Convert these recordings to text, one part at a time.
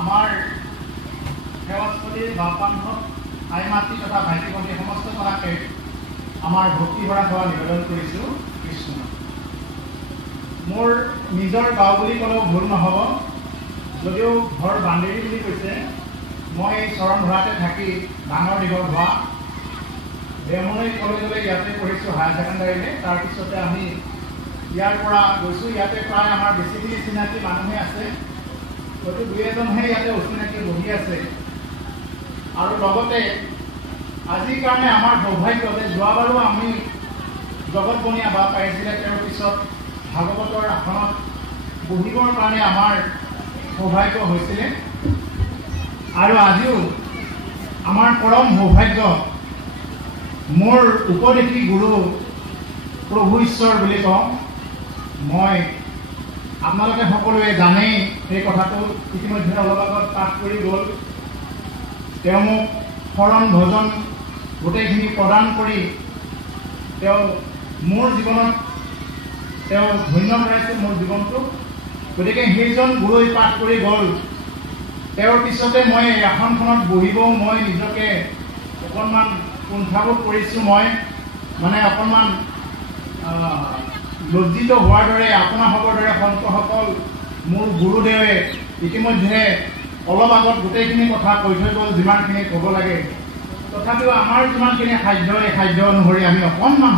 আমাৰ সেৱাস্থলীৰ বাপান্ধৱ আই মাতৃ তথা ভাইটি ভণ্টি সমস্ত জনাকে আমাৰ ভক্তি ভৰা সেৱা নিবেদন কৰিছোঁ কৃষ্ণ। মোৰ নিজৰ গাঁও বুলি ক'লেও ভুল নহ'ব, যদিও ঘৰ বান্দেৰী বুলি কৈছে। মই এই চৰণ ধৰাতে থাকি ডাঙৰ দীঘল হোৱা বেমনৈ কলেজলৈ ইয়াতে পঢ়িছোঁ হায়াৰ ছেকেণ্ডাৰীলৈ। তাৰপিছতে আমি ইয়াৰ পৰা গৈছোঁ। ইয়াতে প্ৰায় আমাৰ বেছিখিনি চিনাকি মানুহে আছে, হয়তো দুই এজনহে ইয়াতে অচিনাকি বহি আছে। আৰু লগতে আজিৰ কাৰণে আমাৰ সৌভাগ্য যে যোৱাবাৰো আমি জগত বনীয়া বা পাইছিলে, তেওঁৰ পিছত ভাগৱতৰ আসনত বহিবৰ কাৰণে আমাৰ সৌভাগ্য হৈছিলে। আৰু আজিও আমাৰ পৰম সৌভাগ্য মোৰ উপদেশী গুৰু প্ৰভু ঈশ্বৰ বুলি কওঁ। মই আপোনালোকে সকলোৱে জানেই সেই কথাটো, ইতিমধ্যে অলপ আগত পাঠ কৰি গ'ল। তেওঁ মোক শৰণ ভজন গোটেইখিনি প্ৰদান কৰি তেওঁ মোৰ জীৱনত তেওঁ ধন্য কৰাইছে মোৰ জীৱনটো। গতিকে সেইজন গুৰুই পাঠ কৰি গ'ল, তেওঁৰ পিছতে মই এই আসনখনত বহিবও মই নিজকে অকণমান কুণ্ঠাবোধ কৰিছোঁ। মই মানে অকণমান লজ্জিত হোৱাৰ দৰে, আপোনাসকৰ দৰে সন্তসকল মোৰ গুৰুদেৱে ইতিমধ্যে অলপ আগত গোটেইখিনি কথা কৈ থৈ গ'ল, যিমানখিনি ক'ব লাগে। তথাপিও আমাৰ যিমানখিনি সাধ্য, এই সাধ্য অনুসৰি আমি অকণমান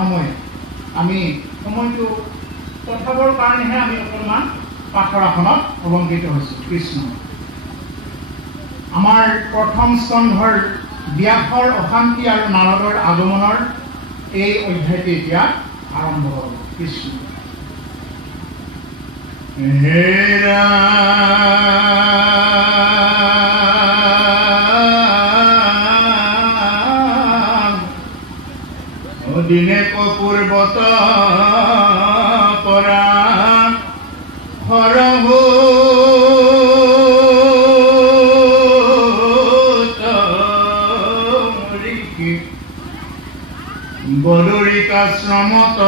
আমি সময়টো কথাবৰ কাৰণেহে আমি অকণমান পাঠৰ আসনত অলংকৃত হৈছোঁ কৃষ্ণ। আমাৰ প্ৰথম স্কন্ধৰ ব্যাসৰ অশান্তি আৰু নাৰদৰ আগমনৰ এই অধ্যায়টি এতিয়া আৰম্ভ হ'ব কৃষ্ণ। হেৰা দিনে কপূৰ্বত পৰা হৰহ বদৰিকাশ্ৰমত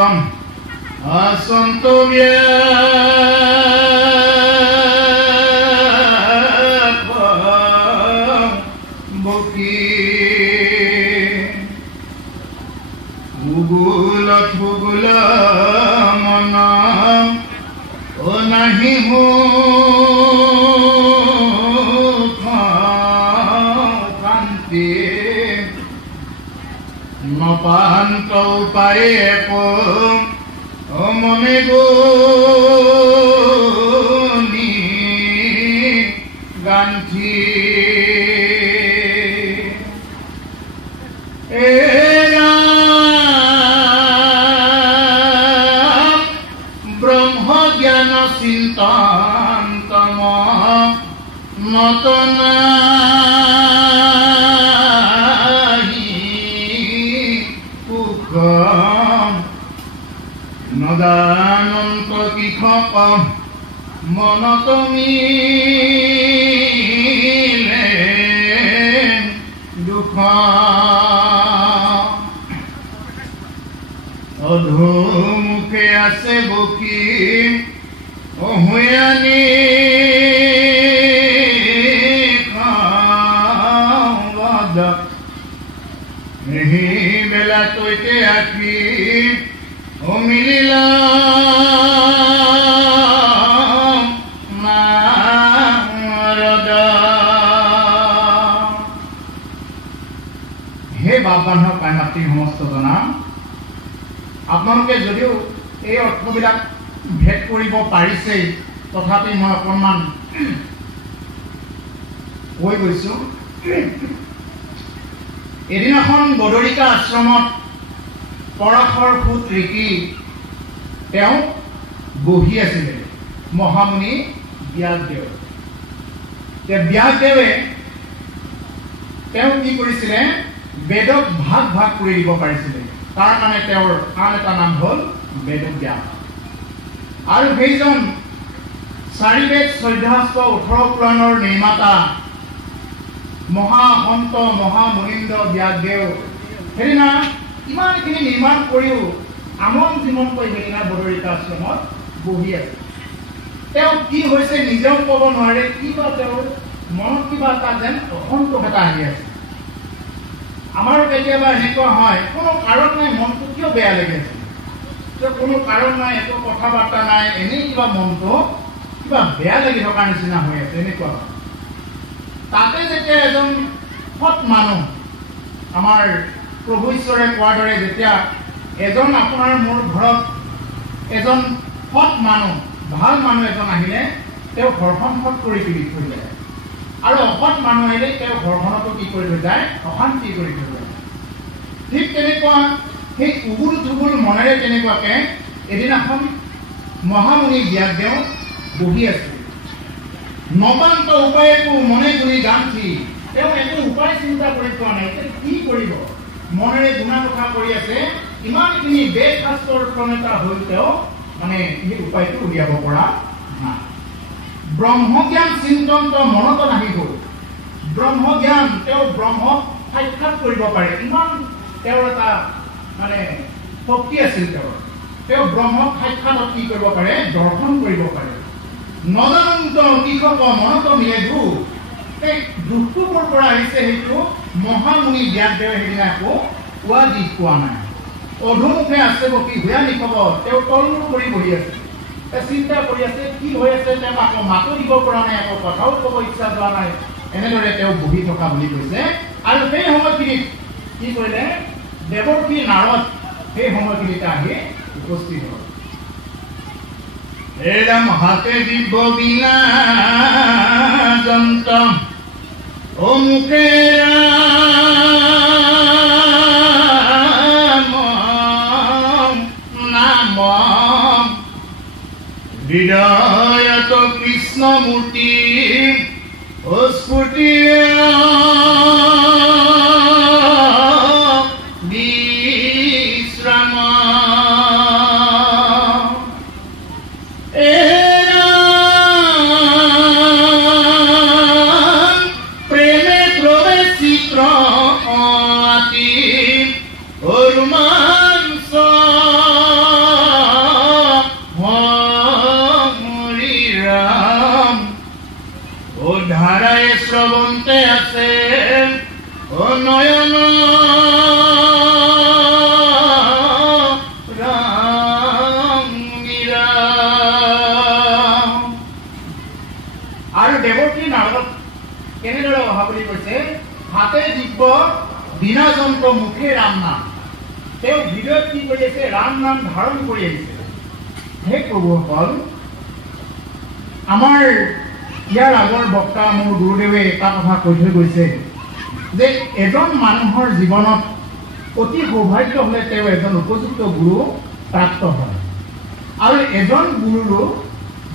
আচন্ত বকি ভূগোলত ভূগোল মন নাহি শান্তি নপান্ত উপায়ে মনে গনি গান্ধী ব্ৰহ্ম জ্ঞান চিন্তান্তম নতনা নদানন্ত কৃষক মনত মিলে দুখ অধুমুখে আছে বকি অহুয়ানি এই বেলা তৈতে আঁকি মিলিলা নাৰদা। হে বাপ বান্ধৱ আই মাতৃ সমস্ত জনা, আপোনালোকে যদিও এই অৰ্থবিলাক ভেদ কৰিব পাৰিছেই, তথাপি মই অকণমান কৈ গৈছোঁ। এদিনাখন বদৰিকা আশ্ৰমত পৰাশৰ সুত ঋষি তেওঁ বহি আছিলে, মহামুনি ব্যাসদেৱ। ব্যাসদেৱে তেওঁ কি কৰিছিলে, বেদক ভাগ ভাগ কৰি দিব পাৰিছিলে। তাৰ কাৰণে তেওঁৰ আন এটা নাম হ'ল বেদব্যাস। আৰু সেইজন 4 বেদ 14 শাস্ত্ৰ 18 পুৰাণৰ নিৰ্মাতা মহাসন্ত মহামনীন্দ্ৰ ব্যাসদেৱ সেইদিনা ইমানখিনি নিৰ্মাণ কৰিও আমন জীৱনকৈ সেইদিনা বদৰিকা আশ্ৰমত বহি আছে। তেওঁ কি হৈছে নিজেও ক'ব নোৱাৰে, কিবা তেওঁৰ মনত কিবা এটা যেন অসন্তোষ এটা আহি আছে। আমাৰ কেতিয়াবা এনেকুৱা হয়, কোনো কাৰণ নাই মনটো কিয় বেয়া লাগি আছে, কোনো কাৰণ নাই, একো কথা বাৰ্তা নাই, এনেই কিবা মনটো কিবা বেয়া লাগি থকাৰ নিচিনা হৈ আছে, এনেকুৱা হয়। তাতে যেতিয়া এজন সৎ মানুহ, আমাৰ প্ৰভু ঈশ্বৰে কোৱাৰ দৰে যেতিয়া এজন আপোনাৰ মোৰ ঘৰত এজন সৎ মানুহ, ভাল মানুহ এজন আহিলে তেওঁ ঘৰখন সৎ কৰি তুলি থৈ যায়, আৰু অসৎ মানুহ আহিলে তেওঁ ঘৰখনতো কি কৰি থৈ যায়, অশান্তি কৰি থৈ যায়। ঠিক তেনেকুৱা সেই উগুল থুগুল মনেৰে তেনেকুৱাকে এদিনাখন মহামুনি ব্যাসদেৱ বহি আছিল। নবান্ত উপায় একো মনে গুণি গান্ধী, তেওঁ একো উপায় চিন্তা কৰি পোৱা নাই, কি কৰিব, মনেৰে গুণা কথা কৰি আছে। ইমানখিনি বেদ শাস্ত্ৰৰ প্ৰণেতা হৈ তেওঁ মানে সেই উপায়টো উলিয়াব পৰা নাই। ব্ৰহ্মজ্ঞান চিন্তন মনত নাহি গ'ল। ব্ৰহ্মজ্ঞান, তেওঁ ব্ৰহ্মক সাক্ষাৎ কৰিব পাৰে, ইমান তেওঁৰ এটা মানে শক্তি আছিল তেওঁৰ। তেওঁ ব্ৰহ্মক সাক্ষাৎ কি কৰিব পাৰে, দৰ্শন কৰিব পাৰে। নজানন্ত কৃষক মনত মিলে দুখ, এই দুখটো ক'ৰ পৰা আহিছে সেইটো মহামুনি ব্যাসদেৱে সেইদিনা একো কোৱা দি কোৱা নাই। অধুমুখে আছে বকি ভূঞা লিখব, তেওঁ তলমূৰ কৰি বহি আছে, চিন্তা কৰি আছে কি হৈ আছে, তেওঁ আকৌ মাতো দিব পৰা নাই, আকৌ কথাও ক'ব ইচ্ছা যোৱা নাই, এনেদৰে তেওঁ বহি থকা বুলি কৈছে। আৰু সেই সময়খিনিত কি কৰিলে, দেৱৰ্ষী নাৰদ সেই সময়খিনিতে আহি উপস্থিত হ'ল। এৰাম হাতে দিব বিনা যন্ত্ৰ অমুকে হৃদয়ত কৃষ্ণমূৰ্তি স্ফুটি বিশ্ৰাম প্ৰেমে প্ৰৱেশিত্ৰ আতি ৰোমাঞ্চ ধাৰায় শ্ৰবন্তে আছে ও নয়ন আৰু দেৱকী নাৰদ কেনেদৰে অহা বুলি কৈছে, হাতে দিব্য বিনা যন্ত্ৰ মুখে ৰাম নাম, তেওঁ হৃদয়ত কি কৰি আছে, ৰাম নাম ধাৰণ কৰি আহিছে। হে প্ৰভুসকল, আমাৰ ইয়াৰ আগৰ বক্তা মোৰ গুৰুদেৱে এটা কথা কৈ থৈ গৈছে যে এজন মানুহৰ জীৱনত অতি সৌভাগ্য হ'লে তেওঁ এজন উপযুক্ত গুৰু প্ৰাপ্ত হয়, আৰু এজন গুৰুৰো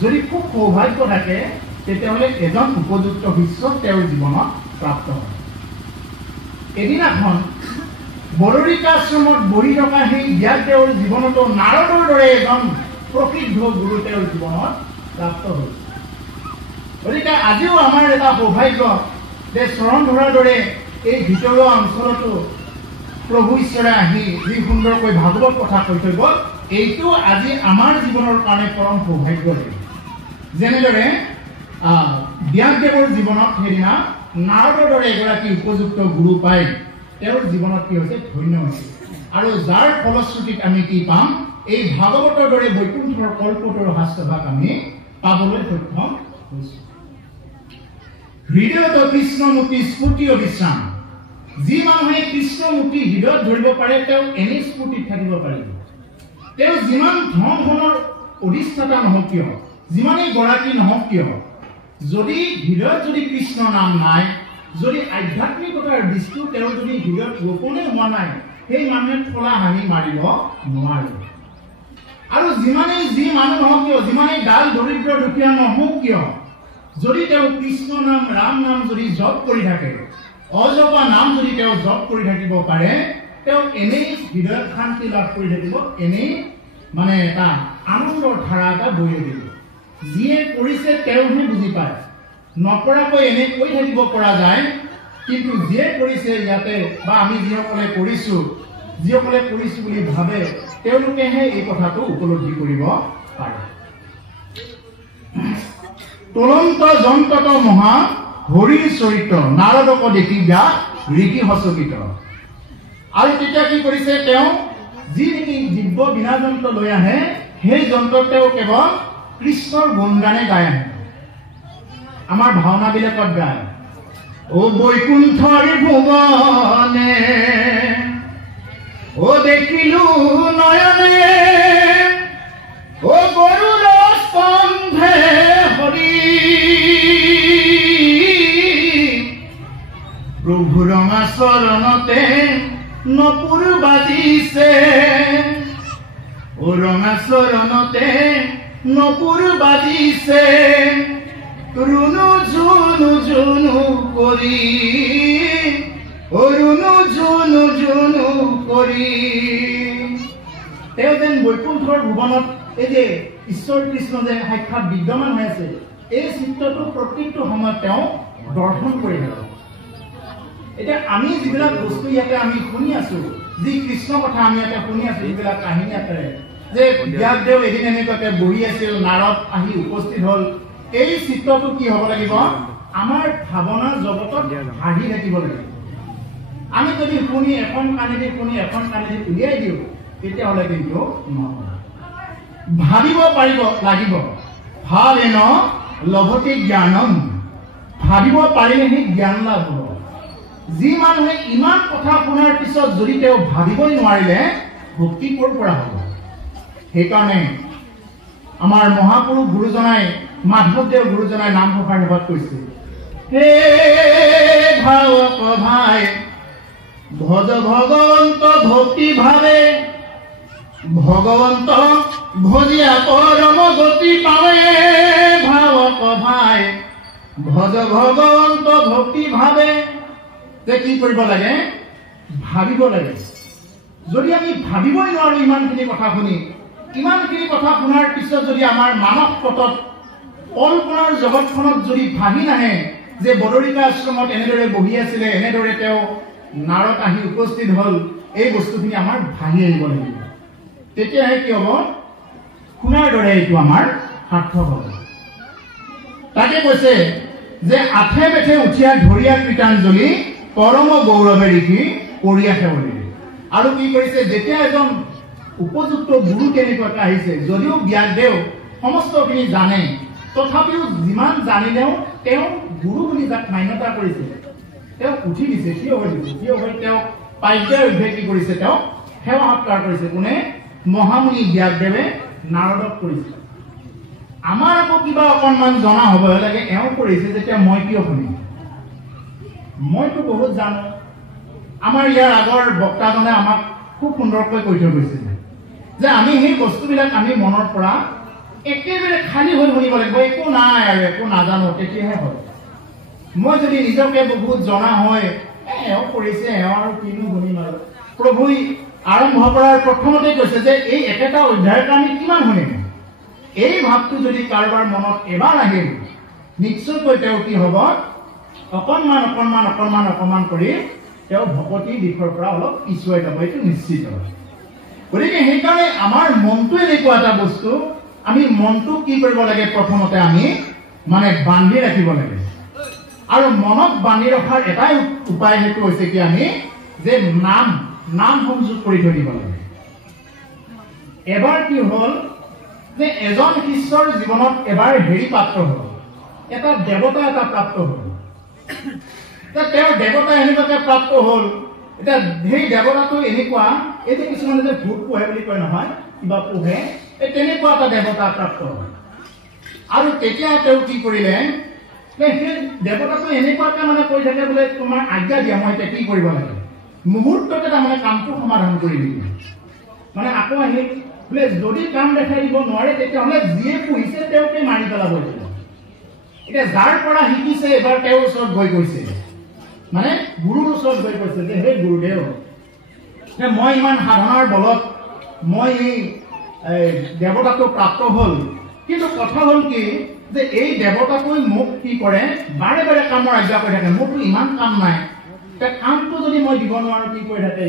যদি খুব সৌভাগ্য থাকে তেতিয়াহ'লে এজন উপযুক্ত শিষ্য তেওঁৰ জীৱনত প্ৰাপ্ত হয়। এদিনাখন বৰৰিকাশ্ৰমত বহি থকা সেই ব্যাসদেৱৰ জীৱনতো নাৰদৰ দৰে এজন প্ৰসিদ্ধ গুৰু তেওঁৰ জীৱনত প্ৰাপ্ত হৈছে। গতিকে আজিও আমাৰ এটা সৌভাগ্য যে চৰণ ধৰাৰ দৰে এই ভিতৰুৱা অঞ্চলতো প্ৰভু ঈশ্বৰে আহি যি সুন্দৰকৈ ভাগৱত কথা কৈ থৈ গ'ল, এইটো আজি আমাৰ জীৱনৰ কাৰণে পৰম সৌভাগ্য। যেনেদৰে ব্যাসদেৱৰ জীৱনত সেইদিনা নাৰদৰ দৰে এগৰাকী উপযুক্ত গুৰু পাই তেওঁৰ জীৱনত কি হৈছে, ধন্য হৈছে, আৰু যাৰ ফলশ্ৰুতিত আমি কি পাম, এই ভাগৱতৰ দৰে বৈকুণ্ঠৰ কল্পতৰু শাস্ত্ৰভাগ আমি পাবলৈ সক্ষম হৈছোঁ। হৃদয়ত কৃষ্ণমূৰ্তি স্ফুৰ্তি বিশ্ৰাম, যি মানুহে কৃষ্ণমূৰ্তি হৃদয়ত ধৰিব পাৰে তেওঁ এনেই স্ফুৰ্তিত থাকিব পাৰিব। তেওঁ যিমান ধন ধনৰ অধিষ্ঠাতা নহওক কিয়, যিমানেই গৰাকী নহওক কিয়, যদি হৃদয়ত যদি কৃষ্ণ নাম নাই, যদি আধ্যাত্মিকতাৰ বীজটো তেওঁ যদি হৃদয়ত ৰোপণে হোৱা নাই, সেই মানুহে ফলা হানি মাৰিব নোৱাৰে। আৰু যিমানেই যি মানুহ নহওক কিয়, যিমানেই ডাল দৰিদ্ৰ দুখীয়া নহওক কিয়, যদি তেওঁ কৃষ্ণ নাম ৰাম নাম যদি জপ কৰি থাকে, অজপা নাম যদি তেওঁ জপ কৰি থাকিব পাৰে, তেওঁ এনেই হৃদয়ত শান্তি লাভ কৰি থাকিব, এনেই মানে এটা আনন্দৰ ধাৰা এটা বৈ দিব। যিয়ে কৰিছে তেওঁহে বুজি পায়, নকৰাকৈ এনেই কৈ থাকিব পৰা যায়, কিন্তু যিয়ে কৰিছে ইয়াতে বা আমি যিসকলে কৰিছোঁ বুলি ভাবে, তেওঁলোকেহে এই কথাটো উপলব্ধি কৰিব পাৰে। তুলন্ত যন্ত্ৰত মহা হৰিৰ চৰিত্ৰ নাৰদক দেখি যা ঋষি হচকিত। আৰু তেতিয়া কি কৰিছে তেওঁ যি নেকি দিব্য বিনা যন্ত্ৰ লৈ আহে সেই যন্ত্ৰত তেওঁ কেৱল কৃষ্ণৰ গুণগানে গাই আহে। আমাৰ ভাওনাবিলাকত গায় ও বৈকুণ্ঠৰ ভুৱনে ও দেখিলো নয়নে ও গৰুড় স্কন্ধে হৰি প্ৰভু ৰঙা চৰণতে নপুৰ বাজিছে ও ৰঙা চৰণতে নপুৰ বাজিছে ৰুণু জুনু জুনু কৰি ৰুণু জুনু জুনু কৰি। তেওঁ যেন বৈকুণ্ঠৰ ভুৱনত এই যে ঈশ্বৰ কৃষ্ণ যে সাক্ষাৎ বিদ্যমান হৈ আছে এই চিত্ৰটো প্ৰত্যেকটো সময়ত তেওঁ দৰ্শন কৰি গ'ল। এতিয়া আমি যিবিলাক বস্তু ইয়াতে আমি শুনি আছো যি কৃষ্ণ কথা আমি ইয়াতে শুনি আছো যিবিলাক কাহিনী আকাৰে যে ব্যাসদেৱ এদিন এনেকুৱাকে বহি আছিল নাৰদ আহি উপস্থিত হ'ল এই চিত্ৰটো কি হ'ব লাগিব আমাৰ ভাৱনা জগতত ভাহি থাকিব লাগিব। আমি যদি শুনি এখন কাণেদি শুনি এখন কাণেদি উলিয়াই দিওঁ তেতিয়াহ'লে কিন্তু নহয়। ভাবিব পাৰিব লাগিব ভাল এন লভতে জ্ঞানম ভাবিব পাৰিলেহে জ্ঞান লাভ হ'ব। যি মানুহে ইমান কথা শুনাৰ পিছত যদি তেওঁ ভাবিবই নোৱাৰিলে ভক্তি ক'ৰ পৰা হ'ব। সেইকাৰণে আমাৰ মহাপুৰুষ গুৰুজনাই মাধৱদেৱ গুৰুজনাই নামঘোষাৰ সভাত কৈছে হে ভাৱক ভাই ভজ ভগৱন্ত ভক্তি ভাৱে ভগৱন্ত ভজিয়া পৰম গতি পাৱে। ভাৱক ভাই ভজ ভগৱন্ত ভক্তি ভাৱে যে কি কৰিব লাগে ভাবিব লাগে। যদি আমি ভাবিবই নোৱাৰো ইমানখিনি কথা শুনি ইমানখিনি কথা শুনাৰ পিছত যদি আমাৰ মানৱ পটত কল্পনাৰ জগতখনত যদি ভাবি নাহে যে বদৰিকা আশ্ৰমত এনেদৰে বহি আছিলে এনেদৰে তেওঁ নাৰদ আহি উপস্থিত হ'ল এই বস্তুখিনি আমাৰ ভাঙি আহিব লাগিব। তেতিয়াহে কি হ'ব শুনাৰ দৰে এইটো আমাৰ সাৰ্থক হ'ব। তাকে কৈছে যে আঠে বেঠে উঠিয়া ধৰিয়া কীৰ্তাঞ্জলি পৰম গৌৰৱে ঋষি কৰিয়া সেৱলী। আৰু কি কৰিছে যেতিয়া এজন উপযুক্ত গুৰু কেনেকুৱাকৈ আহিছে যদিও ব্যাসদেৱ সমস্তখিনি জানে তথাপিও যিমান জানিলেও তেওঁ গুৰু বুলি যাক মান্যতা কৰিছে তেওঁ উঠি দিছে থিয় হৈ দিছে থিয় হৈ তেওঁ পাইজ্ঞাৰ অভ্যাস কি কৰিছে তেওঁ সেৱা সৎকাৰ কৰিছে। কোনে মহামুনি ব্যাসদেৱে নাৰদক কৰিছে। আমাৰ আকৌ কিবা অকণমান জনা হ'ব লাগে এওঁ কৰিছে যেতিয়া মই কিয় শুনিম মইতো বহুত জানো। আমাৰ ইয়াৰ আগৰ বক্তাজনে আমাক খুব সুন্দৰকৈ কৈ থৈ গৈছে যে আমি সেই বস্তুবিলাক আমি মনৰ পৰা একেবাৰে খালী হৈ শুনিব লাগিব একো নাই আৰু একো নাজানো তেতিয়াহে হয়। মই যদি নিজকে বহুত জনা হয় এওঁ কৰিছে এওঁ আৰু কিনো শুনিম আৰু প্ৰভুই আৰম্ভ কৰাৰ প্ৰথমতে কৈছে যে এই একেটা অধ্যায়ৰ আমি কিমান শুনিম। এই ভাৱটো যদি কাৰোবাৰ মনত এবাৰ আহিল নিশ্চয়কৈ তেওঁ কি হ'ব অকণমান অকণমান অকণমান অকণমান কৰি তেওঁ ভকতিৰ দিশৰ পৰা অলপ পিছুৱাই যাব এইটো নিশ্চিত। গতিকে সেইকাৰণে আমাৰ মনটো এনেকুৱা এটা বস্তু আমি মনটোক কি কৰিব লাগে প্ৰথমতে আমি মানে বান্ধি ৰাখিব লাগে। আৰু মনত বান্ধি ৰখাৰ এটাই উপায় সেইটো হৈছে কি আমি যে নাম সংযোগ কৰি থৈ দিব লাগে। এবাৰ কি হ'ল যে এজন শিষ্যৰ জীৱনত এবাৰ হেৰি প্ৰাপ্ত হ'ল এটা দেৱতা এটা প্ৰাপ্ত হ'ল। তেওঁৰ দেৱতা এনেকুৱাকে প্ৰাপ্ত হ'ল এতিয়া সেই দেৱতাটো এনেকুৱা এই যে কিছুমানে যে ভূত পোহে বুলি কয় নহয় কিবা পোহে এই তেনেকুৱা এটা দেৱতা প্ৰাপ্ত হ'ল। আৰু তেতিয়া তেওঁ কি কৰিলে সেই দেৱতাটো এনেকুৱাকে মানে কৈ থাকে বোলে তোমাৰ আজ্ঞা দিয়া মই এতিয়া কি কৰিব লাগে মুহূৰ্ততে তাৰমানে কামটো সমাধান কৰি দিম। মানে আকৌ আহি বোলে যদি কাম দেখাই দিব নোৱাৰে তেতিয়াহ'লে যিয়ে পুহিছে তেওঁকে মাৰি পেলাব লাগিব। এতিয়া যাৰ পৰা শিকিছে এবাৰ তেওঁৰ ওচৰত গৈ গৈছে মানে গুৰুৰ ওচৰত গৈ কৈছে যে হে গুৰুদেৱ মই ইমান সাধনাৰ বলত মই এই দেৱতাটো প্ৰাপ্ত হ'ল কিন্তু কথা হ'ল কি যে এই দেৱতাটোৱে মোক কি কৰে বাৰে বাৰে কামৰ আজ্ঞা কৰি থাকে মোৰতো ইমান কাম নাই কামটো যদি মই দিব নোৱাৰো কি কৰি থাকে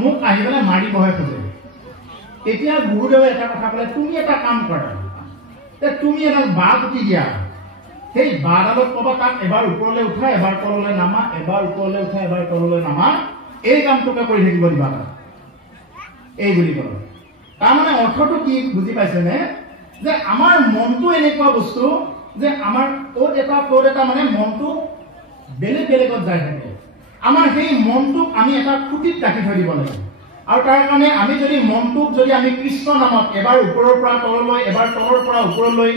মোক আহি পেলাই মাৰিবহে খোজে। তেতিয়া গুৰুদেৱে এটা কথা ক'লে তুমি এটা কাম কৰা তুমি এডাল বাঁহ পুতি দিয়া সেই বাঁহডালত পাবা তাক এবাৰ ওপৰলৈ উঠা এবাৰ তললৈ নামা, এবাৰ ওপৰলৈ উঠা এবাৰ তললৈ নামা, এই কামটোকে কৰি থাকিব দিবা তাক। এই বুলি কয়। তাৰমানে অৰ্থটো কি বুজি পাইছেনে? যে আমাৰ মনটো এনেকুৱা বস্তু যে আমাৰ ক'ত এটা মানে মনটো বেলেগ বেলেগত যাই থাকে। আমাৰ সেই মনটোক আমি এটা খুঁটিত ৰাখি থৈ দিব লাগে। আৰু তাৰ কাৰণে আমি যদি মনটোক যদি আমি কৃষ্ণ নামত এবাৰ ওপৰৰ পৰা তললৈ এবাৰ তলৰ পৰা ওপৰলৈ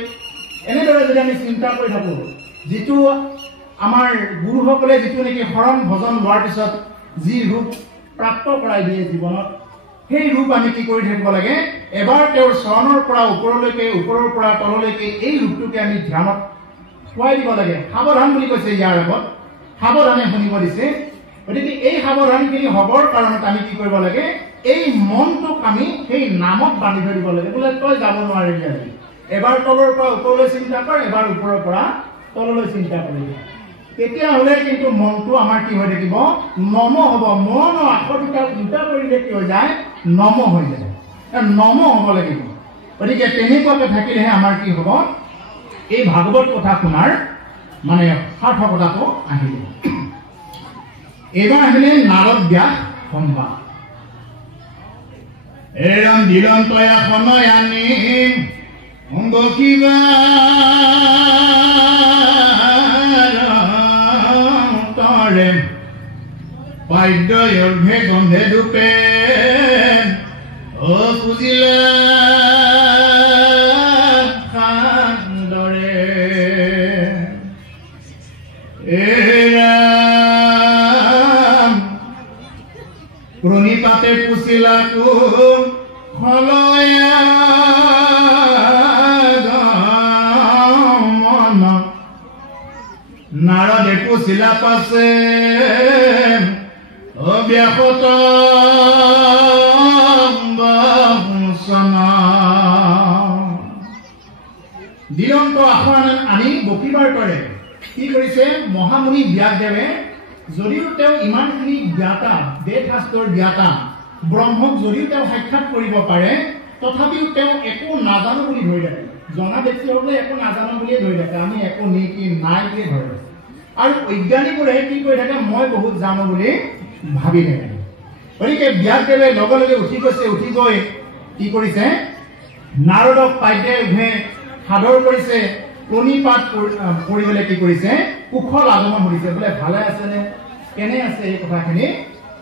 এনেদৰে যদি আমি চিন্তা কৰি থাকো, যিটো আমাৰ গুৰুসকলে যিটো নেকি শৰণ ভজন লোৱাৰ পিছত যি ৰূপ প্ৰাপ্ত কৰাই দিয়ে জীৱনত, সেই ৰূপ আমি কি কৰি থাকিব লাগে? এবাৰ তেওঁৰ চৰণৰ পৰা ওপৰলৈকে ওপৰৰ পৰা তললৈকে এই ৰূপটোকে আমি ধ্যানত খুৱাই দিব লাগে। সাৱধান বুলি কৈছে ইয়াৰ আগত, সাৱধানে শুনিব দিছে। গতিকে এই সাৱধানখিনি হ'বৰ কাৰণত আমি কি কৰিব লাগে? এই মনটোক আমি সেই নামত বান্ধি থৈ দিব লাগে। বোলে তই যাব নোৱাৰিবি আজি, এবাৰ তলৰ পৰা ওপৰলৈ চিন্তা কৰ, এবাৰ ওপৰৰ পৰা তললৈ চিন্তা কৰিবি। তেতিয়াহ'লে কিন্তু মনটো আমাৰ কি হৈ থাকিব? নম হ'ব। মন আখৰ দুটা কৰিলে কি হৈ যায়? নম হৈ যায়। নম হ'ব লাগিব। গতিকে তেনেকুৱাকে থাকিলেহে আমাৰ কি হ'ব? এই ভাগৱত কথা শুনাৰ মানে সাৰ্থকতাটো আহিব। এইবাৰ আহিলে নাৰদ ব্যাস সম্বাদ। এৰম দিলন্তয়া খনয়ানি অংগ কিবা তৰে পাদ্য অৰ্ঘে গন্ধে ধূপে পুজিলে খান্দৰে প্ৰণিপাতে পুচিলাকো হলয়া মন নাৰদে পুচিলা পাছে অব্যাহত দিলন্ত আসন আনি বকিবাৰ কৰে। কি কৰিছে? মহামুনি ব্যাসদেৱে যদিও তেওঁ ইমানখিনি জ্ঞাতা, বেদ শাস্ত্ৰৰ জ্ঞাতা, ব্ৰহ্মক যদিও তেওঁ সাক্ষাৎ কৰিব পাৰে, তথাপিও তেওঁ একো নাজানো বুলি ধৰি ৰাখে। জনা ব্যক্তিসকলে একো নাজানো বুলিয়ে ধৰি ৰাখে। আমি একো নেকি নাই বুলি ধৰি ৰাখে। আৰু অজ্ঞানীবোৰে কি কৰি থাকে? মই বহুত জানো বুলি ভাবি থাকে। গতিকে ব্যাসদেৱে লগে লগে উঠি গৈছে। উঠি গৈ কি কৰিছে? নাৰদক পাদ্যে উঠে সাদৰ কৰিছে। প্ৰণিপাত কৰিবলৈ কি কৰিছে? কুশল আগমন সুধিছে। বোলে ভালে আছেনে, কেনে আছে, এই কথাখিনি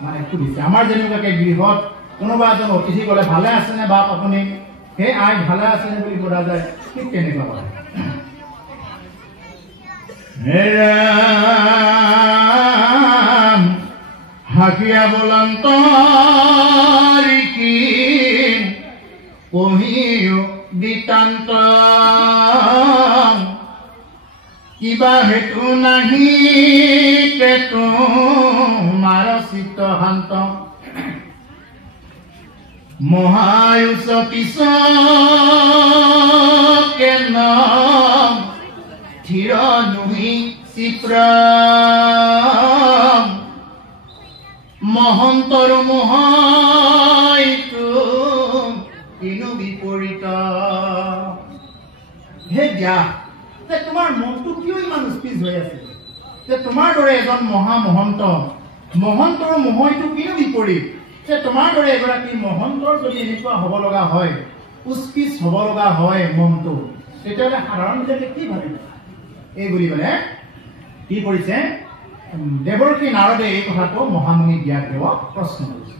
মানে সুধিছে। আমাৰ যেনেকুৱাকে গৃহত কোনোবা এজন অতিথি গ'লে ভালে আছেনে বাপ আপুনি, সেই আই ভালে আছেনে বুলি সোধা যায়, ঠিক তেনেকুৱা কথা। হাকিয়া বলন্ত পঢ়িও দিতান্ত কিবা হেতু নাহি কেতু মাৰ চিত্ত শান্ত মহায়ুষ পিছ কেন থিৰ নুহি চিপ্ৰ মহন্তৰ মোহাইতো কিনো বিপৰীত। হে ব্যাস, যে তোমাৰ মনটো কিয় ইমান উৎপিজ হৈ আছে? যে তোমাৰ দৰে এজন মহন্তৰ মোহইটো কিনো বিপৰীত? যে তোমাৰ দৰে এগৰাকী মহন্তৰ যদি এনেকুৱা হ'ব লগা হয়, উৎপিজ হ'ব লগা হয় মনটো, তেতিয়াহ'লে সাধাৰণ বিলাকে কি ভাবিব? এই বুলি মানে কি কৰিছে? দেৱৰ্ষি নাৰদে এই কথাটো মহামুনি ব্যাসদেৱক প্ৰশ্ন কৰিছে।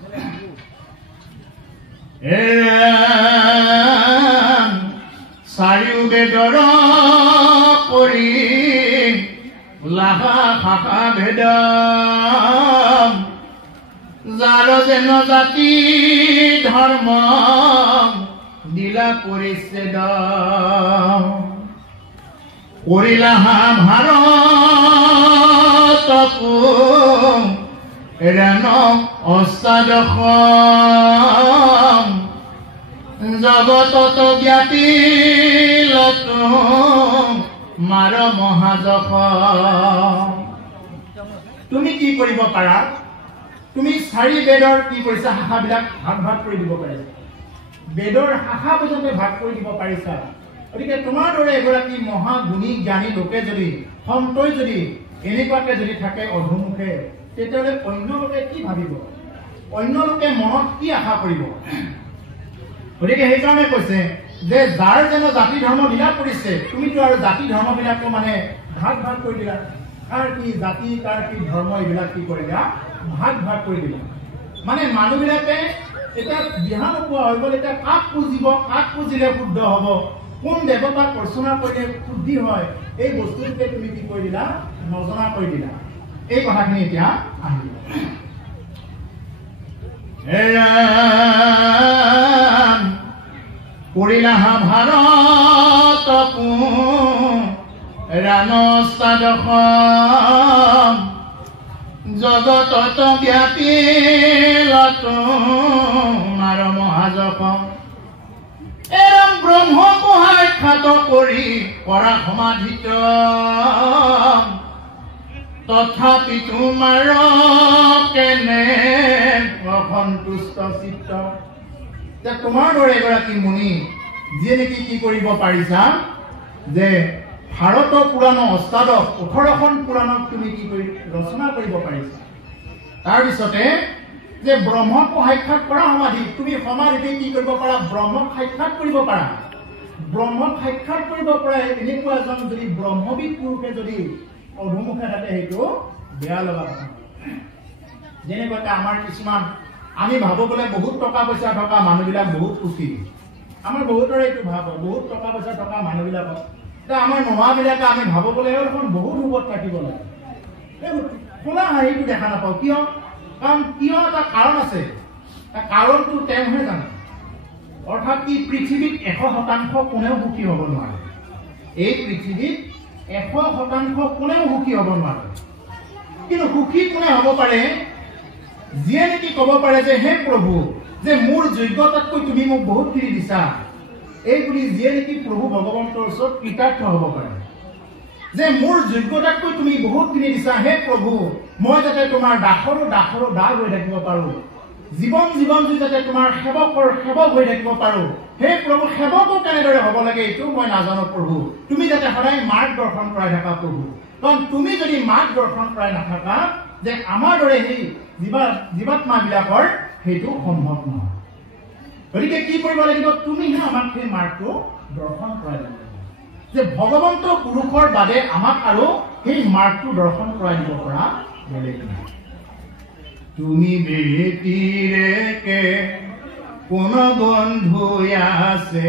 চাৰিও বেদৰ কৰি লাহা শাখা ভেদ যাৰ যেন জাতি ধৰ্ম দিলা পৰিচ্ছেদ কৰিলা ভাৰতকো ৰেণ অষ্টাদশ জগতত ব্যাপিলত মাৰ মহাযশ। তুমি কি কৰিব পাৰা? তুমি চাৰি বেদৰ কি কৰিছা? শাখাবিলাক ভাগ ভাগ কৰি দিব পাৰিছা। বেদৰ শাখা পৰ্যন্ত ভাগ কৰি দিব পাৰিছা। গতিকে তোমাৰ দৰে এগৰাকী মহাগুণী জ্ঞানী লোকে যদি সন্তই যদি এনেকুৱাকে যদি থাকে অধুমুখে, তেতিয়াহ'লে অন্য লোকে কি ভাবিব, অন্য লোকে মনত কি আশা কৰিব? গতিকে সেইকাৰণে কৈছে যে যাৰ যেন জাতি ধৰ্ম লীলা কৰিছে, তুমিতো আৰু জাতি ধৰ্মবিলাকো মানে ভাগ ভাগ কৰি দিলা, কাৰ কি জাতি কাৰ কি ধৰ্ম এইবিলাক কি কৰিলা, ভাগ ভাগ কৰি দিলা। মানে মানুহবিলাকে এতিয়া বিহা নোপোৱা হৈ গ'ল, এতিয়া কাক পুজিব, কাক পুজিলে শুদ্ধ হ'ব, কোন দেৱতাক অৰ্চনা কৰিলে শুদ্ধি হয়, এই বস্তুটোকে তুমি কি কৰি দিলা, নজনা কৰি দিলা। এই কথাখিনি এতিয়া আহিব। কৰিলাহা ভাৰত ৰাণস্তাদশ জগতত ব্যাপিল তোমাৰ মহাযশ এৰম ব্ৰহ্ম সাক্ষাৎ কৰি কৰা সমাধিত তথাপি তোমাৰ কেনে অসন্তুষ্ট চিত্ত। তোমাৰ দৰে এগৰাকী মুনি যিয়ে নেকি কি কৰিব পাৰিছা যে ভাৰত পুৰাণ অষ্টাদশ 18খন পুৰাণক তুমি কি কৰি ৰচনা কৰিব পাৰিছা। তাৰপিছতে যে ব্ৰহ্মক সাক্ষাৎ কৰা সমাধি, তুমি সমাধিতে কি কৰিব পাৰা, ব্ৰহ্মক সাক্ষাৎ কৰিব পাৰা। ব্ৰহ্মক সাক্ষাৎ কৰিব পৰা এনেকুৱা এজন যদি ব্ৰহ্মবিদ পুৰুষে যদি অধুমুখে থাকে, সেইটো বেয়া লগা কথা। যেনেকুৱাকে আমাৰ কিছুমান আমি ভাবো বোলে বহুত টকা পইচা থকা মানুহবিলাক বহুত সুখী, আমাৰ বহুতৰে এইটো ভাব, বহুত টকা পইচা থকা মানুহবিলাকক এতিয়া আমাৰ নোহোৱাবিলাকে আমি ভাবো বোলে এখন বহুত সুখত থাকিব লাগে, খোলা হাঁহিটো দেখা নাপাওঁ। কিয়? কাৰণ কিয় এটা কাৰণ আছে, কাৰণটো তেওঁহে জানে। অৰ্থাৎ কি পৃথিৱীত 100% কোনেও সুখী হ'ব নোৱাৰে, এই পৃথিৱীত 100% কোনেও সুখী হ'ব নোৱাৰে। কিন্তু সুখী কোনে হ'ব পাৰে? যিয়ে নেকি ক'ব পাৰে যে হে প্ৰভু, যে মোৰ যোগ্যতাতকৈ তুমি মোক বহুতখিনি দিছা, এই বুলি যিয়ে নেকি প্ৰভু ভগৱন্তৰ ওচৰত কৃতাৰ্থ হ'ব পাৰে। যে মোৰ যোগ্যতাতকৈ তুমি বহুতখিনি দিছা, হে প্ৰভু মই যাতে তোমাৰ দাসৰো দাস হৈ থাকিব পাৰো, জীৱন জুৰি যাতে তোমাৰ সেৱকৰ সেৱক হৈ থাকিব পাৰো। হে প্ৰভু, সেৱকো কেনেদৰে হ'ব লাগে এইটো মই নাজানো প্ৰভু, তুমি যাতে সদায় মাৰ্গদৰ্শন কৰাই থাকা প্ৰভু। কাৰণ তুমি যদি মাৰ্গদৰ্শন কৰাই নাথাকা, যে আমাৰ দৰে সেই জীৱাত্মাবিলাকৰ সেইটো সম্ভৱ নহয়। গতিকে কি কৰিব লাগিব, তুমিহে আমাক সেই মাৰ্গটো দৰ্শন কৰাই দিব লাগিব। যে ভগৱন্ত পুৰুষৰ বাদে আমাক আৰু সেই মাৰ্গটো দৰ্শন কৰাই দিব পৰা বেলেগ নাই। তুমি বেটিৰেকে কোন বন্ধু আছে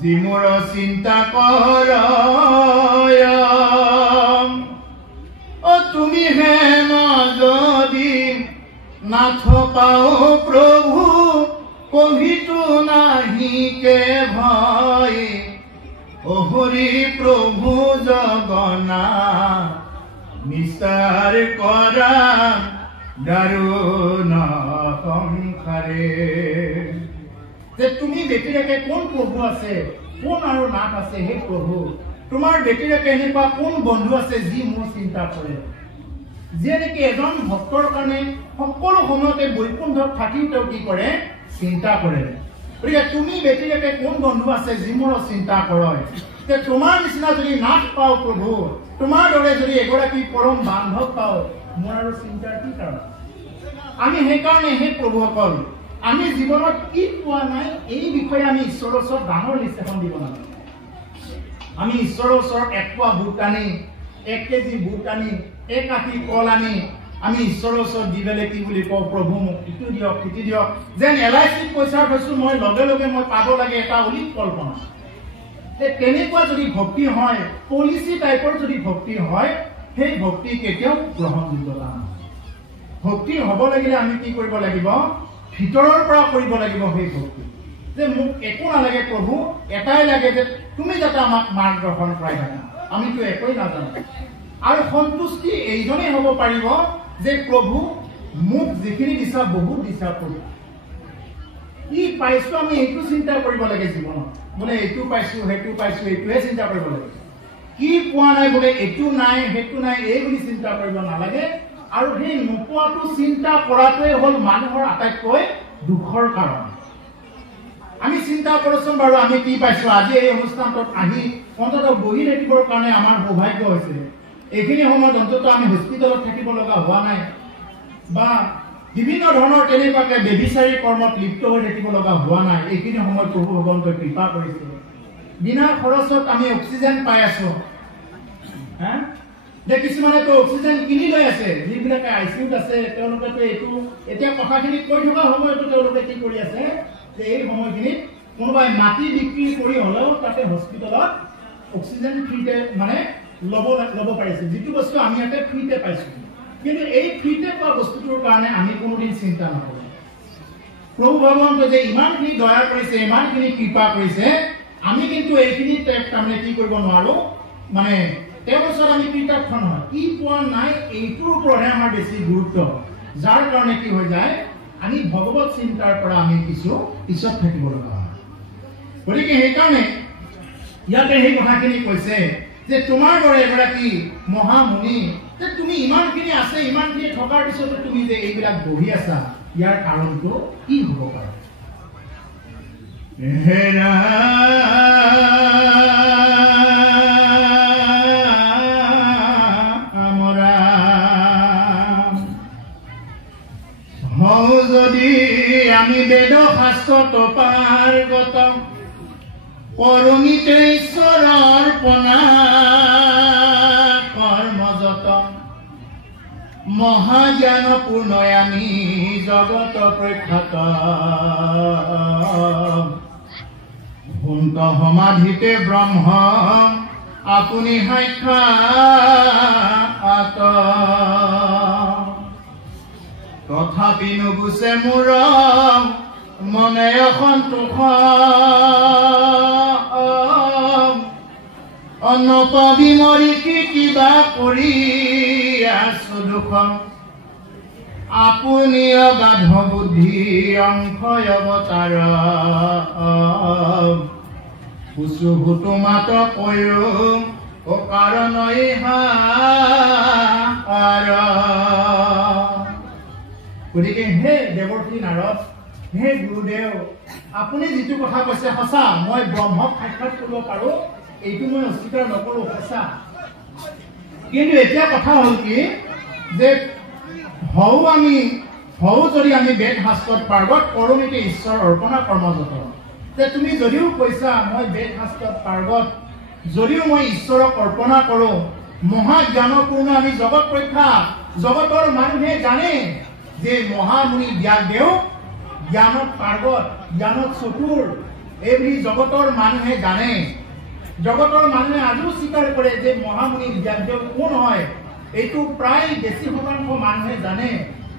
যি মোৰ চিন্তা কৰ, তুমি হেন যদি নাথ পাও প্ৰভু কহিতো নাহিকে ভয়, হৰি প্ৰভু জগন্নাথ নিচাৰ কৰা দাৰুণ সংসাৰে। যে তুমি বেটিৰেকে কোন প্ৰভু আছে, কোন আৰু নাথ আছে, হে প্ৰভু তোমাৰ বেটিৰেকে এনেকুৱা কোন বন্ধু আছে যি মোৰ চিন্তা কৰে, যিয়ে নেকি এজন ভক্তৰ কাৰণে সকলো সময়তে বৈকুণ্ঠত থাকিও তেওঁ কি কৰে, চিন্তা কৰে। গতিকে তুমি বেটিৰেকে কোন বন্ধু আছে যি মোৰ চিন্তা কৰে। যে তোমাৰ নিচিনা যদি নাথ পাওঁ প্ৰভু, তোমাৰ দৰে যদি এগৰাকী পৰম বান্ধৱ পাওঁ, মোৰ আৰু চিন্তাৰ কি কাৰণ? আমি সেইকাৰণে সেই প্ৰভুসকল আমি জীৱনত কি পোৱা নাই এই বিষয়ে আমি ঈশ্বৰৰ ওচৰত ডাঙৰ লিষ্ট এখন দিব নালাগে। আমি ঈশ্বৰৰ ওচৰত 1 পোৱা বুট আনি, 1 কেজি বুট আনি, 1 আষি কল আনি আমি ঈশ্বৰৰ ওচৰত দি পেলাই কি বুলি কওঁ, প্ৰভু মোক ইটো দিয়ক সিটো দিয়ক, যেন LIC পইচা থৈছো মই লগে লগে মই পাব লাগে এটা অলিক কল্পনা। তেনেকুৱা যদি ভক্তি হয়, পলিচি টাইপৰ যদি ভক্তি হয়, সেই ভক্তি কেতিয়াও গ্ৰহণযোগ্যতা নহয়। ভক্তি হ'ব লাগিলে আমি কি কৰিব লাগিব, ভিতৰৰ পৰা কৰিব লাগিব সেই ভক্তি। যে মোক একো নালাগে প্ৰভু, এটাই লাগে যে তুমি যাতে আমাক মাৰ্গদৰ্শন কৰাই থাকা, আমিতো একোৱেই নাজানো। আৰু সন্তুষ্টি এইজনেই হ'ব পাৰিব যে প্ৰভু মোক যিখিনি দিছা বহুত দিছা প্ৰভু, কি পাইছো আমি এইটো চিন্তা কৰিব লাগে জীৱনত। বোলে এইটো পাইছো সেইটো পাইছো এইটোহে চিন্তা কৰিব লাগে। কি পোৱা নাই বোলে এইটো নাই সেইটো নাই এই বুলি চিন্তা কৰিব নালাগে। আৰু সেই নোপোৱাটো চিন্তা কৰাটোৱে হ'ল মানুহৰ আটাইতকৈ দুখৰ কাৰণ। আমি চিন্তা কৰচোন বাৰু আমি কি পাইছো আজি এই অনুষ্ঠানটোত আহি অন্তত বহি থাকিবৰ কাৰণে আমাৰ সৌভাগ্য হৈছে এইখিনি সময়ত অন্তত আমি হস্পিটেলত থাকিব লগা হোৱা নাই বা বিভিন্ন ধৰণৰ তেনেকুৱাকে বেবিচাৰী কৰ্মত লিপ্ত হৈ থাকিব লগা হোৱা নাই এইখিনি সময়ত প্ৰভু ভগৱন্তই কৃপা কৰিছে বিনা খৰচত আমি অক্সিজেন পাই আছো হা যে কিছুমানেতো অক্সিজেন কিনি লৈ আছে যিবিলাকে আইচিউত আছে তেওঁলোকেতো এইটো এতিয়া কথাখিনি কৈ থকা সময়তো তেওঁলোকে কি কৰি আছে যে এই সময়খিনিত কোনোবাই মাটি বিক্ৰী কৰি হ'লেও তাতে হস্পিটেলত অক্সিজেন ফ্ৰীতে মানে ল'ব পাৰিছে যিটো বস্তু আমি ইয়াতে ফ্ৰীতে পাইছো কিন্তু এই ফ্ৰীতে পোৱা বস্তুটোৰ কাৰণে আমি কোনোদিন চিন্তা নকৰোঁ প্ৰভু ভগৱন্তই যে ইমানখিনি দয়া কৰিছে ইমানখিনি কৃপা কৰিছে আমি কিন্তু এইখিনি তাৰমানে কি কৰিব নোৱাৰো মানে তেওঁৰ ওচৰত আমি কৃতজ্ঞ নহয় কি পোৱা নাই এইটোৰ ওপৰতহে আমাৰ বেছি গুৰুত্ব যাৰ কাৰণে কি হৈ যায় আমি ভগৱত চিন্তাৰ পৰা আমি কিছু পিছত থাকিব লগা হয় গতিকে সেইকাৰণে ইয়াতে সেই কথাখিনি কৈছে যে তোমাৰ দৰে এগৰাকী মহামুনি যে তুমি ইমানখিনি আছে ইমানখিনি থকাৰ পিছতো তুমি যে এইবিলাক বহি আছা ইয়াৰ কাৰণটো কি হ'ব পাৰে যদি আমি বেদ শাস্ত্ৰত পাৰ্গত কৰুণীতে ঈশ্বৰৰ পনা কৰ্মযত মহাজ্ঞান পূৰ্ণই আমি জগত প্ৰখ্যাত ভূন্ত সমাধিতে ব্ৰহ্ম আপুনি সাক্ষাৎ তথাপি নুগুছে মোৰ মনে অসন্তোষ অনপাবি মৰি কিবা কৰি আছো দুখ আপুনি অগাধ বুদ্ধি অংশয় অৱতাৰ কুচুহু তোমাত কৈও অকাৰণ ইহাৰ গতিকে হে দেৱৰ্ষী নাৰদ হে গুৰুদেৱ আপুনি যিটো কথা কৈছে সঁচা মই ব্ৰহ্মক সাক্ষাৎ কৰিব পাৰো এইটো মই অস্বীকাৰ নকৰো সঁচা কিন্তু এতিয়া কথা হ'ল কি যে হও যদি আমি বেদ শাস্ত্ৰত পাৰ্গত কৰুণীতে ঈশ্বৰ অৰ্পণা কৰ্মযত যে তুমি যদিও কৈছা মই বেদ শাস্ত্ৰত পাৰ্গত যদিও মই ঈশ্বৰক অৰ্পণা কৰো মহাজ্ঞানপূৰ্ণ আমি জগত প্ৰখ্যাত জগতৰ মানুহে জানে যে মহামুনি ব্যাসদেৱ জ্ঞানত পাৰ্গত জ্ঞানত চতুৰ এই বুলি জগতৰ মানুহে জানে জগতৰ মানুহে আজিও স্বীকাৰ কৰে যে মহামুনি ব্যাসদেৱ কোন হয় এইটো প্ৰায় বেছি শতাংশ মানুহে জানে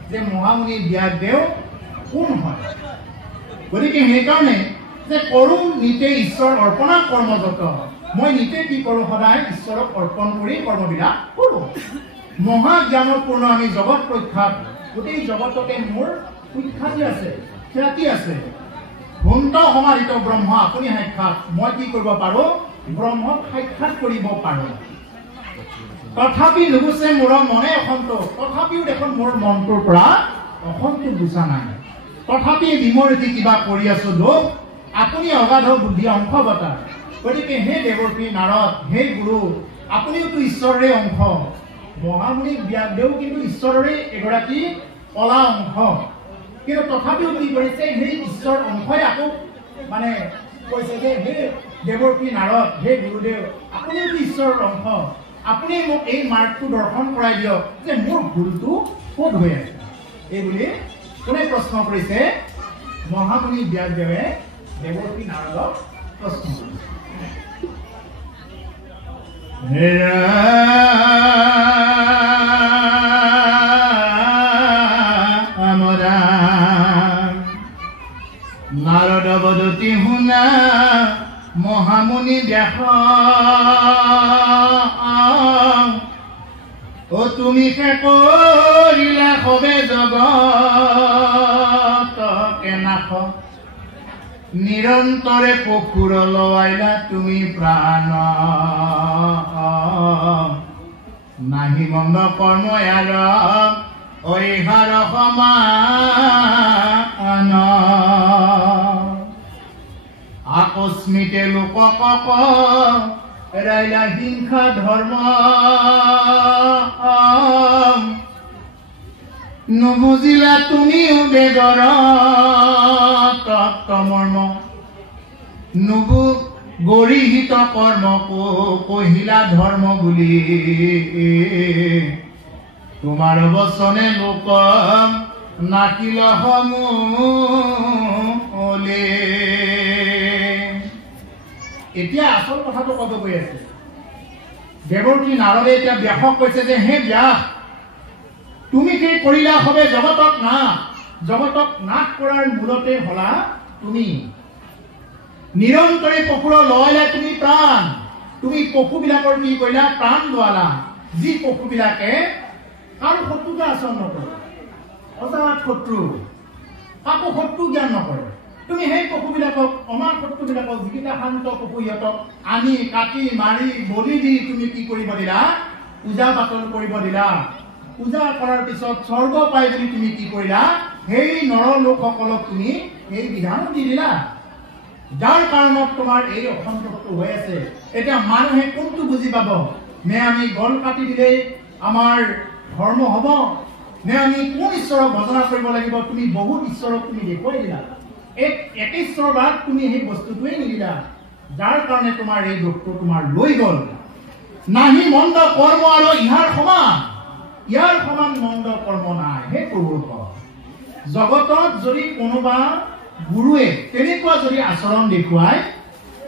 যে মহামুনি ব্যাসদেৱ কোন হয় গতিকে সেইকাৰণে যে কৰো নিতে ঈশ্বৰ অৰ্পণা কৰ্মযত মই নিতে কি কৰো সদায় ঈশ্বৰক অৰ্পণ কৰি কৰ্মবিলাক কৰো মহাজ্ঞানপূৰ্ণ আমি জগত প্ৰখ্যাত গোটেই জগততে মোৰ সুখ্যাতি আছে খ্যাতি আছে ভূন্ত সমাধিত ব্ৰহ্ম আপুনি সাক্ষাৎ মই কি কৰিব পাৰো ব্ৰহ্মক সাক্ষাৎ কৰিব পাৰো তথাপি নুগুছে মোৰ মনে অসন্তোষ তথাপিও দেখোন মোৰ মনটোৰ পৰা অসন্তোষ গুচা নাই তথাপি বিমৰিতি কিবা কৰি আছো লোক আপুনি অগাধ বুদ্ধি অংশৱতাৰ গতিকে হে দেৱৰ্ষী নাৰদ হে গুৰু আপুনিওতো ঈশ্বৰৰে অংশ মহামুনি ব্যাসদেৱ কিন্তু ঈশ্বৰৰে এগৰাকী কলা অংশ কিন্তু তথাপিও কি কৰিছে সেই ঈশ্বৰ অংশই আকৌ মানে কৈছে যে হে দেৱৰ্ষী নাৰদ হে গুৰুদেৱ আপুনিওতো ঈশ্বৰৰ অংশ আপুনি মোক এই মাৰ্গটো দৰ্শন কৰাই দিয়ক যে মোৰ ভুলটো ক'ত হৈ আছে এই বুলি কোনে প্ৰশ্ন কৰিছে মহামুনি ব্যাসদেৱে দেৱৰ্ষী নাৰদক প্ৰশ্ন কৰিছে নাৰদ বদতি শুনা মহামুনি ব্যাস ও তুমি কৰিলা সবে জগত কেনাশ নিৰন্তৰে পশুৰ লৱাইলা তুমি প্ৰাণ নাহি মন্দ কৰ্ম ইয়াৰ ঐহাৰ সমান আকস্মিতে লোকক ৰাইলা হিংসা ধৰ্ম নুবুজিলা তুমিও বেদৰ তত্ত্বমৰ্ম নুবু গৰিহিত কৰ্ম কহিলা ধৰ্ম বুলি তোমাৰ বচনে লোক নাকিল সমূলে। এতিয়া আসল কথাটো কব গৈ আছে দেৱকী নাৰদে এতিয়া ব্যাসক কৈছে যে হে ব্যাস তুমি কি কৰিলা হবে জগতক নাশ কৰাৰ মূলতে হলা তুমি নিৰন্তৰে পশুৰ লয়লা তুমি প্ৰাণ তুমি পশুবিলাকৰ কি কৰিলা প্ৰাণ লোৱালা যি পশুবিলাকে কাৰো শত্ৰুতা আচৰণ নকৰে অজাত শত্ৰু কাকো শত্ৰু জ্ঞান নকৰে তুমি সেই পশুবিলাকক অমাৰ শত্ৰুবিলাকক যিকেইটা শান্ত পশু সিহঁতক আনি কাটি মাৰি বলি দি তুমি কি কৰিব দিলা পূজা পাতল কৰিব দিলা পূজা কৰাৰ পিছত স্বৰ্গ পাই বুলি তুমি কি কৰিলা সেই নৰ লোকসকলক তুমি এই বিধান দি দিলা যাৰ কাৰণত তোমাৰ এই অসন্তোষটো হৈ আছে। এতিয়া মানুহে কোনটো বুজি পাব নে আমি গল কাটি দিলেই আমাৰ ধৰ্ম হ'ব নে আমি কোন ঈশ্বৰক ভজনা কৰিব লাগিব তুমি বহুত ঈশ্বৰক তুমি দেখুৱাই দিলা একেশ্বৰবাদ তুমি সেই বস্তুটোৱে নিদিলা যাৰ কাৰণে তোমাৰ এই দুখটো তোমাৰ লৈ গল নাহি মন্দ কৰ্ম আৰু ইয়াৰ সমান মন্দ কৰ্ম নাই হে প্ৰভুৰ জগতত যদি কোনোবা গুৰুৱে তেনেকুৱা যদি আচৰণ দেখুৱায়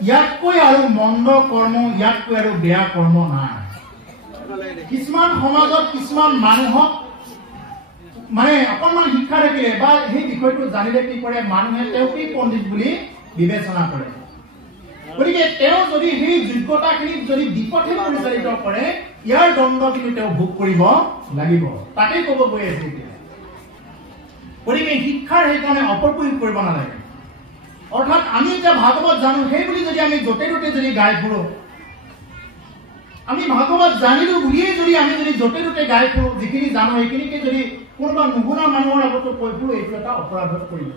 ইয়াতকৈ আৰু মন্দ কৰ্ম ইয়াতকৈ আৰু বেয়া কৰ্ম নাই। কিছুমান সমাজত কিছুমান মানুহক মানে অকণমান শিক্ষা থাকিলে বা সেই বিষয়টো জানিলে কি কৰে মানুহে তেওঁকেই পণ্ডিত বুলি বিবেচনা কৰে গতিকে তেওঁ যদি সেই যোগ্যতাখিনিক যদি বিপথে পৰিচালিত কৰে ইয়াৰ দণ্ড কিন্তু তেওঁ ভোগ কৰিব লাগিব তাকেই ক'ব গৈ আছে এতিয়া। গতিকে শিক্ষাৰ সেইকাৰণে অপপ্ৰয়োগ কৰিব নালাগে অৰ্থাৎ আমি এতিয়া ভাগৱত জানো সেই বুলি যদি আমি য'তে ত'তে যদি গাই ফুৰো আমি ভাগৱত জানিলো বুলিয়ে যদি আমি যদি য'তে ত'তে গাই ফুৰো যিখিনি জানো সেইখিনিকে যদি কোনোবা নুশুনা মানুহৰ আগতো কৈ ফুৰো এইটো এটা অপৰাধত পৰিব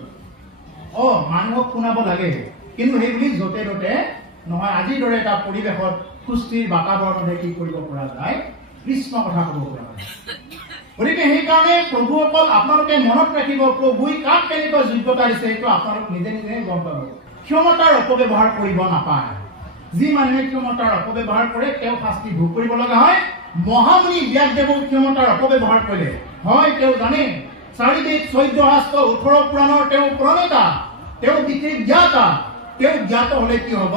মানুহক শুনাব লাগে কিন্তু সেই বুলি য'তে ত'তে নহয় আজিৰ দৰে এটা পৰিৱেশত সুস্থিৰ বাতাবৰণতে কি কৰিব পৰা যায় কৃষ্ণ কথা ক'ব পৰা যায়। গতিকে সেইকাৰণে প্ৰভুসকল আপোনালোকে মনত ৰাখিব প্ৰভুই কাক কেনেকুৱা যোগ্যতা দিছে এইটো আপোনালোক নিজে নিজে গম পাব ক্ষমতাৰ অপব্যৱহাৰ কৰিব নাপায় যি মানুহে ক্ষমতাৰ অপব্যৱহাৰ কৰে তেওঁ শাস্তি ভোগ কৰিব লগা হয়। মহামুনি ব্যাসদেৱৰ ক্ষমতাৰ অপব্যৱহাৰ কৰিলে হয় তেওঁ জানে 4 বেদ 14 শাস্ত্ৰ 18 পুৰাণৰ তেওঁ প্ৰণেতা তেওঁ বিশেষ জ্ঞাতা তেওঁ জ্ঞাত হলে কি হ'ব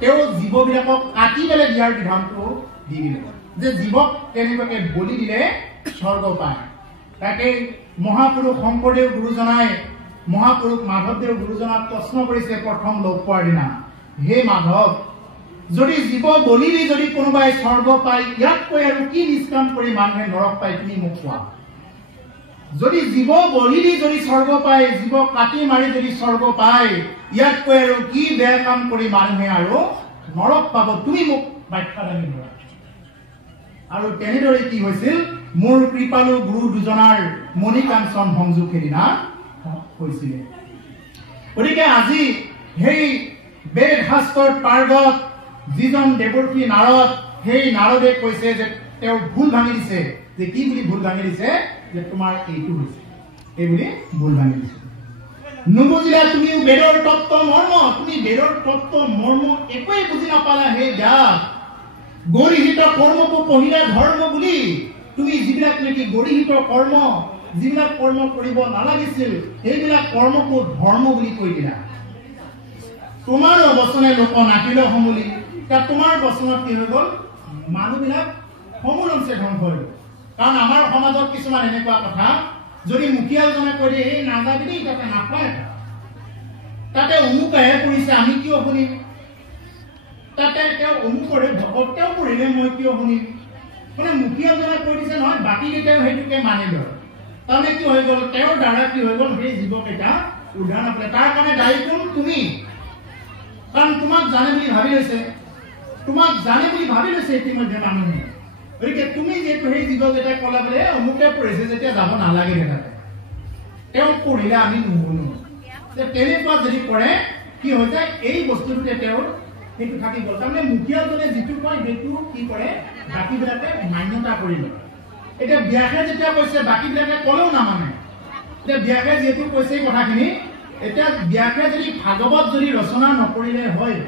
তেওঁ জীৱবিলাকক কাটি পেলে দিয়াৰ বিধানটো দি দিলে যে জীৱক কেনেবাকে বলি দিলে স্বৰ্গ পায়। তাকে মহাপুৰুষ শংকৰদেৱ গুৰুজনাই মহাপুৰুষ মাধৱদেৱ গুৰুজনাক প্ৰশ্ন কৰিছে প্ৰথম লগ পোৱাৰ দিনা হে মাধৱ যদি জীৱ বলি দি যদি কোনোবাই স্বৰ্গ পায় ইয়াতকৈ আৰু কি নিষ্কাম কৰি মানুহে নৰক পায় তুমি মোক কোৱা যদি জীৱ বলি দি যদি স্বৰ্গ পায় জীৱ কাটি মাৰি যদি স্বৰ্গ পায় ইয়াতকৈ আৰু কি বেয়া কাম কৰি মানুহে আৰু নৰক পাব তুমি মোক ব্যাখ্যা দাঙি ধৰা। আৰু তেনেদৰে কি হৈছিল মোৰ কৃপালু গুৰু দুজনাৰ মণিকাঞ্চন সংযোগ সেইদিনা হৈছিল। গতিকে আজি সেই বেদ শাস্ত্ৰৰ পাৰ্গত যিজন দেৱকী নাৰদ সেই নাৰদে কৈছে যে তেওঁ ভুল ভাঙি দিছে যে কি বুলি ভুল ভাঙি দিছে যে তোমাৰ এইটো হৈছে এই বুলি ভুল ভাঙি দিছে নুবুজিলা তুমি বেদৰ তত্ত্ব মৰ্ম তুমি বেদৰ তত্ত্ব মৰ্ম একোৱেই বুজি নাপালা হে ব্যাস গৰিহিত কৰ্মকো কহিলা ধৰ্ম বুলি তুমি যিবিলাক নেকি গৰিহিত কৰ্ম যিবিলাক কৰ্ম কৰিব নালাগিছিল সেইবিলাক কৰ্মকো ধৰ্ম বুলি কৈ দিলা তোমাৰ বচনে লোক নাকিল সমূলি তোমাৰ বচনত কি হৈ গ'ল মানুহবিলাক সমূলংশে ধ্বংস হৈ গ'ল। কাৰণ আমাৰ সমাজত কিছুমান এনেকুৱা কথা যদি মুখিয়ালজনে কৈ দিয়ে এই নাযাবি দেই তাতে নাপায় তাতে অমুকাহে কৰিছে আমি কিয় শুনিম তাতে তেওঁ অমুকৰে ভকত তেওঁ কৰিলে মই কিয় শুনিম মানে মুখিয়ালজনে কৈ দিছে নহয় বাকীকেইটাও সেইটোকে মানি লয় তাৰমানে কি হৈ গ'ল তেওঁৰ দ্বাৰা কি হৈ গ'ল সেই জীৱকেইটা উদ্ধাৰ নাপালে তাৰ কাৰণে দায়ী কোন তুমি কাৰণ তোমাক জানে বুলি ভাবি লৈছে ইতিমধ্যে মানুহে গতিকে তুমি যিহেতু সেই জীৱকেইটা ক'লা বোলে অমুকে পঢ়িছে যেতিয়া যাব নালাগে তাতে তেওঁ পঢ়িলে আমি নুশুনো তেনেকুৱা যদি কৰে কি হৈ যায় এই বস্তুটোতে তেওঁৰ সেইটো থাকি গ'ল। তাৰমানে মুখিয়ালজনে যিটো কয় সেইটো কি কৰে বাকীবিলাকে মান্যতা কৰি লয়। এতিয়া ব্যাসে যেতিয়া কৈছে বাকীবিলাকে ক'লেও নামানে। এতিয়া ব্যাসে যিহেতু কৈছে এই কথাখিনি, এতিয়া ব্যাসে যদি ভাগৱত যদি ৰচনা নকৰিলে হয়,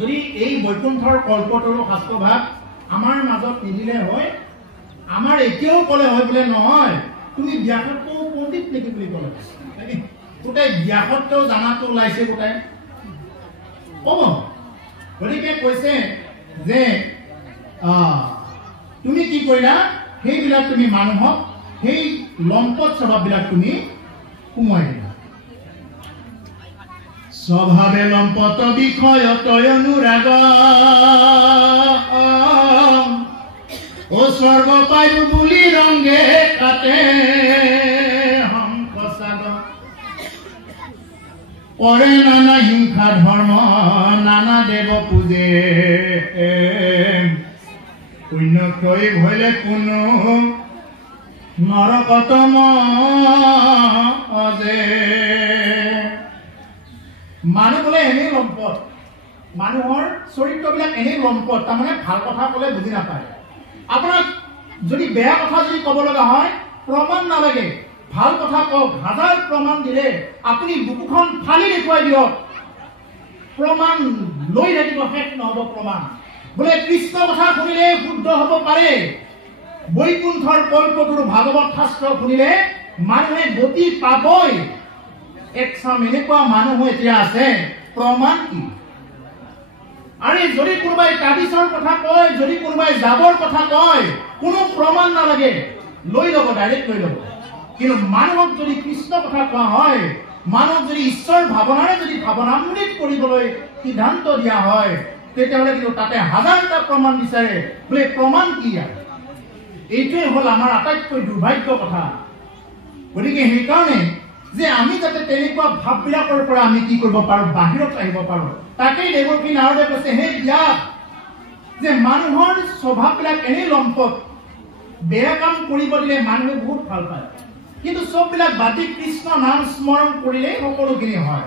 যদি এই বৈকুণ্ঠৰ কল্পতৰু শাস্ত্ৰভাগ আমাৰ মাজত নিদিলে হয়, আমাৰ এতিয়াও ক'লে হয় বোলে নহয় তুমি ব্যাসতকৈও পণ্ডিত নেকি বুলি ক'লে। গোটেই ব্যাসতকৈও জানাটো ওলাইছে গোটেই ক'ব। গতিকে কৈছে যে তুমি কি কৰিলা, সেইবিলাক তুমি মানুহক সেই লম্পট স্বভাৱবিলাক তুমি সোমোৱাই দিলা। স্বভাৱে লম্পট বিষয় তয় অনুৰাগ ও স্বৰ্গ পায়ো বুলি ৰংগে কাটে সংসাদ কৰে নানা হিংসা ধৰ্ম নানা দেৱ পূজে পুণ্যক্ষয় ভৈলে কোনো নৰকতম অজে। মানুহ বোলে এনেই লম্পট, মানুহৰ চৰিত্ৰবিলাক এনেই লম্পট, তাৰমানে ভাল কথা ক'লে বুজি নাপায়। আপোনাক যদি বেয়া কথা যদি ক'ব লগা হয় প্ৰমাণ নালাগে, ভাল কথা কওক, হাজাৰ প্ৰমাণ দিলে আপুনি বুকুখন ফালি দেখুৱাই দিয়ক, প্ৰমাণ লৈ থাকিব, শেষ নহ'ব প্ৰমাণ। বোলে কৃষ্ণ কথা শুনিলে শুদ্ধ হ'ব পাৰে, বৈকুণ্ঠৰ কল্পতৰু ভাগৱত শাস্ত্ৰ শুনিলে মানুহে গতি পাবই। একচাম এনেকুৱা মানুহ এতিয়া আছে, প্ৰমাণ কি? আৰে যদি কোনোবাই তাবিজৰ কথা কয়, যদি কোনোবাই যাবৰ কথা কয়, কোনো প্ৰমাণ নালাগে, লৈ ল'ব, ডাইৰেক্ট লৈ ল'ব। কিন্তু মানুহক যদি কৃষ্ণ কথা কোৱা হয়, মানুহক যদি ঈশ্বৰ ভাৱনাৰে যদি ভাৱনামৃত কৰিবলৈ সিদ্ধান্ত দিয়া হয়, তেতিয়াহ'লে কিন্তু তাতে হাজাৰটা প্ৰমাণ বিচাৰে। বোলে প্ৰমাণ কি? এইটোৱে হ'ল আমাৰ আটাইতকৈ দুৰ্ভাগ্য কথা। গতিকে সেইকাৰণে যে আমি যাতে তেনেকুৱা ভাৱবিলাকৰ পৰা আমি কি কৰিব পাৰো, বাহিৰত আহিব পাৰো। তাকেই দেৱকী নাৰদে কৈছে, হে ব্যাস, যে মানুহৰ স্বভাৱবিলাক এনেই লম্পট, বেয়া কাম কৰিব দিলে মানুহে বহুত ভাল পায়, কিন্তু চববিলাক বাতি কৃষ্ণ নাম স্মৰণ কৰিলে সকলোখিনি হয়।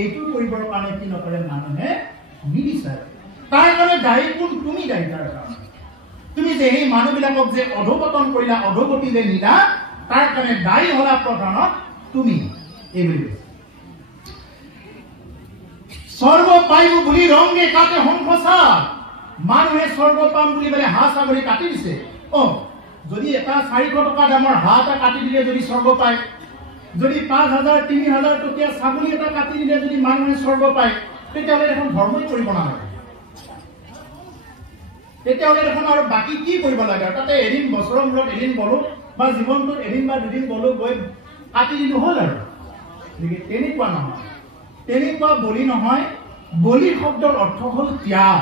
এইটো কৰিবৰ কাৰণে কি নকৰে, মানুহে নিবিচাৰে। তাৰ কাৰণে দায়ী কোন? তুমি দায়ী। তাৰ কাৰণে তুমি যে সেই মানুহবিলাকক যে অধোপতন কৰিলা, অধোগতিলে নিলা, তাৰ কাৰণে দায়ী হলা প্ৰধানত তুমি। এইবুলি স্বৰ্গ পাইব বুলি ৰংগে কাটে সংসা, মানুহে স্বৰ্গ পাম বুলি পেলাই হাঁহ ছাগলী কাটি দিছে। যদি এটা 400 টকা দামৰ হাঁহ এটা কাটি দিলে যদি স্বৰ্গ পায়, যদি 5000 3000 টকীয়া ছাগলী এটা কাটি দিলে যদি মানুহে স্বৰ্গ পায়, তেতিয়াহ'লে দেখোন ধৰ্মই কৰিব নালাগে। তেতিয়াহ'লে দেখোন আৰু বাকী কি কৰিব লাগে? তাতে এদিন বছৰৰ মূৰত এদিন গলো, বা জীৱনটোত এদিন বা দুদিন গলো, গৈ কাটি দিলো হ'ল আৰু। তেনেকুৱা নহয়, তেনেকুৱা বলি নহয়। বলি শব্দৰ অৰ্থ হ'ল ত্যাগ।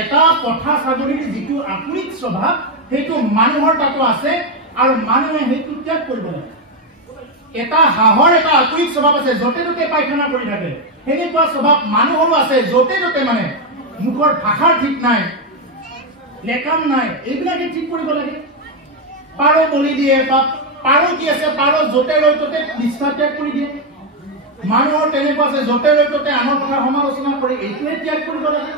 এটা পঠা ছাগলীৰ যিটো আকুৰিক স্বভাৱ, সেইটো মানুহৰ তাতো আছে, আৰু মানুহে সেইটো ত্যাগ কৰিব লাগে। এটা হাঁহৰ এটা আকুৰিক স্বভাৱ আছে, য'তে ত'তে পায়খানা কৰি থাকে। সেনেকুৱা স্বভাৱ মানুহৰো আছে, য'তে ত'তে, মানে মুখৰ ভাষাৰ ঠিক নাই, লেকাম নাই, এইবিলাকে ঠিক কৰিব লাগে। পাৰ বলি দিয়ে, বা পাৰ কি আছে, পাৰ য'তে ৰৈ ত'তে নিষ্ঠা ত্যাগ কৰি দিয়ে। মানুহৰ তেনেকুৱা আছে, য'তে ৰৈ ত'তে আনৰ কথা সমালোচনা কৰি, এইটোৱে ত্যাগ কৰিব লাগে।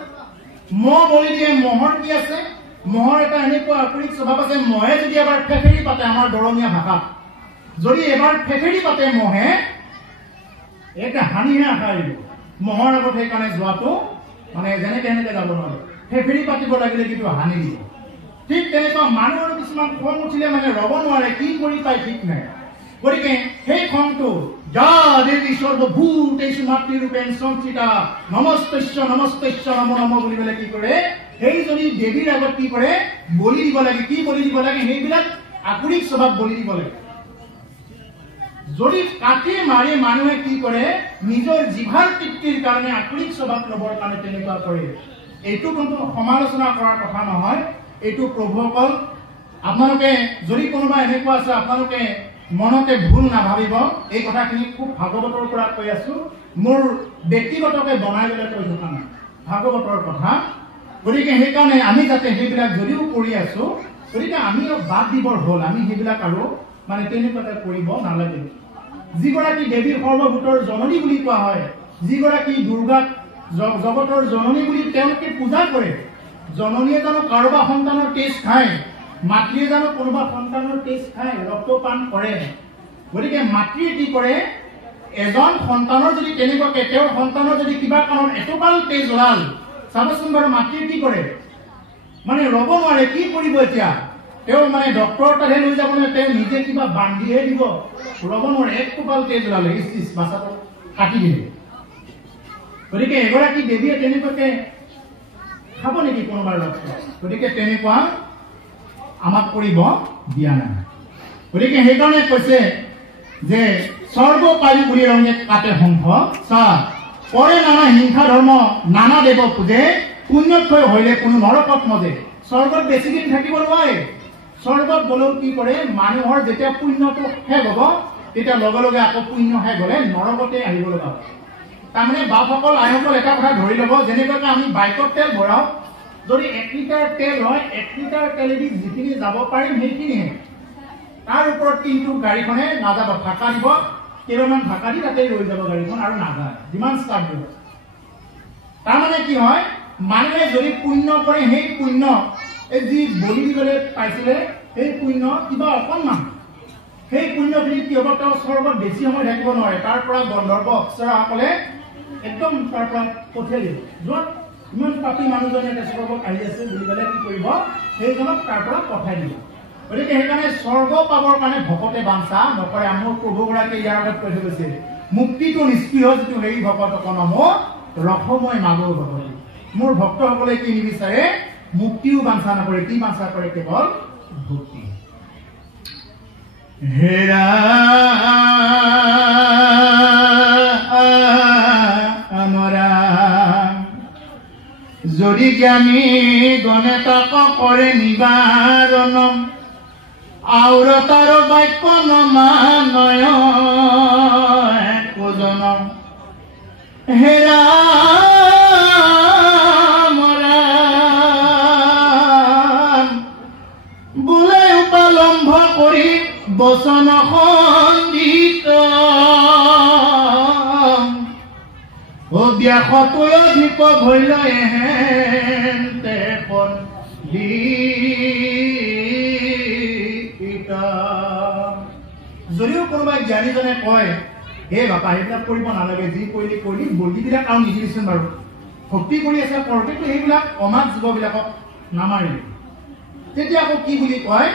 মহ বলি দিয়ে, মহৰ কি আছে, মহৰ এটা এনেকুৱা আকুৰিক স্বভাৱ আছে, মহে যদি এবাৰ ফেফেৰি পাতে, আমাৰ দৰঙীয়া ভাষাত যদি এবাৰ ফেফেৰি পাতে মহে, এটা হানিহে আশা দিব। মহৰ আগত সেইকাৰণে যোৱাটো মানে যেনেকে সেনেকে যাব নোৱাৰে, ফেফেৰি পাতিব লাগিলে কিন্তু হানি দিব। ঠিক তেনেকুৱা মানুহৰ কিছুমান খং উঠিলে মানে ৰ'ব নোৱাৰে, কি কৰি পায় ঠিক নাই। গতিকে সেই খংটো যা দেৱী সৰ্বভূতেষু মাতৃৰূপেণ সংস্থিতা নমস্তস্য নমস্তস্য নম নম বুলি পেলাই কি কৰে, সেইজনী দেৱীৰ আগত কি কৰে, বলি দিব লাগে। কি বলি দিব লাগে? সেইবিলাক আকুৰিক স্বভাৱ বলি দিব লাগে। যদি কাটি মাৰি মানুহে কি কৰে, নিজৰ জিভাৰ তৃপ্তিৰ কাৰণে আকুৰিক স্বভাৱ ল'বৰ কাৰণে তেনেকুৱা কৰে। এইটো কিন্তু সমালোচনা কৰাৰ কথা নহয়। এইটো প্ৰভুসকল, আপোনালোকে যদি কোনোবা এনেকুৱা আছে, আপোনালোকে মনতে ভুল নাভাবিব। এই কথাখিনি খুব ভাগৱতৰ পৰা কৈ আছো, মোৰ ব্যক্তিগতকে বনাই পেলাই কৈ থকা নাই, ভাগৱতৰ কথা। গতিকে সেইকাৰণে আমি যাতে সেইবিলাক যদিও কৰি আছো, গতিকে আমি বাদ দিবৰ হ'ল, আমি সেইবিলাক আৰু মানে তেনেকুৱাকে কৰিব নালাগে। যিগৰাকী দেৱীৰ সৰ্বভূতৰ জননী বুলি কোৱা হয়, যিগৰাকী দুৰ্গাক জগতৰ জননী বুলি তেওঁলোকে পূজা কৰে, জননীয়ে জানো কাৰোবাৰ সন্তানৰ তেজ খায়, মাতৃয়ে জানো কোনোবা সন্তানৰ তেজ খায়, ৰক্তপান কৰে? গতিকে মাতৃয়ে কি কৰে, এজন সন্তানৰ যদি তেনেকুৱাকে তেওঁৰ সন্তানৰ যদি কিবা কাৰণত এটোপাল তেজ ওলাল, চাবচোন বাৰু মাতৃয়ে কি কৰে, মানে ৰ'ব নোৱাৰে, কি কৰিব এতিয়া? তেওঁ মানে ডক্টৰৰ তাতহে লৈ যাব নে তেওঁ নিজে কিবা বান্ধিহে দিব? ৰ'ব নোৱাৰে, এক টোপাল তেজ ওলালে বাচ্চাটো কাটি দিলে। গতিকে এগৰাকী দেৱীয়ে তেনেকুৱাকে খাব নেকি কোনোবাৰ ৰক্ত? গতিকে তেনেকুৱা আমাক কৰিব দিয়া নাই। গতিকে সেইকাৰণে কৈছে যে স্বৰ্গ পায়ু বুলি ৰঙে কাটে শংখ, চা কৰে নানা হিংসা ধৰ্ম, নানা দেৱ পূজে, পুণ্যক্ষয় হইলে কোনো নৰকত মজে। স্বৰ্গত বেছি দিন থাকিব নোৱাৰে। স্বৰ্গত গ'লেও কি কৰে, মানুহৰ যেতিয়া পুণ্যটো শেষ হ'ব তেতিয়া লগে লগে আকৌ পুণ্য শেষ হ'লে নৰকতে আহিব লগা হয়। তাৰমানে বাপসকল আইসকল এটা কথা ধৰি ল'ব, যেনেকুৱাকে আমি বাইকত তেল ভৰাওঁ, যদি 1 লিটাৰ তেল হয় 1 লিটাৰ তেলেদি যিখিনি যাব পাৰিম সেইখিনিহে, তাৰ ওপৰত কিন্তু গাড়ীখনে নাযাব, ঢাকা দিব, কেইবামান ঢাকা দি তাতে ৰৈ যাব গাড়ীখন আৰু নাযায় যিমান ষ্টাৰ্ট দিব। তাৰমানে কি হয়, মানুহে যদি পুণ্য কৰে সেই পুণ্য যি বলি দিবলৈ পাইছিলে সেই পুণ্য কিবা অকণমান, সেই পুণ্যখিনি কি হ'ব, তেওঁ স্বৰ্গত বেছি সময় থাকিব নোৱাৰে। তাৰ পৰা গন্ধৰ্ব অপ্সৰাসকলে একদম তাৰ পৰা পঠিয়াই দিব, য'ত ইমান পাপী মানুহজনে স্বৰ্গত আহি আছে বুলি পেলাই কি কৰিব, সেইজনক তাৰ পৰা পঠাই দিব। গতিকে সেইকাৰণে স্বৰ্গ পাবৰ কাৰণে ভকতে বাঞ্ছা নকৰে। মোৰ প্ৰভুগৰাকীয়ে ইয়াৰ আগত কৈ থৈ গৈছে, মুক্তিটো নিষ্ক্ৰিয় যিটো হেৰি ভকত অকণম ৰসময় মাগৰ ভকতি। মোৰ ভক্তসকলে কি নিবিচাৰে, মুক্তিও বাঞ্ছা নকৰে, কি বাঞ্ছা কৰে, কেৱল ভক্তি। হেৰা আমৰা যদি জ্ঞানী গণে তাক কৰে নিবাৰণম, আউৰতাৰ বাক্য নমানয় একোজনম। হেৰা বোলে উপালম্ভ কৰি বচন খণ্ডিত, ব্যাসতকৈ অধিক ভৈল এহেন্তে পণ্ডিত। যদিও কোনোবাই জ্ঞানীজনে কয়, হে বাপা সেইবিলাক কৰিব নালাগে, যি কৰিলি কৰিলি, বলিবিলাক আৰু নিদিবিচোন বাৰু, ভক্তি কৰি আছে কৰোঁতে সেইবিলাক অমাত জীৱবিলাকক নামাৰিবি। তেতিয়া আকৌ কি বুলি কয়,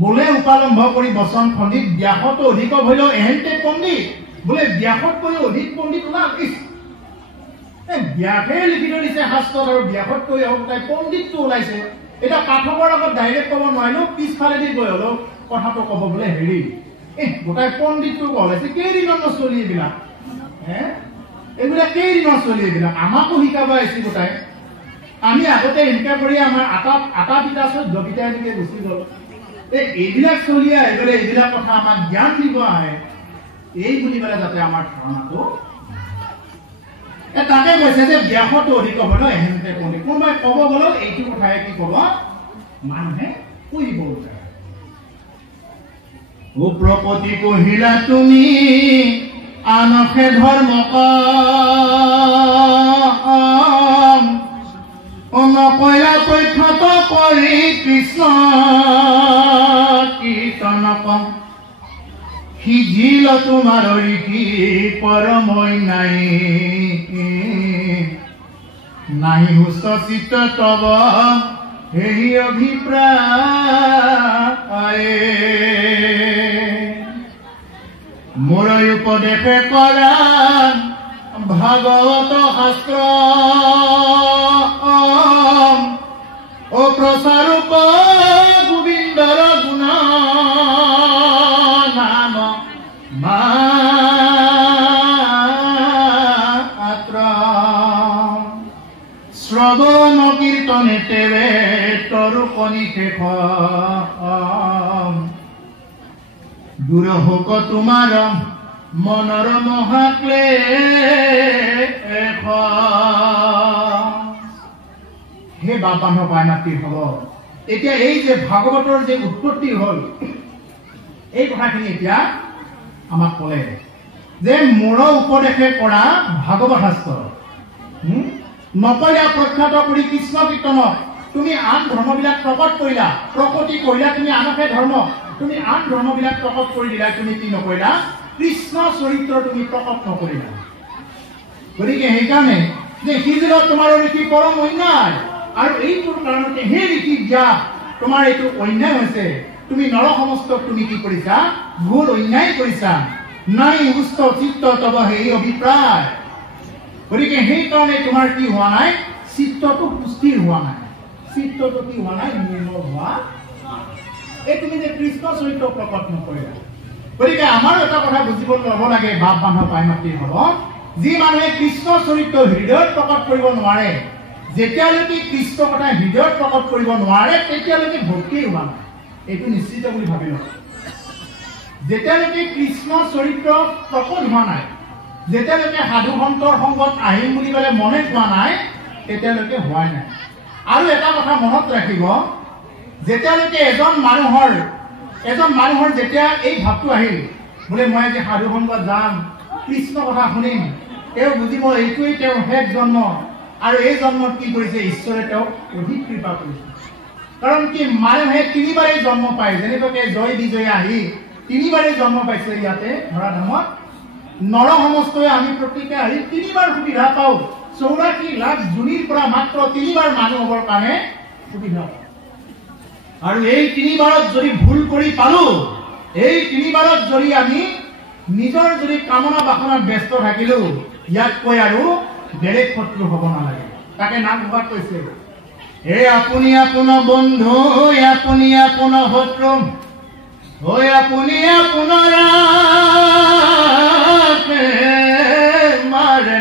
বোলে উপালম্ভ কৰি বচন খণ্ডিত, ব্যাসতো অধিক ভৈল এহেন্তে পণ্ডিত। বোলে ব্যাসতকৈ অধিক পণ্ডিত ওলাল। ব্যাসে লিখি থৈ দিছে শাস্ত্ৰত আৰু ব্যাসতকৈ তাই পণ্ডিতটো ওলাইছে। এতিয়া পাঠকৰ আগত ডাইৰেক্ট ক'ব নোৱাৰিলো, পিছফালেদি গৈ হ'লেও কথাটো ক'ব বোলে হেৰি গোটাই পণ্ডিতটো ওলাইছে। কেইদিনত নচলি এইবিলাক, এইবিলাক কেইদিনত চলি এইবিলাক? আমাকো শিকাব আহিছে গোটাই। আমি আগতে হিংসা কৰি আমাৰ আটা পিতা 14 পিতা এনেকে গুচি গ'ল। এইবিলাক চলি আহি গ'লে এইবিলাক কথা আমাক জ্ঞান দিব আহে, এই বুলি পেলাই যাতে আমাৰ ধাৰণাটো তাকে কৈছে যে ব্যাসতো অধিক হ'ব ন এহেন্তে পণ্ডিত। কোনোবাই ক'ব গ'লেও এইটো কথাই কি ক'ব, মানুহে কৰিব বিচাৰে। ও প্ৰপতি কহিলা তুমি আনসে ধৰ্ম নকয়া প্ৰখ্যাত কৰি কৃষ্ণ কীৰ্তন কম। সিজিল তোমাৰ ঋষি পৰময় নাই, নাহি হুষ্ট চিত্ত তব সেই অভিপ্ৰায়। মোৰ উপদেশে কৰা ভাগৱত শাস্ত্ৰ, ও প্ৰচাৰূপ গোবিন্দৰ গুণ নাম মাত্ৰ। শ্ৰৱণ কীৰ্তনে তেৱে তৰুকণি শেষ, দূৰ হোক তোমাৰ মনৰ মহাক্লেশ। হে বাপান পাইমাতৃ হব। এতিয়া এই যে ভাগৱতৰ যে উৎপত্তি হ'ল, এই কথাখিনি এতিয়া আমাক ক'লে। যে মোৰ উপদেশে কৰা ভাগৱত শাস্ত্ৰ নকলীয়া প্ৰখ্যাত কৰি কৃষ্ণ কীৰ্তনক তুমি আন ধৰ্মবিলাক প্ৰকট কৰিলা, প্ৰকটি কৰিলা তুমি আনকে ধৰ্ম, তুমি আন ধৰ্মবিলাক প্ৰকট কৰি দিলা, তুমি কি নকৰিলা? কৃষ্ণ চৰিত্ৰ তুমি প্ৰকট নকৰিলা। গতিকে সেইকাৰণে যে সিজুলত তোমাৰ ৰীতি পৰম অন্যায়, আৰু এইটোৰ কাৰণতে সেই ৰীতি দিয়া তোমাৰ এইটো অন্যায় হৈছে। তুমি নৰ সমস্তক তুমি কি কৰিছা? ভুল অন্যায় কৰিছা। নাই সুস্থ চিত্ত তব সেই অভিপ্ৰায়। গতিকে সেইকাৰণে তোমাৰ কি হোৱা নাই? চিত্তটো সুস্থিৰ হোৱা নাই, চিত্তটো কি হোৱা নাই? নিৰ্মল হোৱা। এই তুমি যে কৃষ্ণ চৰিত্ৰ প্ৰকট নকৰিলা। গতিকে আমাৰ এটা কথা বুজিব ল'ব লাগে বাপ বান্ধৱ আই মাতৃ হ'ব, যি মানুহে কৃষ্ণ চৰিত্ৰ হৃদয়ত প্ৰকট কৰিব নোৱাৰে, যেতিয়ালৈকে কৃষ্ণ কথা হৃদয়ত প্ৰকট কৰিব নোৱাৰে তেতিয়ালৈকে ভক্তি হোৱা নাই। এইটো নিশ্চিত বুলি ভাবি লওক। যেতিয়ালৈকে কৃষ্ণ চৰিত্ৰ প্ৰকট হোৱা নাই, যেতিয়ালৈকে সাধু সন্তৰ সংগত আহিম বুলি ক'লে মনে হোৱা নাই, তেতিয়ালৈকে হোৱাই নাই। আৰু এটা কথা মনত ৰাখিব, যেতিয়ালৈকে এজন মানুহৰ যেতিয়া এই ভাৱটো আহিল বোলে মই আজি সাধু সংগত যাম, কৃষ্ণ কথা শুনিম, তেওঁ বুজিব এইটোৱেই তেওঁৰ শেষ জন্ম, আৰু এই জন্মত কি কৰিছে? ঈশ্বৰে তেওঁক অধিক কৃপা কৰিছে। কাৰণ কি মানুহে তিনিবাৰেই জন্ম পায়, যেনেকৈ জয় বিজয় আহি তিনিবাৰেই জন্ম পাইছে ইয়াতে ধৰাধামত। নৰ সমস্তই আমি প্ৰত্যেকে আহি তিনিবাৰ সুবিধা পাওঁ। 84 লাখ জুনিৰ পৰা মাত্ৰ তিনিবাৰ মানুহ হ'বৰ কাৰণে সুবিধা পাওঁ। আৰু এই তিনিবাৰত যদি ভুল কৰি পালো, এই তিনিবাৰত যদি আমি নিজৰ যদি কামনা বাসনাত ব্যস্ত থাকিলো, ইয়াতকৈ আৰু বেলেগ শত্ৰু হ'ব নালাগে। তাকে নাম ভবাত কৈছে, হে আপুনি আপোনাৰ বন্ধু, আপুনি আপোনাৰ শত্ৰু, ঐ আপুনি আপোনাৰ মাৰে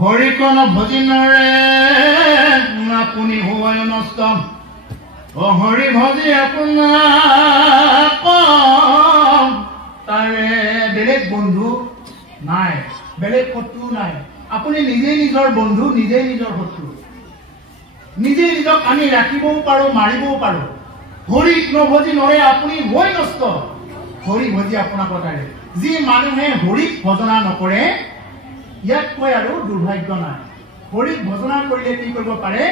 হৰিকণ ভজিনৰে আপুনি হোৱায় নষ্ট, হৰি ভজি আপোনাৰ তাৰে বেলেগ বন্ধু নাই, বেলেগ শত্ৰু নাই। আপুনি নিজেই নিজৰ বন্ধু, নিজেই নিজৰ শত্ৰু, নিজে নিজক আমি ৰাখিবও পাৰো, মাৰিবও পাৰো। হৰিক নভজি নৰে আপুনি হৈ নষ্ট, হৰি ভজি আপোনাৰ কথাৰে। যি মানুহে হৰিক ভজনা নকৰে, ইয়াতকৈ আৰু দুৰ্ভাগ্য নাই। হৰিক ভজনা কৰিলে কি কৰিব পাৰে?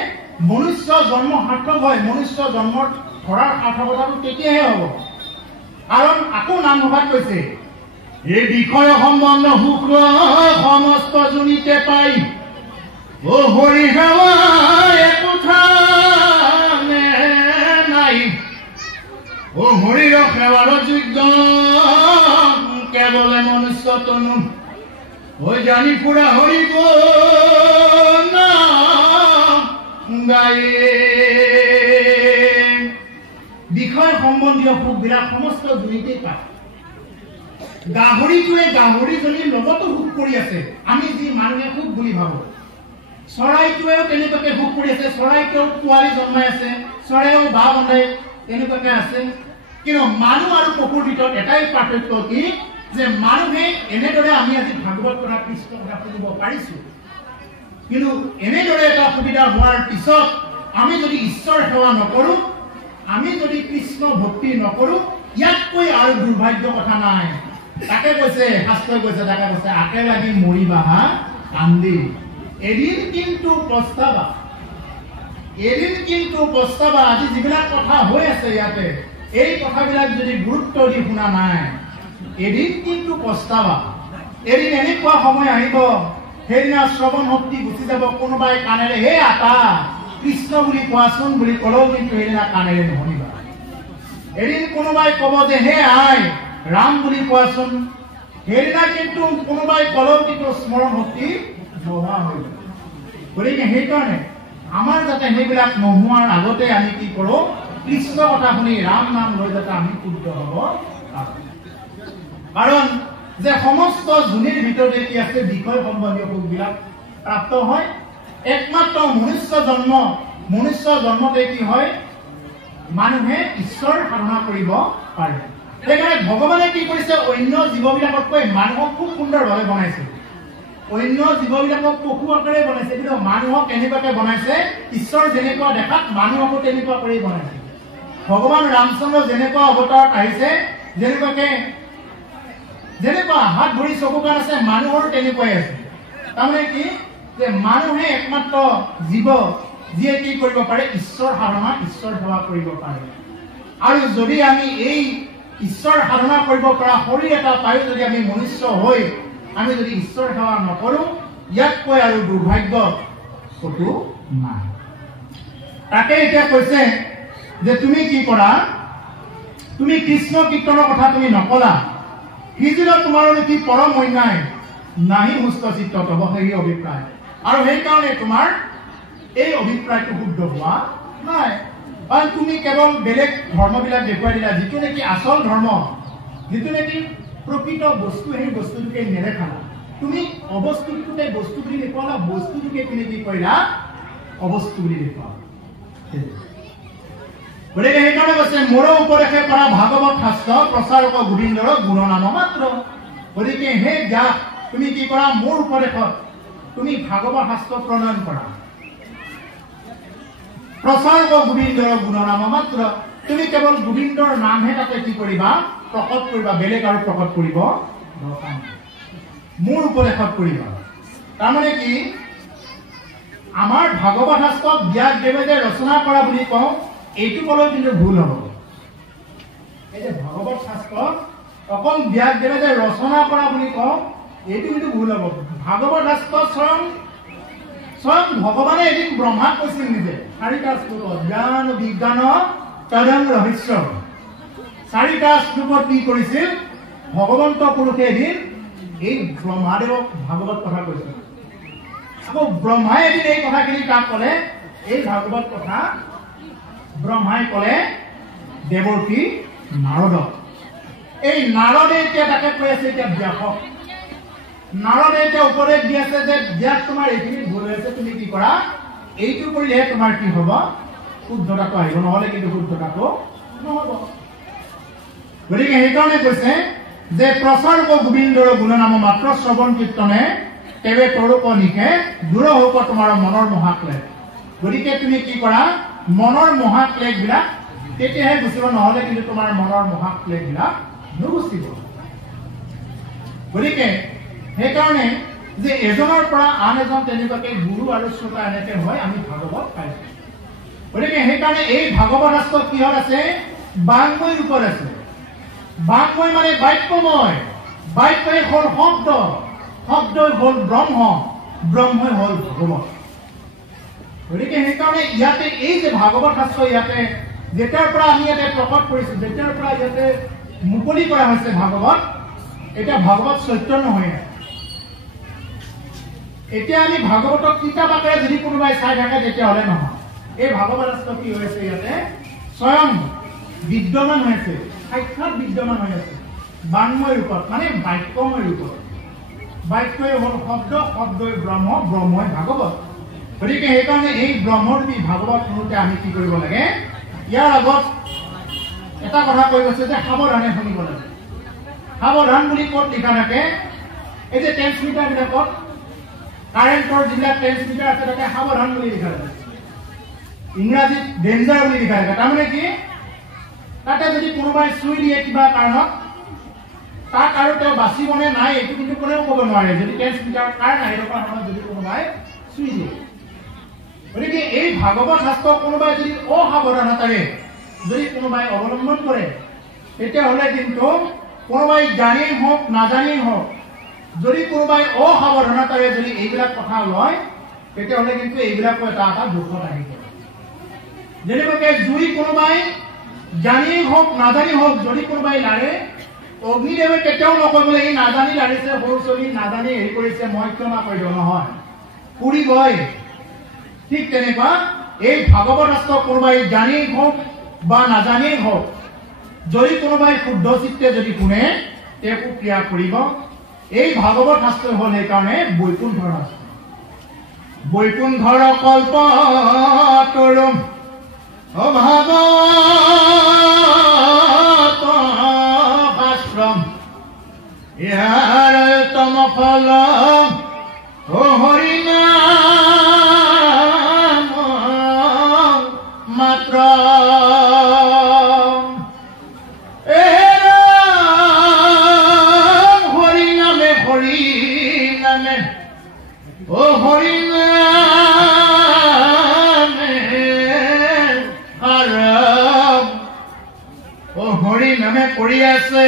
মনুষ্য জন্ম সাৰ্থক হয়। মনুষ্য জন্মৰ ধৰাৰ সাৰ্থকতাটো তেতিয়াহে হ'ব। কাৰণ আকৌ নাম ভবাত কৈছে, এই বিষয় সম্বন্ধ সুখ সমস্ত জনিতে পাই, ও হৰি সেৱা একোথা নাই, ও হৰিৰ সেৱাৰ যোগ্য কেৱলে মনুষ্য তনু, ঐ জানি ফুৰা হৰি গাই। বিষয় সম্বন্ধীয় সুখবিলাক সমস্ত জনিতেই পায়। গাহৰিটোৱে গাহৰিজনীৰ লগতো সুখ কৰি আছে, আমি যি মানুহে সুখ বুলি ভাবো। চৰাইটোৱেও তেনেকুৱাকে সুখ কৰি আছে, চৰাইটোৱেও পোৱালি জন্মাই আছে, চৰাইও বাঁহ বনাই তেনেকুৱাকে আছে। কিন্তু মানুহ আৰু পশুৰ ভিতৰত এটাই পাৰ্থক্য কি, যে মানুহে এনেদৰে আমি আজি ভাগৱত কথা কৃষ্ণ কথা শুনিব পাৰিছো, কিন্তু এনেদৰে এটা সুবিধা হোৱাৰ পিছত আমি যদি ঈশ্বৰ সেৱা নকৰো, আমি যদি কৃষ্ণ ভক্তি নকৰো, ইয়াতকৈ আৰু দুৰ্ভাগ্য কথা নাই। তাকে কৈছে শাস্ত্ৰই কৈছে, তাকে কৈছে আকে লাগি মৰিবা কান্দি, এদিন কিন্তু পস্তাবা, এদিন কিন্তু পস্তাবা। আজি যিবিলাক কথা হৈ আছে ইয়াতে, এই কথাবিলাক যদি গুৰুত্ব দি শুনা নাই, এদিন কিন্তু পস্তাবা। এদিন এনেকুৱা সময় আহিব, সেইদিনা শ্ৰৱণ শক্তি গুচি যাব। কোনোবাই কাণেৰে হে আতা কৃষ্ণ বুলি কোৱাচোন বুলি ক'লেও কিন্তু সেইদিনা কাণেৰে নুশুনিবা। এদিন কোনোবাই ক'ব যে হে আই ৰাম বুলি কোৱাচোন, সেইদিনা কিন্তু কোনোবাই ক'লেও কিন্তু স্মৰণ শক্তি নোহোৱা হৈ যাব। গতিকে সেইকাৰণে আমাৰ যাতে সেইবিলাক নোহোৱাৰ আগতে আমি কি কৰোঁ, কৃষ্ণ কথা শুনি ৰাম নাম লৈ যাতে আমি শুদ্ধ হ'ব পাৰোঁ। কাৰণ যে সমস্ত জুনিৰ ভিতৰতে কি আছে? বিষয় সম্বন্ধীয় সুখবিলাক প্ৰাপ্ত হয়। একমাত্ৰ মনুষ্য জন্মতে কি হয়? মানুহে ঈশ্বৰ সাধনা কৰিব পাৰে। সেইকাৰণে ভগৱানে কি কৰিছে? অন্য জীৱবিলাকতকৈ মানুহক খুব সুন্দৰভাৱে বনাইছে। অন্য জীৱবিলাকক পশু আকাৰে বনাইছে, কিন্তু মানুহক এনেকুৱাকে বনাইছে, ঈশ্বৰ যেনেকুৱা দেখাত মানুহকো তেনেকুৱা কৰি বনাইছে। ভগৱান ৰামচন্দ্ৰ যেনেকুৱা অৱতাৰত আহিছে, যেনেকুৱাকে যেনেকুৱা হাত ভৰি চকু কাণ আছে মানুহৰ তেনেকুৱাই আছে তাৰমানে কি যে মানুহে একমাত্ৰ জীৱ যিয়ে কি কৰিব পাৰে ঈশ্বৰ সাধনা ঈশ্বৰ সেৱা কৰিব পাৰে আৰু যদি আমি এই ঈশ্বৰ সাধনা কৰিব পৰা শৰীৰ এটা পাই যদি আমি মনুষ্য হৈ আমি যদি ঈশ্বৰ সেৱা নকৰো ইয়াতকৈ আৰু দুৰ্ভাগ্য কতো নাই তাকে এতিয়া কৈছে যে তুমি কি কৰা তুমি কৃষ্ণ কীৰ্তনৰ কথা তুমি নকলা হিজিল তোমাৰ কি পৰম অন্যায় নাহি সুস্থ চিত্ত তব সেই অভিপ্ৰায় আৰু সেই কাৰণে তোমাৰ এই অভিপ্ৰায়টো শুদ্ধ হোৱা নাই কাৰণ তুমি কেৱল বেলেগ ধৰ্মবিলাক দেখুৱাই দিলা যিটো নেকি আচল ধৰ্ম যিটো নেকি প্ৰকৃত বস্তু সেই বস্তুটোকে নেদেখালা তুমি অবস্তুটোতে বস্তু বুলি দেখুৱালা বস্তুটোকে তুমি কি কৰিলা অবস্তু বুলি দেখুৱালা গতিকে সেইকাৰণে কৈছে মোৰ উপদেশে পৰা ভাগৱত শাস্ত্ৰ প্ৰচাৰক গোবিন্দৰ গুণনাম মাত্ৰ গতিকে হে ব্যাস তুমি কি কৰা মোৰ উপদেশত তুমি ভাগৱত শাস্ত্ৰ প্ৰণয়ন কৰা প্ৰচাৰক গোবিন্দৰ গুণনাম মাত্ৰ তুমি কেৱল গোবিন্দৰ নামহে তাতে কি কৰিবা প্ৰকট কৰিবা বেলেগ আৰু প্ৰকট কৰিব দৰকাৰ নাই মোৰ উপদেশত কৰিবা তাৰমানে কি আমাৰ ভাগৱত শাস্ত্ৰ ব্যাসদেৱে যে ৰচনা কৰা বুলি কওঁ এইটো ক'লেও কিন্তু ভুল হ'ব এই যে ভাগৱত শাস্ত্ৰ অকল ব্যাসদেৱে যে ৰচনা কৰা বুলি কওঁ এইটো কিন্তু ভুল হ'ব ভাগৱত শাস্ত্ৰ স্বয়ং ভগৱানে এদিন ব্ৰহ্মাক কৈছিল নিজে 4টা শ্লোকত জ্ঞান বিজ্ঞান তদং ৰহস্য 4টা শ্লোকত কি কৰিছিল ভগৱন্ত পুৰুষে এদিন এই ব্ৰহ্মাদেৱক ভাগৱত কথা কৈছিল আকৌ ব্ৰহ্মাই এদিন এই কথাখিনি কাক ক'লে এই ভাগৱত কথা ব্ৰহ্মাই ক'লে দেৱকী নাৰদক এই নাৰদে এতিয়া তাকে কৈ আছে এতিয়া ব্যাসক নাৰদে এতিয়া উপদেশ দি আছে যে ব্যাস তোমাৰ এইখিনি ভুল হৈছে তুমি কি কৰা এইটো কৰিলে তোমাৰ কি হ'ব শুদ্ধতাটো আহিব নহ'লে কিন্তু শুদ্ধতাটো নহ'ব গতিকে সেইকাৰণে কৈছে যে প্ৰচাৰক গোবিন্দৰ গুণনাম মাত্ৰ শ্ৰৱণ কীৰ্তনে তেৱে তৰুপ নিশে দূৰ হ'ব তোমাৰ মনৰ মহাক্লেশ গতিকে তুমি কি কৰা মনৰ মহাক্লেশবিলাক তেতিয়াহে গুচিব নহ'লে কিন্তু তোমাৰ মনৰ মহাক্লেশবিলাক নুগুচিব গতিকে সেইকাৰণে যে এজনৰ পৰা আন এজন তেনেকুৱাকে গুৰু আৰু শ্ৰোতা এনেকে হয় আমি ভাগৱত পাইছো গতিকে সেইকাৰণে এই ভাগৱত শাস্ত্ৰ কিহত আছে বাংময় ৰূপত আছে বাংময় মানে বাক্যময় বাক্যই হ'ল শব্দ শব্দই হ'ল ব্ৰহ্ম ব্ৰহ্মই হ'ল ভগৱত গতিকে সেইকাৰণে ইয়াতে এই যে ভাগৱত শাস্ত্ৰ ইয়াতে যেতিয়াৰ পৰা আমি ইয়াতে প্ৰকট কৰিছো যেতিয়াৰ পৰা ইয়াতে মুকলি কৰা হৈছে ভাগৱত এতিয়া ভাগৱত চৈতন্য হৈ আছে এতিয়া আমি ভাগৱতক কিতাপ আকাৰে যদি কোনোবাই চাই থাকে তেতিয়াহ'লে নহয় এই ভাগৱত শাস্ত্ৰ কি হৈছে ইয়াতে স্বয়ং বিদ্যমান হৈছে সাক্ষাৎ বিদ্যমান হৈ আছে বাংময় ৰূপত মানে বাক্যময় ৰূপত বাক্যই হ'ল শব্দ শব্দই ব্ৰহ্ম ব্ৰহ্মই ভাগৱত গতিকে সেইকাৰণে এই ব্ৰহ্মৰূপী ভাগৱত শুনোতে আমি কি কৰিব লাগে ইয়াৰ আগত এটা কথা কৈ গৈছে যে সাৱধানে শুনিব লাগে সাৱধান বুলি ক'ত লিখা থাকে এই যে ট্ৰেন্সমিটাৰবিলাকত কাৰেণ্টৰ যিবিলাক ট্ৰেন্সমিটাৰ আছে তাতে সাৱধান বুলি লিখা থাকে ইংৰাজীত ডেঞ্জাৰ বুলি লিখা থাকে তাৰমানে কি তাতে যদি কোনোবাই চুই দিয়ে কিবা কাৰণত তাক আৰু তেওঁ বাচিবনে নাই এইটো কিন্তু কোনেও ক'ব নোৱাৰে যদি ট্ৰেন্সমিটাৰ কাৰেণ্ট আহি থকা সময়ত যদি কোনোবাই চুই দিয়ে গতিকে এই ভাগৱত শাস্ত্ৰ কোনোবাই যদি অসাৱধানতাৰে যদি কোনোবাই অৱলম্বন কৰে তেতিয়াহ'লে কিন্তু কোনোবাই জানেই হওক নাজানেই হওক যদি কোনোবাই অসাৱধানতাৰে যদি এইবিলাক কথা লয় তেতিয়াহ'লে কিন্তু এইবিলাকো এটা এটা দুখত আহি পৰে যেনেকুৱাকে জুই কোনোবাই জানেই হওক নাজানি হওক যদি কোনোবাই লাৰে অগ্নিদেৱে কেতিয়াও নকয় বোলে এই নাজানি লাৰিছে সৰু চলি নাজানি হেৰি কৰিছে মই ক্ষমা কৰি দিওঁ নহয় পুৰিবই ঠিক তেনেকুৱা এই ভাগৱত শাস্ত্ৰ কোনোবাই জানেই হওক বা নাজানেই হওক যদি কোনোবাই শুদ্ধ চিত্তে যদি শুনে তেওঁকো ক্ৰিয়া কৰিব এই ভাগৱত শাস্ত্ৰ হ'ল সেইকাৰণে বৈকুণ্ঠৰ শাস্ত্ৰ বৈকুণ্ঠৰ কল্প তৰুম অভাৱত আশ্ৰম ইয়াৰ তম ফল হৰিনাম মাত্ৰ কৰি আছে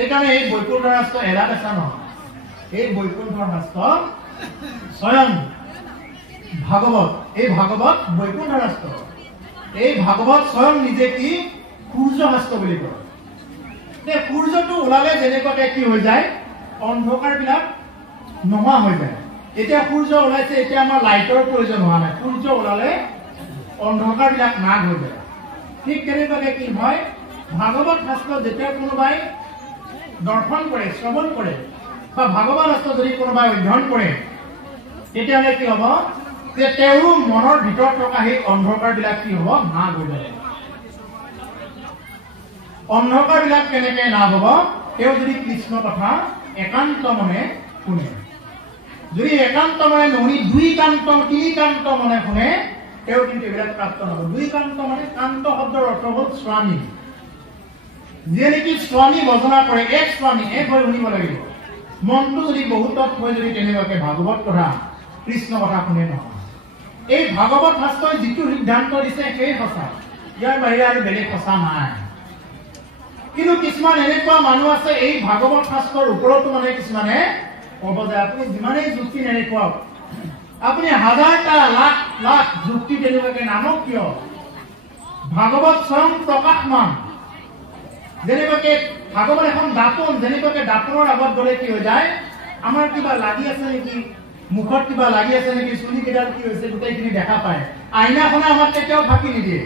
এইকাৰণে এই বৈকুণ্ঠ ৰাষ্ট্ৰ এৰা পেচা নহয়। এই বৈকুণ্ঠৰ ৰাষ্ট্ৰ স্বয়ং ভাগৱত, এই ভাগৱত বৈকুণ্ঠ ৰাষ্ট্ৰ। এই ভাগৱত স্বয়ং নিজে কি সূৰ্য শাস্ত্ৰ বুলি কয়। সূৰ্যটো ওলালে যেনেকুৱাকে কি হৈ যায়, অন্ধকাৰ বিলাক নোহোৱা হৈ যায়। এতিয়া সূৰ্য ওলাইছে, এতিয়া আমাৰ লাইটৰ প্ৰয়োজন হোৱা নাই। সূৰ্য ওলালে অন্ধকাৰ বিলাক নাশ হৈ যায়। ঠিক তেনেকুৱাকে কি হয়, ভাগৱত শাস্ত্ৰ যেতিয়া কোনোবাই দৰ্শন কৰে, শ্ৰৱণ কৰে, বা ভাগৱত শাস্ত্ৰ যদি কোনোবাই অধ্যয়ন কৰে, তেতিয়াহ'লে কি হ'ব যে তেওঁৰ মনৰ ভিতৰত থকা সেই অন্ধকাৰ বিলাক কি হ'ব, নাশ হৈ যাব। অন্ধকাৰ বিলাক কেনেকে নাশ হ'ব, তেওঁ যদি কৃষ্ণ কথা একান্ত মনে শুনে। যদি একান্ত মনে নুশুনি দুই কান্ত তিনি কান্ত মনে শুনে, তেওঁ কিন্তু এইবিলাক প্ৰাপ্ত নহ'ব। দুই কান্ত মানে, কান্ত শব্দৰ অৰ্থ হ'ল স্বামী। যিয়ে নেকি স্বামী ভজনা কৰে, এক স্বামী, এক হৈ শুনিব লাগিব। মনটো যদি বহুতত হৈ যদি তেনেকুৱাকে ভাগৱত কথা কৃষ্ণ কথা শুনে নহয়। এই ভাগৱত শাস্ত্ৰই যিটো সিদ্ধান্ত দিছে সেই সঁচা, ইয়াৰ বাহিৰে আৰু বেলেগ সঁচা নাই। কিন্তু কিছুমান এনেকুৱা মানুহ আছে, এই ভাগৱত শাস্ত্ৰৰ ওপৰতো মানে কিছুমানে ক'ব যে আপুনি যিমানেই যুক্তি নেদেখুৱাওক, আপুনি হাজাৰটা লাখ লাখ যুক্তি তেনেকুৱাকে নানক কিয়, ভাগৱত স্বয়ং প্ৰকাশমান। যেনেকুৱাকে ভাগৱত এখন দাপোন, যেনেকুৱাকে দাপোনৰ আগত গ'লে কি হৈ যায়, আমাৰ কিবা লাগি আছে নেকি, মুখত কিবা লাগি আছে নেকি, চুলি কেইডাল কি হৈছে, গোটেইখিনি দেখা পায়। আইনাখনে আমাক কেতিয়াও ফাঁকি নিদিয়ে।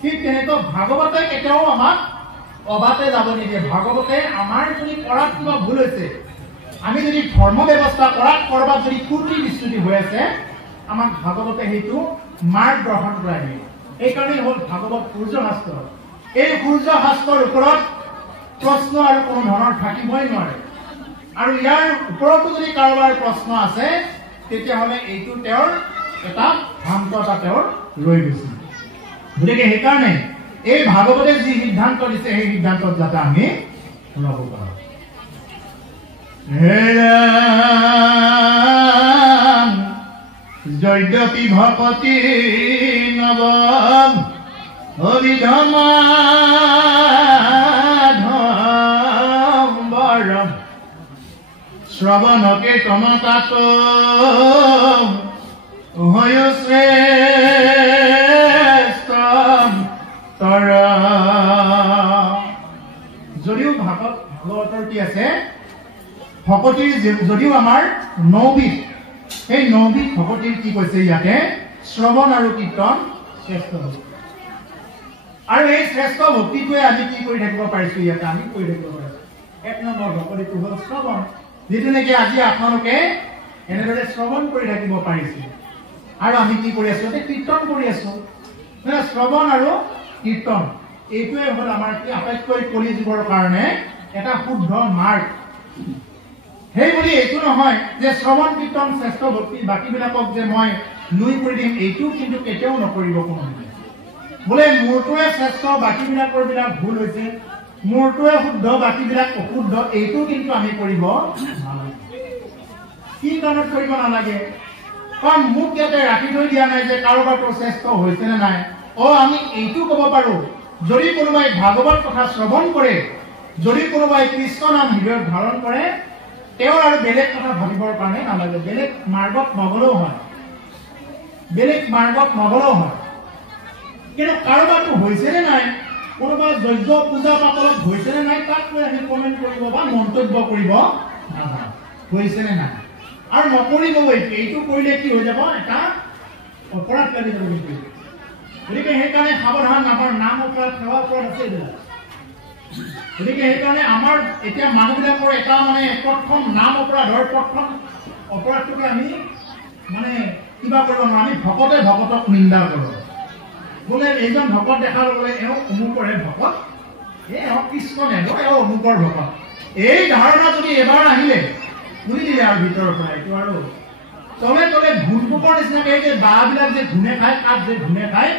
ঠিক তেনেকুৱা ভাগৱতে কেতিয়াও আমাক অবাতে যাব নিদিয়ে। ভাগৱতে আমাৰ যদি কৰাত কিবা ভুল হৈছে, আমি যদি ধৰ্ম ব্যৱস্থা কৰাত কৰবাত যদি ত্ৰুটি বিচ্যুতি হৈ আছে, আমাক ভাগৱতে সেইটো মাৰ্গদৰ্শন কৰাই দিয়ে। এইকাৰণেই হ'ল ভাগৱত সূৰ্য শাস্ত্ৰ। এই সূৰ্য শাস্ত্ৰৰ ওপৰত প্ৰশ্ন আৰু কোনো ধৰণৰ থাকিবই নোৱাৰে। আৰু ইয়াৰ ওপৰতো যদি কাৰোবাৰ প্ৰশ্ন আছে, তেতিয়াহ'লে এইটো তেওঁৰ এটা ভ্ৰান্ততা তেওঁৰ ৰৈ গৈছে। গতিকে সেইকাৰণে এই ভাগৱতে যি সিদ্ধান্ত দিছে, সেই সিদ্ধান্তত যাতে আমি ৰ'ব পাৰোঁ। যদ্যপি ভকতি নৱম অবিধমাধম্বৰম শ্ৰৱণকে কমতাত হয় শ্ৰেষ্ঠ তৰ। যদিও ভাগৱতৰ কি আছে, ভকতিৰ যদিও আমাৰ 9 বিধ, সেই 9 বিধ ভকতিৰ কি কৈছে ইয়াতে, শ্ৰৱণ আৰু কীৰ্তন শ্ৰেষ্ঠ ভক্তি। আৰু এই শ্ৰেষ্ঠ ভক্তিটোৱে আমি কি কৰি থাকিব পাৰিছো, ইয়াতে আমি কৰি থাকিব পাৰিছো। 1 নম্বৰ ভকতিটো হ'ল শ্ৰৱণ, যিটো নেকি আজি আপোনালোকে এনেদৰে শ্ৰৱণ কৰি থাকিব পাৰিছে। আৰু আমি কি কৰি আছো, কীৰ্তন কৰি আছো। শ্ৰৱণ আৰু কীৰ্তন এইটোৱে হ'ল আমাৰ কি আটাইতকৈ কলি যুগৰ কাৰণে এটা শুদ্ধ মাৰ্গ। সেই বুলি এইটো নহয় যে শ্ৰৱণ কীৰ্তন শ্ৰেষ্ঠ ভক্তি, বাকীবিলাকক যে মই নুই কৰি দিম, এইটো কিন্তু কেতিয়াও নকৰিব কোনো। বোলে মোৰটোৱে শ্ৰেষ্ঠ, বাকীবিলাকৰ বিলাক ভুল হৈছে, মোৰটোৱে শুদ্ধ, বাকীবিলাক অশুদ্ধ, এইটো কিন্তু আমি কৰিব নালাগে। কি কাৰণত কৰিব নালাগে? কাৰণ মোক ইয়াতে ৰাখি থৈ দিয়া নাই যে কাৰোবাৰটো শ্ৰেষ্ঠ হৈছে নে নাই। আমি এইটো ক'ব পাৰো, যদি কোনোবাই ভাগৱত কথা শ্ৰৱণ কৰে, যদি কোনোবাই কৃষ্ণ নাম হৃদয়ত ধাৰণ কৰে, তেওঁৰ আৰু বেলেগ কথা ভাবিবৰ কাৰণে নালাগে। বেলেগ মাৰ্গত নগলেও হয়, বেলেগ মাৰ্গত নগলেও হয়। কিন্তু কাৰোবাৰটো হৈছে নে নাই, কোনোবা যজ্ঞ পূজা পাতলত হৈছে নে নাই, তাক লৈ আমি কমেণ্ট কৰিব বা মন্তব্য কৰিব নাযাওঁ, হৈছে নে নাই। আৰু নকৰিব, এইটো কৰিলে কি হৈ যাব, এটা অপৰাধ লাগি যাব। গতিকে সেইকাৰণে সাৱধান, আমাৰ নাম অপৰাধ, সেৱা অপৰাধ আছে এইবিলাক। গতিকে সেইকাৰণে আমাৰ এতিয়া মানুহবিলাকৰ এটা মানে প্ৰথম নাম অপৰাধৰ প্ৰথম অপৰাধটোকে আমি মানে কিবা কৰিব নোৱাৰো। আমি ভকতে ভকতক নিন্দা কৰোঁ। বোলে এইজন ভকত দেখা লগে এওঁ অমুকৰে ভকত, এওঁ কৃষ্ণ নেনো, এওঁ অমুকৰ ভকত, এই ধাৰণা যদি এবাৰ আহিলে শুনি দিলে আৰু ভিতৰৰ পৰা এইটো আৰু তলে তলে ঘূণ পোকৰ নিচিনাকে এই যে বাঁহবিলাক যে ঘূণে খায়, কাঠ যে ঘূণে খায়,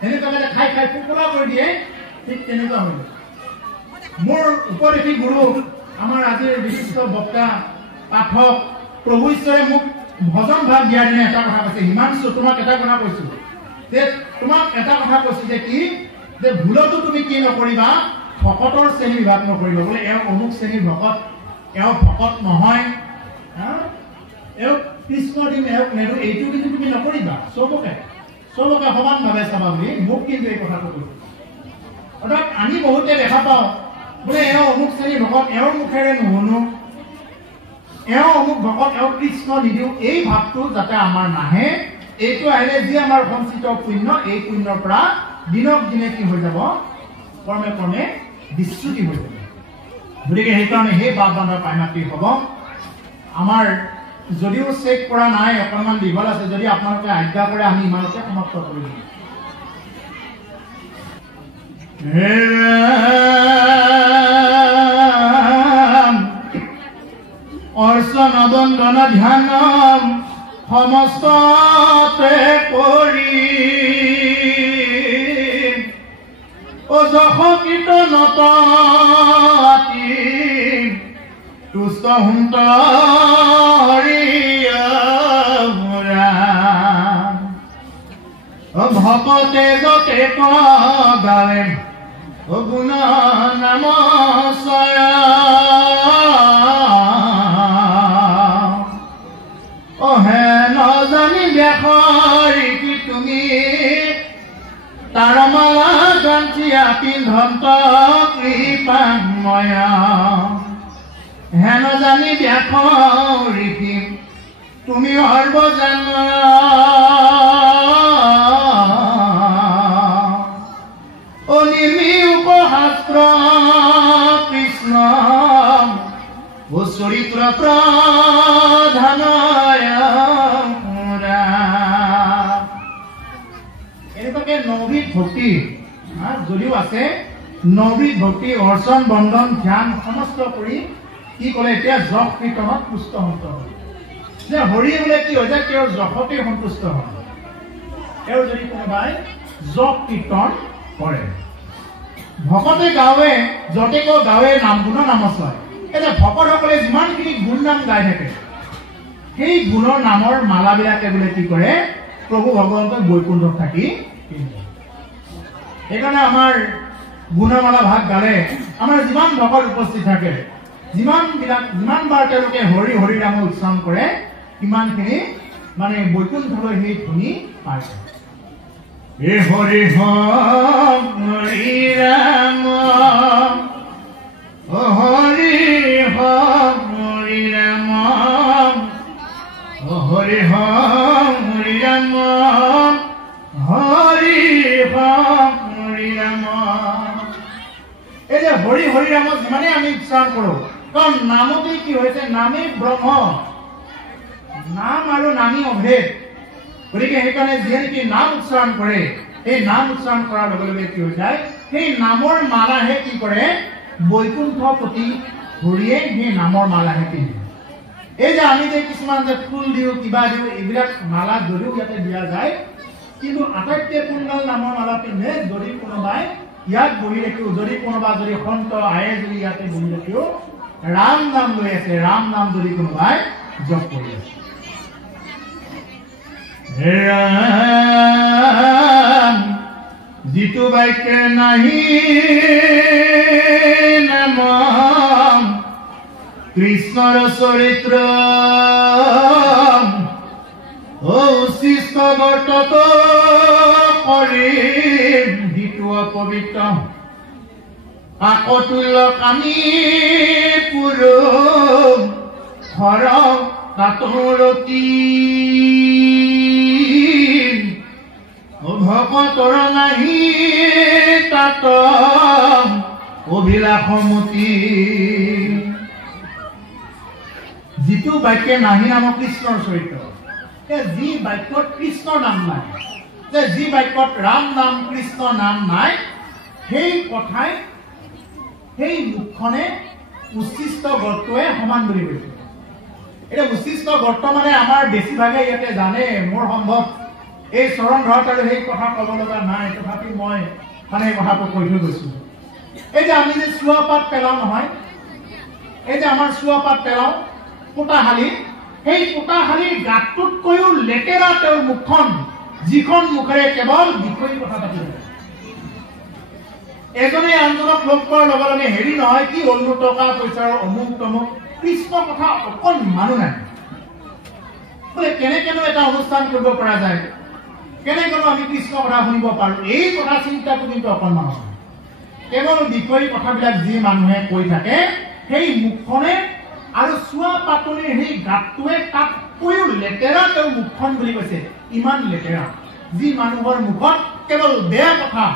সেনেকুৱাকে খাই খাই পোকৰা কৰি দিয়ে, ঠিক তেনেকুৱা হৈ যায়। মোৰ উপদেশী গুৰু, আমাৰ আজিৰ বিশিষ্ট বক্তা পাঠক প্ৰভু ঈশ্বৰে মোক ভজন ভাগ দিয়াৰ দিনা এটা কথা কৈছে, হিমাংশু তোমাক এটা কথা কৈছো যে তোমাক এটা কথা কৈছো যে কি যে ভুলতো তুমি কি নকৰিবা, ভকতৰ শ্ৰেণী বিভাগ নকৰিবা। বোলে এওঁ অমুক শ্ৰেণীৰ ভকত, এওঁ ভকত নহয়, এওঁ কৃষ্ণ দিম, এওঁ নেৰু, এইটো কিন্তু তুমি নকৰিবা। চবকে সমানভাৱে চাবা বুলি মোক কিন্তু এই কথাটো কৈছে। অৰ্থাৎ আমি বহুতে দেখা পাওঁ বোলে এওঁ অমুক শ্ৰেণীৰ ভকত, এওঁৰ মুখেৰে নুশুনো, এওঁ অমুক ভকত, এওঁ কৃষ্ণ নিদিওঁ, এই ভাৱটো যাতে আমাৰ নাহে। এইটো আহিলে যি আমাৰ সঞ্চিত পুণ্য, এই পুণ্যৰ পৰা দিনক দিনে কি হৈ যাব, ক্ৰমে ক্ৰমে বিচ্যুতি হৈ যাব। গতিকে সেইকাৰণে সেই বাপ বান্ধৰ পাইমাতৃ হ'ব। আমাৰ যদিও চেক কৰা নাই, অকণমান দীঘল আছে, যদি আপোনালোকে আজ্ঞা কৰে আমি ইমানতে সমাপ্ত কৰি দিম। অৰ্চন বন্দন ধ্যান সমস্ততে কৰি যশ কীৰ্তনত তুষ্ট হুন্ত ভকতে যতে গাৱে গুণ নাম হে নজানি ব্যাসৰি কি তুমি তাৰ মালা গাঞ্চিয়া পিন্ধন্ত কৃপাময় হে নজানি ব্যাসৰি কি তুমি সৰ্বজান নিৰ্মী উপশাস্ত্ৰ কৃষ্ণ চৰিত্ৰ প্ৰধানয় এনেকুৱাকে নবিধ ভক্তি যদিও আছে, নবিধ ভক্তি অৰ্চন বন্দন ধ্যান সমস্ত কৰি কি ক'লে এতিয়া যশ কীৰ্তনত পুষ্ট সন্ত হয়। যে হৰি বোলে কি হৈ যায়, তেওঁৰ যশতে সন্তুষ্ট হয়। তেওঁ যদি কোনোবাই যশ কীৰ্তন কৰে, ভকতে গাৱে যতে গাৱে নাম গুণ নামচয়। এতিয়া ভকতসকলে যিমানখিনি গুণ নাম গাই থাকে, সেই গুণৰ নামৰ মালাবিলাকে বোলে কি কৰে, প্ৰভু ভগৱন্তক বৈকুণ্ঠত থাকি পিন্ধে। সেইকাৰণে আমাৰ গুণমালা ভাগ গালে আমাৰ যিমান ভকত উপস্থিত থাকে, যিমানবাৰ তেওঁলোকে হৰি হৰি নাম উচ্চাৰণ কৰে, সিমানখিনি মানে বৈকুণ্ঠলৈ সেই ধ্বনি পায়। হে হৰি হৰি ৰাম হৰি হৰি ৰাম হৰি হৰি ৰাম হৰি হৰি ৰাম। এই যে হৰি হৰি ৰাম যিমানে আমি উচ্চাৰণ কৰো, কাৰণ নামতেই কি হৈছে, নামেই ব্ৰহ্ম, নাম আৰু নামী অভেদ। গতিকে সেইকাৰণে যিয়ে নেকি নাম উচ্চাৰণ কৰে, সেই নাম উচ্চাৰণ কৰাৰ লগে লগে কি হৈ যায়, সেই নামৰ মালাহে কি কৰে, বৈকুণ্ঠপতি হৰিয়ে সেই নামৰ মালাহে পিন্ধে। এই যে আমি যে কিছুমান যে ফুল দিওঁ, কিবা দিওঁ, এইবিলাক মালা যদিও ইয়াতে দিয়া যায়, কিন্তু আটাইতকৈ কোনডাল নামৰ মালা পিন্ধে, যদি কোনোবাই ইয়াত বহি ৰাখিও, যদি কোনোবা যদি সন্ত আয়ে যদি ইয়াতে বহি ৰাখিও ৰাম নাম লৈ আছে, ৰাম নাম যদি কোনোবাই জপ কৰি আছে, ৰাম যিটো বাক্যে নাহি নাম কৃষ্ণৰ চৰিত্ৰ উচিষ্ট বৰ্তত কৰি যিটো অপবিত্ৰ আকতুল্য কামি পুৰো হৰ তাতৰতি ভকতৰ নাহি তাত অভিলাষমতি। যিটো বাক্যে নাহি নাম কৃষ্ণৰ চৰিত্ৰ, যি বাক্যত কৃষ্ণ নাম নাই, যি বাক্যত ৰাম নাম কৃষ্ণ নাম নাই, সেই কথাই সেই মুখখনে উচ্ছিষ্ট গৰ্তয়ে সমান বুলি কৈছে। এতিয়া উচ্ছিষ্ট গৰ্ত মানে আমাৰ বেছিভাগে ইয়াতে জানে, মোৰ সম্ভৱ এই চৰণ ধৰাত আৰু সেই কথা ক'ব লগা নাই, তথাপি মই মানে এই কথাটো কৈ থৈ গৈছো। এই যে আমি যে চুৱাপাত পেলাওঁ নহয়, এই যে আমাৰ চুৱাপাত পেলাওঁ পোতাশালী, সেই পোতাশালীৰ গাঁতটোতকৈও লেতেৰা তেওঁৰ মুখখন, যিখন মুখেৰে কেৱল বিষয়ী কথা পাতি থাকে। এজনে আনজনক লগ পোৱাৰ লগে লগে হেৰি নহয় কি অন্য টকা পইচাৰ অমুক তমুক, কৃষ্ণ কথা অকণমানো নাই। বোলে কেনেকেনো এটা অনুষ্ঠান কৰিব পৰা যায়, কেনেকেনো আমি কৃষ্ণ কথা শুনিব পাৰো, এই কথা চিন্তাটো কিন্তু অকণমান নহয়। কেৱল বিষয়ী কথাবিলাক যি মানুহে কৈ থাকে, সেই মুখখনে আৰু চোৱা পাতনিৰ সেই গাঁতটোৱে তাতকৈও লেতেৰা তেওঁৰ মুখখন বুলি কৈছে। ইমান লেতেৰা যি মানুহৰ মুখত কেৱল বেয়া কথা,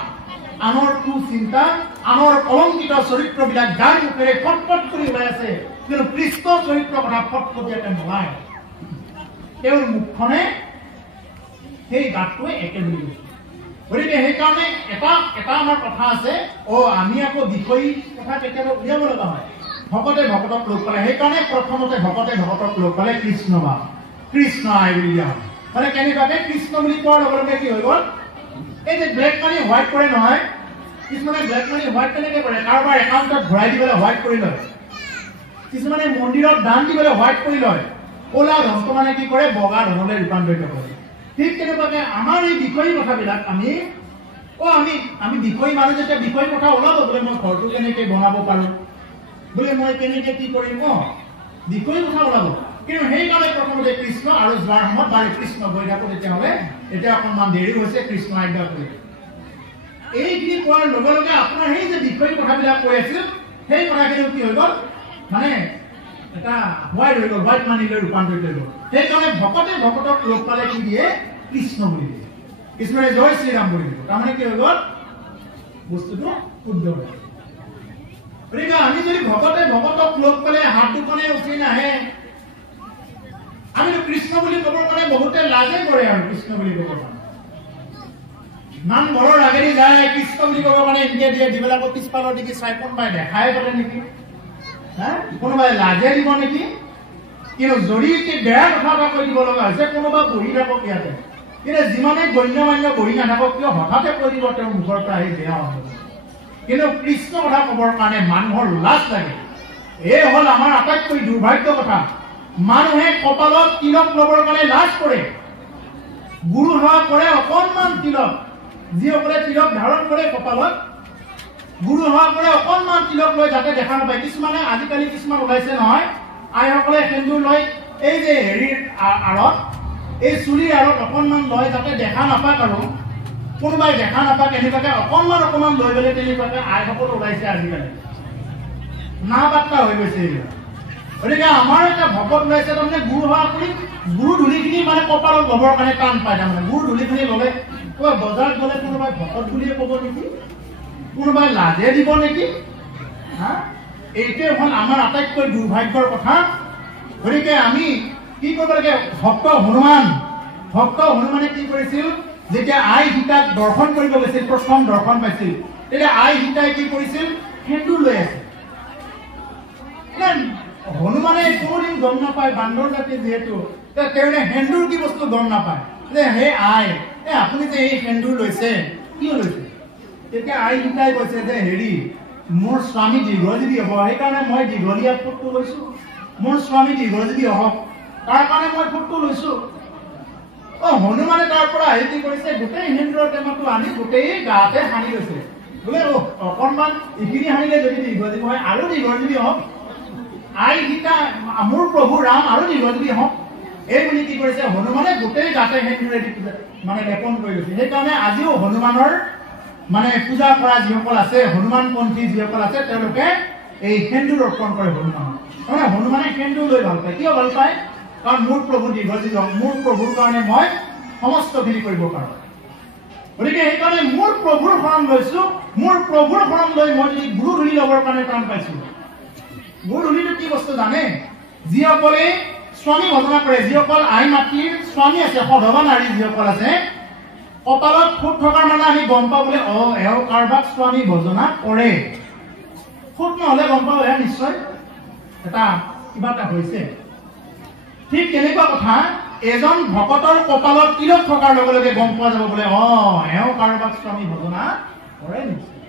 আনৰ কুচিন্তা, আনৰ কলংকিত চৰিত্ৰবিলাক যাৰ মুখেৰে ফটফট কৰি ওলাই আছে, কিন্তু কৃষ্ণ চৰিত্ৰ কথা ফটফটীয়াকে নোলায়। তেওঁৰ মুখখনে সেই গাঁতটোৱে একে বুলি কৈছে। গতিকে সেইকাৰণে এটা আমাৰ কথা আছে, আমি আকৌ বিষয়ী কথা কেতিয়াবা উলিয়াব লগা হয়। ভকতে ভকতক লগ পালে, সেইকাৰণে প্ৰথমতে ভকতে ভকতক লগ পালে কৃষ্ণ বা কৃষ্ণ আই বুলি দিয়া হয়। মানে কেনেকুৱাকে কৃষ্ণ বুলি কোৱাৰ লগে লগে কি হৈ গ'ল, এই যে ব্লেক মানি হোৱাইট কৰে নহয়, কিছুমানে ব্লেক মানি হোৱাইট কেনেকে কৰে, কাৰোবাৰ একাউণ্টত ভৰাই দিবলৈ হোৱাইট কৰি লয়, কিছুমানে মন্দিৰত দান দিবলৈ হোৱাইট কৰি লয়, ক'লা ধনটো মানে কি কৰে, বগা ধনলৈ ৰূপান্তৰিত কৰে। ঠিক তেনেকুৱাকে আমাৰ এই বিষয়ী কথাবিলাক আমি বিষয়ী মানুহ যেতিয়া বিষয়ী কথা ওলাব, বোলে মই ঘৰটো কেনেকে বনাব পাৰো, বোলে মই কেনেকে কি কৰিম, বিষয়ী কথা ওলাব। কিন্তু সেইকাৰণে প্ৰথমতে কৃষ্ণ আৰু যোৱাৰ সময়ত বাৰে কৃষ্ণ গৈ থাকো, তেতিয়াহ'লে এতিয়া অকণমান দেৰি হৈছে, কৃষ্ণ আজ্ঞা কৰি এইখিনি কোৱাৰ লগে লগে আপোনাৰ সেই যে বিষয়ী কথাবিলাক কৈ আছিল, সেই কথাখিনি কি হৈ গ'ল, মানে এটা হোৱাইট হৈ গ'ল, হোৱাইট মানিলৈ ৰূপান্তৰিত হৈ গ'ল। সেইকাৰণে ভকতে ভকতক লগ পালে কি দিয়ে, কৃষ্ণ বুলি দিয়ে, কিছুমানে জয় শ্ৰীৰাম বুলি দিব। তাৰমানে কি হৈ গ'ল, বস্তুটো শুদ্ধ হৈ গ'ল। গতিকে আমি যদি ভকতে ভকতক লগ পালে হাত দুখনে উঠি নাহে, আমিতো কৃষ্ণ বুলি ক'বৰ কাৰণে বহুতে লাজে কৰে, আৰু কৃষ্ণ বুলি ক'বৰ কাৰণে নাম ঘৰৰ আগেদি যায়, কৃষ্ণ বুলি ক'বৰ কাৰণে এনেকে দিয়ে, যিবিলাক পিছফালৰ দিকে চাই কোনোবাই দেখাই পালে নেকি, কোনোবাই লাজে দিব নেকি। কিন্তু যদি বেয়া কথা এটা কৈ দিব লগা হৈছে, কোনোবা বহি থাকক ইয়াতে, কিন্তু যিমানে গণ্য মান্য বহি নাথাকক কিয়, হঠাতে কৈ দিব তেওঁৰ মুখৰ পৰা সেই বেয়া হ'ব। কিন্তু কৃষ্ণ কথা ক'বৰ কাৰণে মানুহৰ লাজ লাগে। এই হ'ল আমাৰ আটাইতকৈ দুৰ্ভাগ্য কথা। মানুহে কপালত তিলক ল'বৰ কাৰণে লাজ কৰে। গুৰু সেৱা কৰে অকণমান তিলক, যিসকলে তিলক ধাৰণ কৰে কপালত, গুৰু সেৱা কৰে অকণমান তিলক লৈ যাতে দেখা নাপায়। কিছুমানে আজিকালি কিছুমান ওলাইছে নহয়, আইসকলে সেন্দুৰ লৈ এই যে হেৰিৰ আঁৰত, এই চুলিৰ আঁৰত অকণমান লয় যাতে দেখা নাপায়, আৰু কোনোবাই দেখা নাপায়, এনেকুৱাকে অকণমান লৈ গ'লে তেনেকুৱাকে আইসকল ওলাইছে আজিকালি, না বাৰ্তা হৈ গৈছে এইবিলাক। গতিকে আমাৰ এটা ভকত ওলাইছে, তাৰমানে গুৰু সেৱা কৰি গুৰু ধূলিখিনি মানে কপালত ল'বৰ কাৰণে টান পায়। তাৰমানে গুৰু ধূলিখিনি ল'লে বজাৰত গ'লে কোনোবাই ভকত বুলিয়ে ক'ব নেকি, কোনোবাই লাজে দিব নেকি, এইটোৱে হ'ল আমাৰ আটাইতকৈ দুৰ্ভাগ্যৰ কথা। গতিকে আমি কি কৰিব লাগে, ভক্ত হনুমানে কি কৰিছিল, যেতিয়া আই সীতাক দৰ্শন কৰিব গৈছিল, প্ৰথম দৰ্শন পাইছিল, তেতিয়া আই সীতাই কি কৰিছিল, সেন্দুৰ লৈ আছিল। হনুমানে কোনোদিন গম নাপায়, বান্দৰ জাতি যিহেতু, তেওঁ সেন্দুৰ কি বস্তু গম নাপায়, যে হে আই, আপুনি যে এই সেন্দুৰ লৈছে, কিয় লৈছে? তেতিয়া আই সীতাই কৈছে যে হেৰি, মোৰ স্বামী দীৰ্ঘজীৱী হ'ব, সেইকাৰণে মই দীঘলীয়া ফুটটো লৈছো, মোৰ স্বামী দীৰ্ঘজীৱী হওক, তাৰ কাৰণে মই ফুটটো লৈছো। হনুমানে তাৰ পৰা আহি কি কৰিছে, গোটেই সেন্দুৰৰ টেমাটো আনি গোটেই গাতে সানি লৈছে, বোলে অকণমান এইখিনি সানিলে যদি দীৰ্ঘজীৱী হয়, আৰু দীৰ্ঘজীৱী হওক, আই সীতা মোৰ প্ৰভু ৰাম আৰু দীৰ্ঘজীৱী হওক, এই বুলি কি কৰিছে, হনুমানে গোটেই গাতে সেন্দুৰেদি মানে লেপন কৰি লৈছে। সেইকাৰণে আজিও হনুমানৰ মানে পূজা কৰা যিসকল আছে, হনুমানপন্থী যিসকল আছে, তেওঁলোকে এই সেন্দুৰ অৰ্পণ কৰে হনুমানক। তাৰমানে হনুমানে সেন্দুৰ লৈ ভাল পায়। কিয় ভাল পায়? কাৰণ মোৰ প্ৰভু দীৰ্ঘজীৱী হওক, মোৰ প্ৰভুৰ কাৰণে মই সমস্তখিনি কৰিব পাৰোঁ। গতিকে সেইকাৰণে মোৰ প্ৰভুৰ শৰণ লৈছো, মোৰ প্ৰভুৰ শৰণ লৈ মই যদি গুৰু ধূলি ল'বৰ কাৰণে টান পাইছো। গুৰু ধূলিটো কি বস্তু জানে? যিসকলে স্বামী ভজনা কৰে, যিসকল আই মাতৃৰ স্বামী আছে, সধৱা নাৰী যিসকল আছে, কপালত ফুট থকাৰ মানে আমি গম পাওঁ বোলে এওঁ কাৰোবাক স্বামী ভজনা কৰে। ফুট নহ'লে গম পাওঁ নিশ্চয় এটা কিবা এটা হৈছে। ঠিক তেনেকুৱা কথা, এজন ভকতৰ কপালত তিলক থকাৰ লগে লগে গম পোৱা যাব বোলে এওঁ কাৰোবাক স্বামী ভজনা কৰে নিশ্চয়।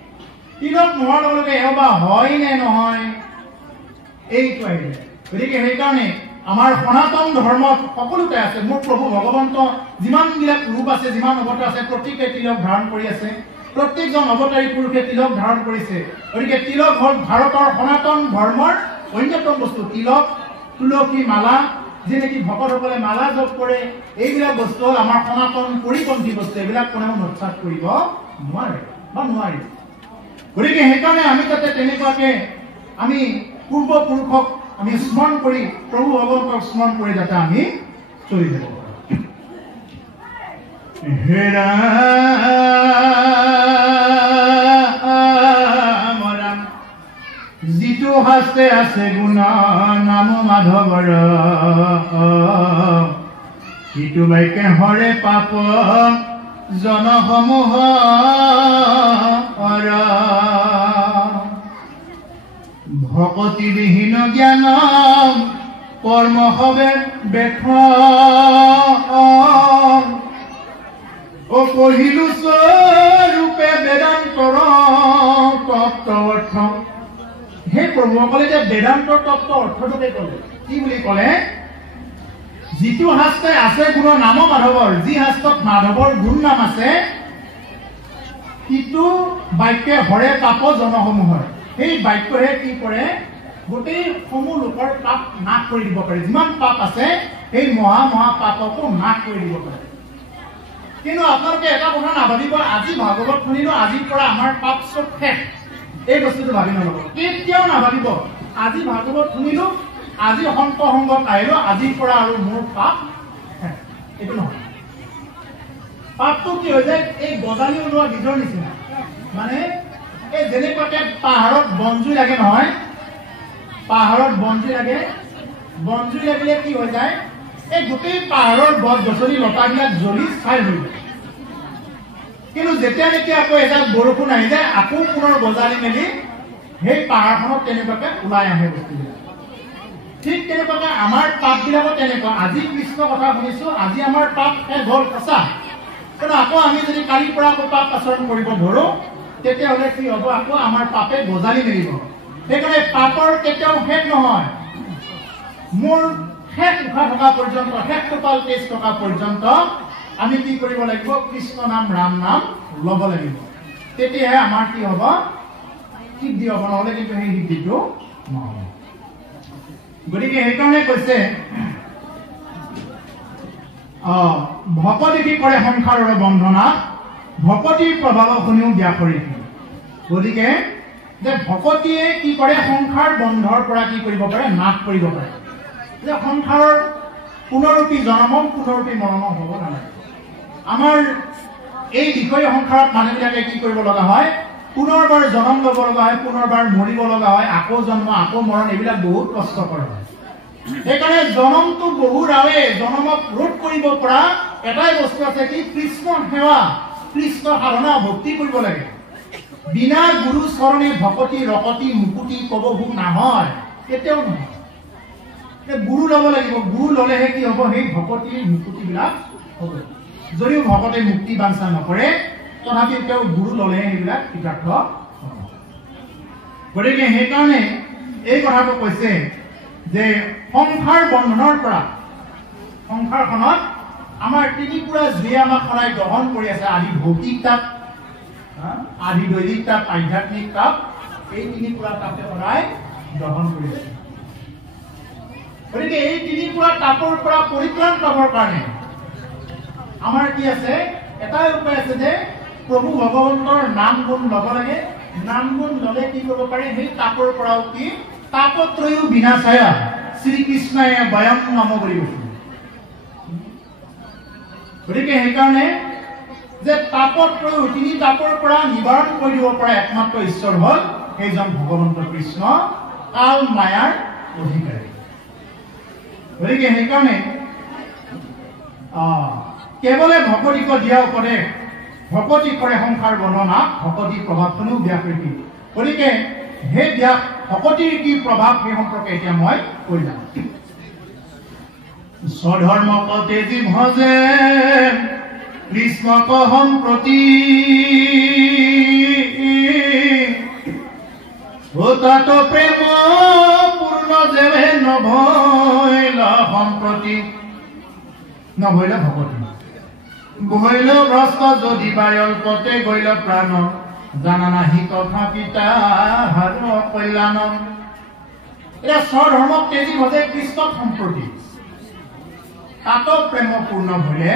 তিলক নোহোৱাৰ লগে লগে এওঁ বা হয় নে নহয়, এইটো আহিলে। গতিকে সেইকাৰণে আমাৰ সনাতন ধৰ্মত সকলোতে আছে। মোৰ প্ৰভু ভগৱন্ত যিমানবিলাক ৰূপ আছে, যিমান অৱতাৰ আছে, প্ৰত্যেকে তিলক ধাৰণ কৰি আছে। প্ৰত্যেকজন অৱতাৰী পুৰুষে তিলক ধাৰণ কৰিছে। গতিকে তিলক হ'ল ভাৰতৰ সনাতন ধৰ্মৰ অন্যতম বস্তু। তিলক, তুলসী মালা, যেনেকৈ ভকতসকলে মালা জপ কৰে, এইবিলাক বস্তু হ'ল আমাৰ সনাতন পৰিপন্থী বস্তু। এইবিলাক কোনেও নৎসাত কৰিব নোৱাৰে বা নোৱাৰে। গতিকে সেইকাৰণে আমি যাতে তেনেকুৱাকে আমি পূৰ্বপুৰুষক আমি স্মৰণ কৰি, প্ৰভু ভগৱন্তক স্মৰণ কৰি যাতে আমি চলি যাব পাৰোঁ। যিটো হাস্তে আছে গুণ নাম মাধৱৰ, সিটো বাইকে হৰে পাপ জনসমূহ। ভকতিবিহীন জ্ঞান কৰ্ম হবে বেঠ, পঢ়িলো স্বৰূপে বেদান্তৰ তত্ত্ব অৰ্থ। সেই প্ৰভুসকলে যে বেদান্তৰ তত্ত্ব অৰ্থটোকে ক'লে, কি বুলি ক'লে? যিটো শাস্ত্ৰে আছে গুণ নাম মাধৱৰ, যি শাস্ত্ৰত মাধৱৰ গুণ নাম আছে, সিটো বাক্যে হৰে পাপ জনসমূহৰ। সেই বাক্যহে কি কৰে? গোটেই সমূহ লোকৰ পাপ নাশ কৰি দিব পাৰে। যিমান পাপ আছে সেই মহা মহা পাপকো নাশ কৰি দিব পাৰে। কিন্তু আপোনালোকে এটা কথা নাভাবিব, আজি ভাগৱত শুনিলো, আজিৰ পৰা আমাৰ পাপ চব শেষ, এই বস্তুটো ভাবি নল'ব। কেতিয়াও নাভাবিব আজি ভাগৱত শুনিলো, আজি সন্ত সংগত আহিলো, আজিৰ পৰা আৰু মোৰ পাপ শেষ, এইটো নহয়। পাপটো কি হৈ যায়? এই গজালি ওলোৱা বীজৰ নিচিনা। মানে এই যেনেকুৱাকে পাহাৰত বনজুই লাগে নহয়, পাহাৰত বনজুই লাগে, বনজুই লাগিলে কি হৈ যায়? এই গোটেই পাহাৰৰ গছ গছনি লতাবিলাক জ্বলি ছাই হৈ যায়। কিন্তু যেতিয়া নেকি আকৌ এজাক বৰষুণ আহি যায়, আকৌ পুনৰ গজালি মেলি সেই পাহাৰখনত তেনেকুৱাকে ওলাই আহে বস্তুবিলাক। ঠিক তেনেকুৱাকে আমাৰ পাপবিলাকো তেনেকুৱা। আজি কৃষ্ণ কথা শুনিছো, আজি আমাৰ পাপ শেষ হ'ল, সঁচা। কিন্তু আকৌ আমি যদি কালিৰ পৰা আকৌ পাপ আচৰণ কৰিব ধৰো, তেতিয়াহ'লে কি হ'ব? আকৌ আমাৰ পাপে গজালি মেলিব। সেইকাৰণে পাপৰ কেতিয়াও শেষ নহয়। মোৰ শেষ উশাহ থকা পৰ্যন্ত, শেষ টোপাল তেজ থকা পৰ্যন্ত আমি কি কৰিব লাগিব? কৃষ্ণ নাম, ৰাম নাম ল'ব লাগিব। তেতিয়াহে আমাৰ কি হ'ব? সিদ্ধি হ'ব, নহ'লে কিন্তু সেই সিদ্ধিটো নহ'ব। গতিকে সেইকাৰণে কৈছে, ভকতি কি কৰে সংসাৰৰ বন্ধনা, ভকতিৰ প্ৰভাৱ শুনিও ব্যাসৰি। গতিকে যে ভকতিয়ে কি কৰে? সংসাৰ বন্ধৰ পৰা কি কৰিব পাৰে? নাশ কৰিব পাৰে। যে সংসাৰৰ পুনৰূপী জনম, পুনৰূপী মৰম হ'ব নালাগে। আমাৰ এই বিষয় সংসাৰত মানুহবিলাকে কি কৰিব লগা হয়? পুনৰবাৰ জন্ম ল'ব লগা হয়, পুনৰবাৰ মৰিব লগা হয়, আকৌ জন্ম, আকৌ মৰণ, এইবিলাক বহুত কষ্টকৰ হয়। সেইকাৰণে জনমটো বহু ৰাৱে জনমক ৰোধ কৰিব পৰা এটাই বস্তু আছে, কি? কৃষ্ণ সেৱা, কৃষ্ণ সাধনা, ভক্তি কৰিব লাগে। বিনা গুৰু চৰণে ভকতি ৰকতি মুকুতি কবহু নহয়, কেতিয়াও নহয়। গুৰু ল'ব লাগিব। গুৰু ল'লেহে কি হ'ব? সেই ভকতিৰ মুকুতিবিলাক হ'ব। যদিও ভকতে মুক্তি বাঞ্ছা নকৰে, তথাপিও তেওঁ গুৰু ল'লেহে সেইবিলাক কৃতাৰ্থ হ'ব। গতিকে সেইকাৰণে এই কথাটো কৈছে যে সংসাৰ বন্ধনৰ পৰা, সংসাৰখনত আমাৰ তিনিপুৰা যিয়ে আমাক সদায় গ্ৰহণ কৰি আছে, আদি ভৌতিক তাপ, আদি দৈনিক তাপ, আধ্যাত্মিক তাপ, এই তিনিপুৰা তাপে সদায় গ্ৰহণ কৰি আছে। গতিকে এই তিনিপুৰা তাপৰ পৰা পৰিত্ৰাণ পাবৰ কাৰণে আমাৰ কি আছে? এটাই উপায় আছে যে প্ৰভু ভগৱন্তৰ নাম গুণ ল'ব লাগে। নাম গুণ ল'লে কি কৰিব পাৰে? সেই তাপৰ পৰাও কি? তাপত্ৰয়ো বিনাশায়া শ্ৰীকৃষ্ণই বয়ম নাম বুলি কৈছে। গতিকে সেইকাৰণে যে তাপত্ৰয়ো, তিনি তাপৰ পৰা নিবাৰণ কৰি দিব পৰা একমাত্ৰ ঈশ্বৰ হ'ল সেইজন ভগৱন্ত কৃষ্ণ, কাল মায়াৰ অধিকাৰী। গতিকে সেইকাৰণে কেৱলে ভকতিক দিয়া উপদেশ, ভকতি কৰে সংসাৰ বৰ্ণনা, ভকতি প্ৰভাৱ শুনিও ব্যাসৃতি। গতিকে সেই ব্যাস ভকতিৰ কি প্ৰভাৱ সেই সম্পৰ্কে এতিয়া মই কৈ যাম। স্বধৰ্মক তেজী ভজে কৃষ্ণক সম্প্ৰতি, তাত প্ৰেম পূৰ্ণ যেবে নভয় সম্প্ৰতি নভৈল ভকতি বহিল ভ্ৰষ্ট যদি বায়ল্পতে গৈল প্ৰাণ জানা নাহি তথাপিতা হাৰ কল্যাণ এয়া স্বধৰ্মক তেজি ভজে কৃষ্ণ সম্প্ৰতি তাত প্ৰেম পূৰ্ণ ভৈলে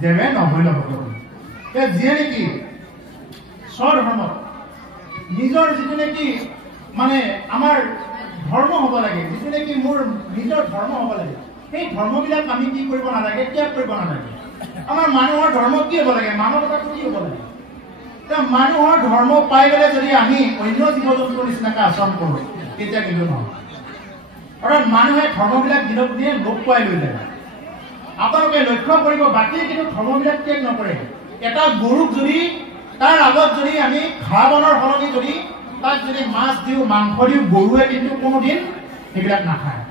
দেৱে নভৈল ভকতি এয়া যিয়ে নেকি স্বধৰ্মক নিজৰ যিটো নেকি মানে আমাৰ ধৰ্ম হ'ব লাগে যিটো নেকি মোৰ নিজৰ ধৰ্ম হ'ব লাগে সেই ধৰ্মবিলাক আমি কি কৰিব নালাগে ত্যাগ কৰিব নালাগে আমাৰ মানুহৰ ধৰ্ম কি হ'ব লাগে মানৱতাটো কি হ'ব লাগে মানুহৰ ধৰ্ম পাই গ'লে যদি আমি অন্য জীৱ জন্তুৰ নিচিনাকৈ আচৰণ কৰোঁ তেতিয়া কিন্তু নহয় অৰ্থাৎ মানুহে ধৰ্মবিলাক দিনক দিনে লোপ পাই লৈ যায় আপোনালোকে লক্ষ্য কৰিব বাকী কিন্তু ধৰ্মবিলাক ত্যাগ নকৰে এটা গৰুক যদি তাৰ আগত যদি আমি ঘাঁহ বনৰ সলনি যদি তাক যদি মাছ দিওঁ মাংস দিওঁ গৰুৱে কিন্তু কোনোদিন সেইবিলাক নাখায়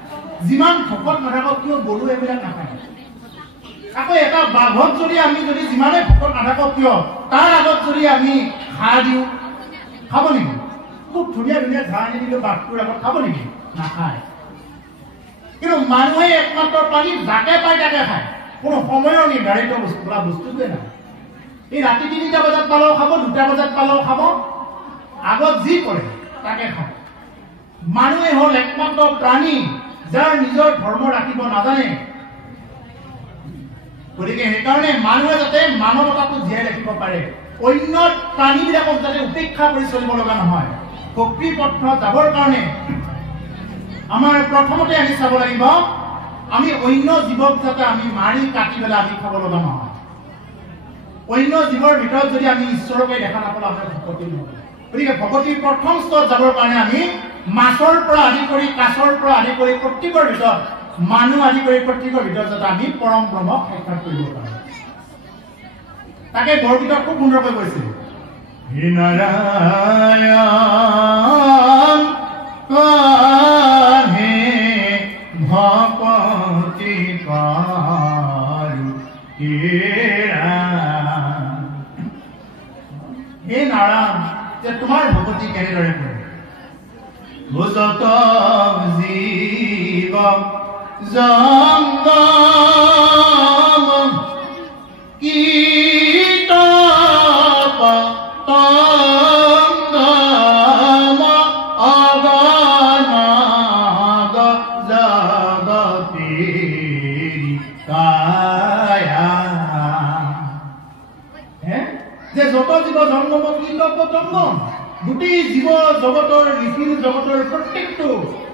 যিমান ভকত নাথাকক কিয় গৰুৱে এইবিলাক নাখায় আকৌ এটা বাঘক যদি আমি যদি যিমানে ভকত নাথাকক কিয় তাৰ আগত যদি আমি ঘাঁহ দিওঁ খাব নেকি খুব ধুনীয়া ধুনীয়া ঘাঁহ আনি দিলোঁ বাঘটোৰ আগত খাব নেকি নাখায় কিন্তু মানুহে একমাত্ৰ পানী যাকে পায় তাকে খায় কোনো সময়ৰ নিৰ্ধাৰিত বস্তুটোৱে নাই এই ৰাতি ৩টা বজাত পালেও খাব ২টা বজাত পালেও খাব আগত যি কৰে তাকে খায় মানুহে হ'ল একমাত্ৰ প্ৰাণী যাৰ নিজৰ ধৰ্ম ৰাখিব নাজানে গতিকে সেইকাৰণে মানুহে যাতে মানৱতাটো জীয়াই ৰাখিব পাৰে অন্য প্ৰাণীবিলাকক যাতে উপেক্ষা কৰি চলিব লগা নহয় ভক্তিৰ পথত যাবৰ কাৰণে আমাৰ প্ৰথমতে আমি চাব লাগিব আমি অন্য জীৱক যাতে আমি মাৰি কাটি পেলাই আমি খাব লগা নহয় অন্য জীৱৰ ভিতৰত যদি আমি ঈশ্বৰকে দেখা নাপালে আমাৰ ভকতি নহয় গতিকে ভকতিৰ প্ৰথম স্তৰ যাবৰ কাৰণে আমি মাছৰ পৰা আদি কৰি কাছৰ পৰা আদি কৰি প্ৰত্যেকৰ ভিতৰত মানুহ আদি কৰি প্ৰত্যেকৰ ভিতৰত যাতে আমি পৰম ব্ৰহ্মক সাক্ষাৎ কৰিব পাৰোঁ তাকে বৰগীতত খুব সুন্দৰকৈ কৈছিল হে নাৰায়ণ কাহে ভকতি পাৰো হে নাৰায়ণ যে তোমাৰ ভকতি কেনেদৰে কৰে যত জীৱ জংগম কীটপ তংগম অগণগ জগতেৰি কায়া যে যত জীৱ জংগম কীটপ পতংগম গোটেই জীৱ জগতৰ নিখিল জগতৰ প্ৰত্যেকটো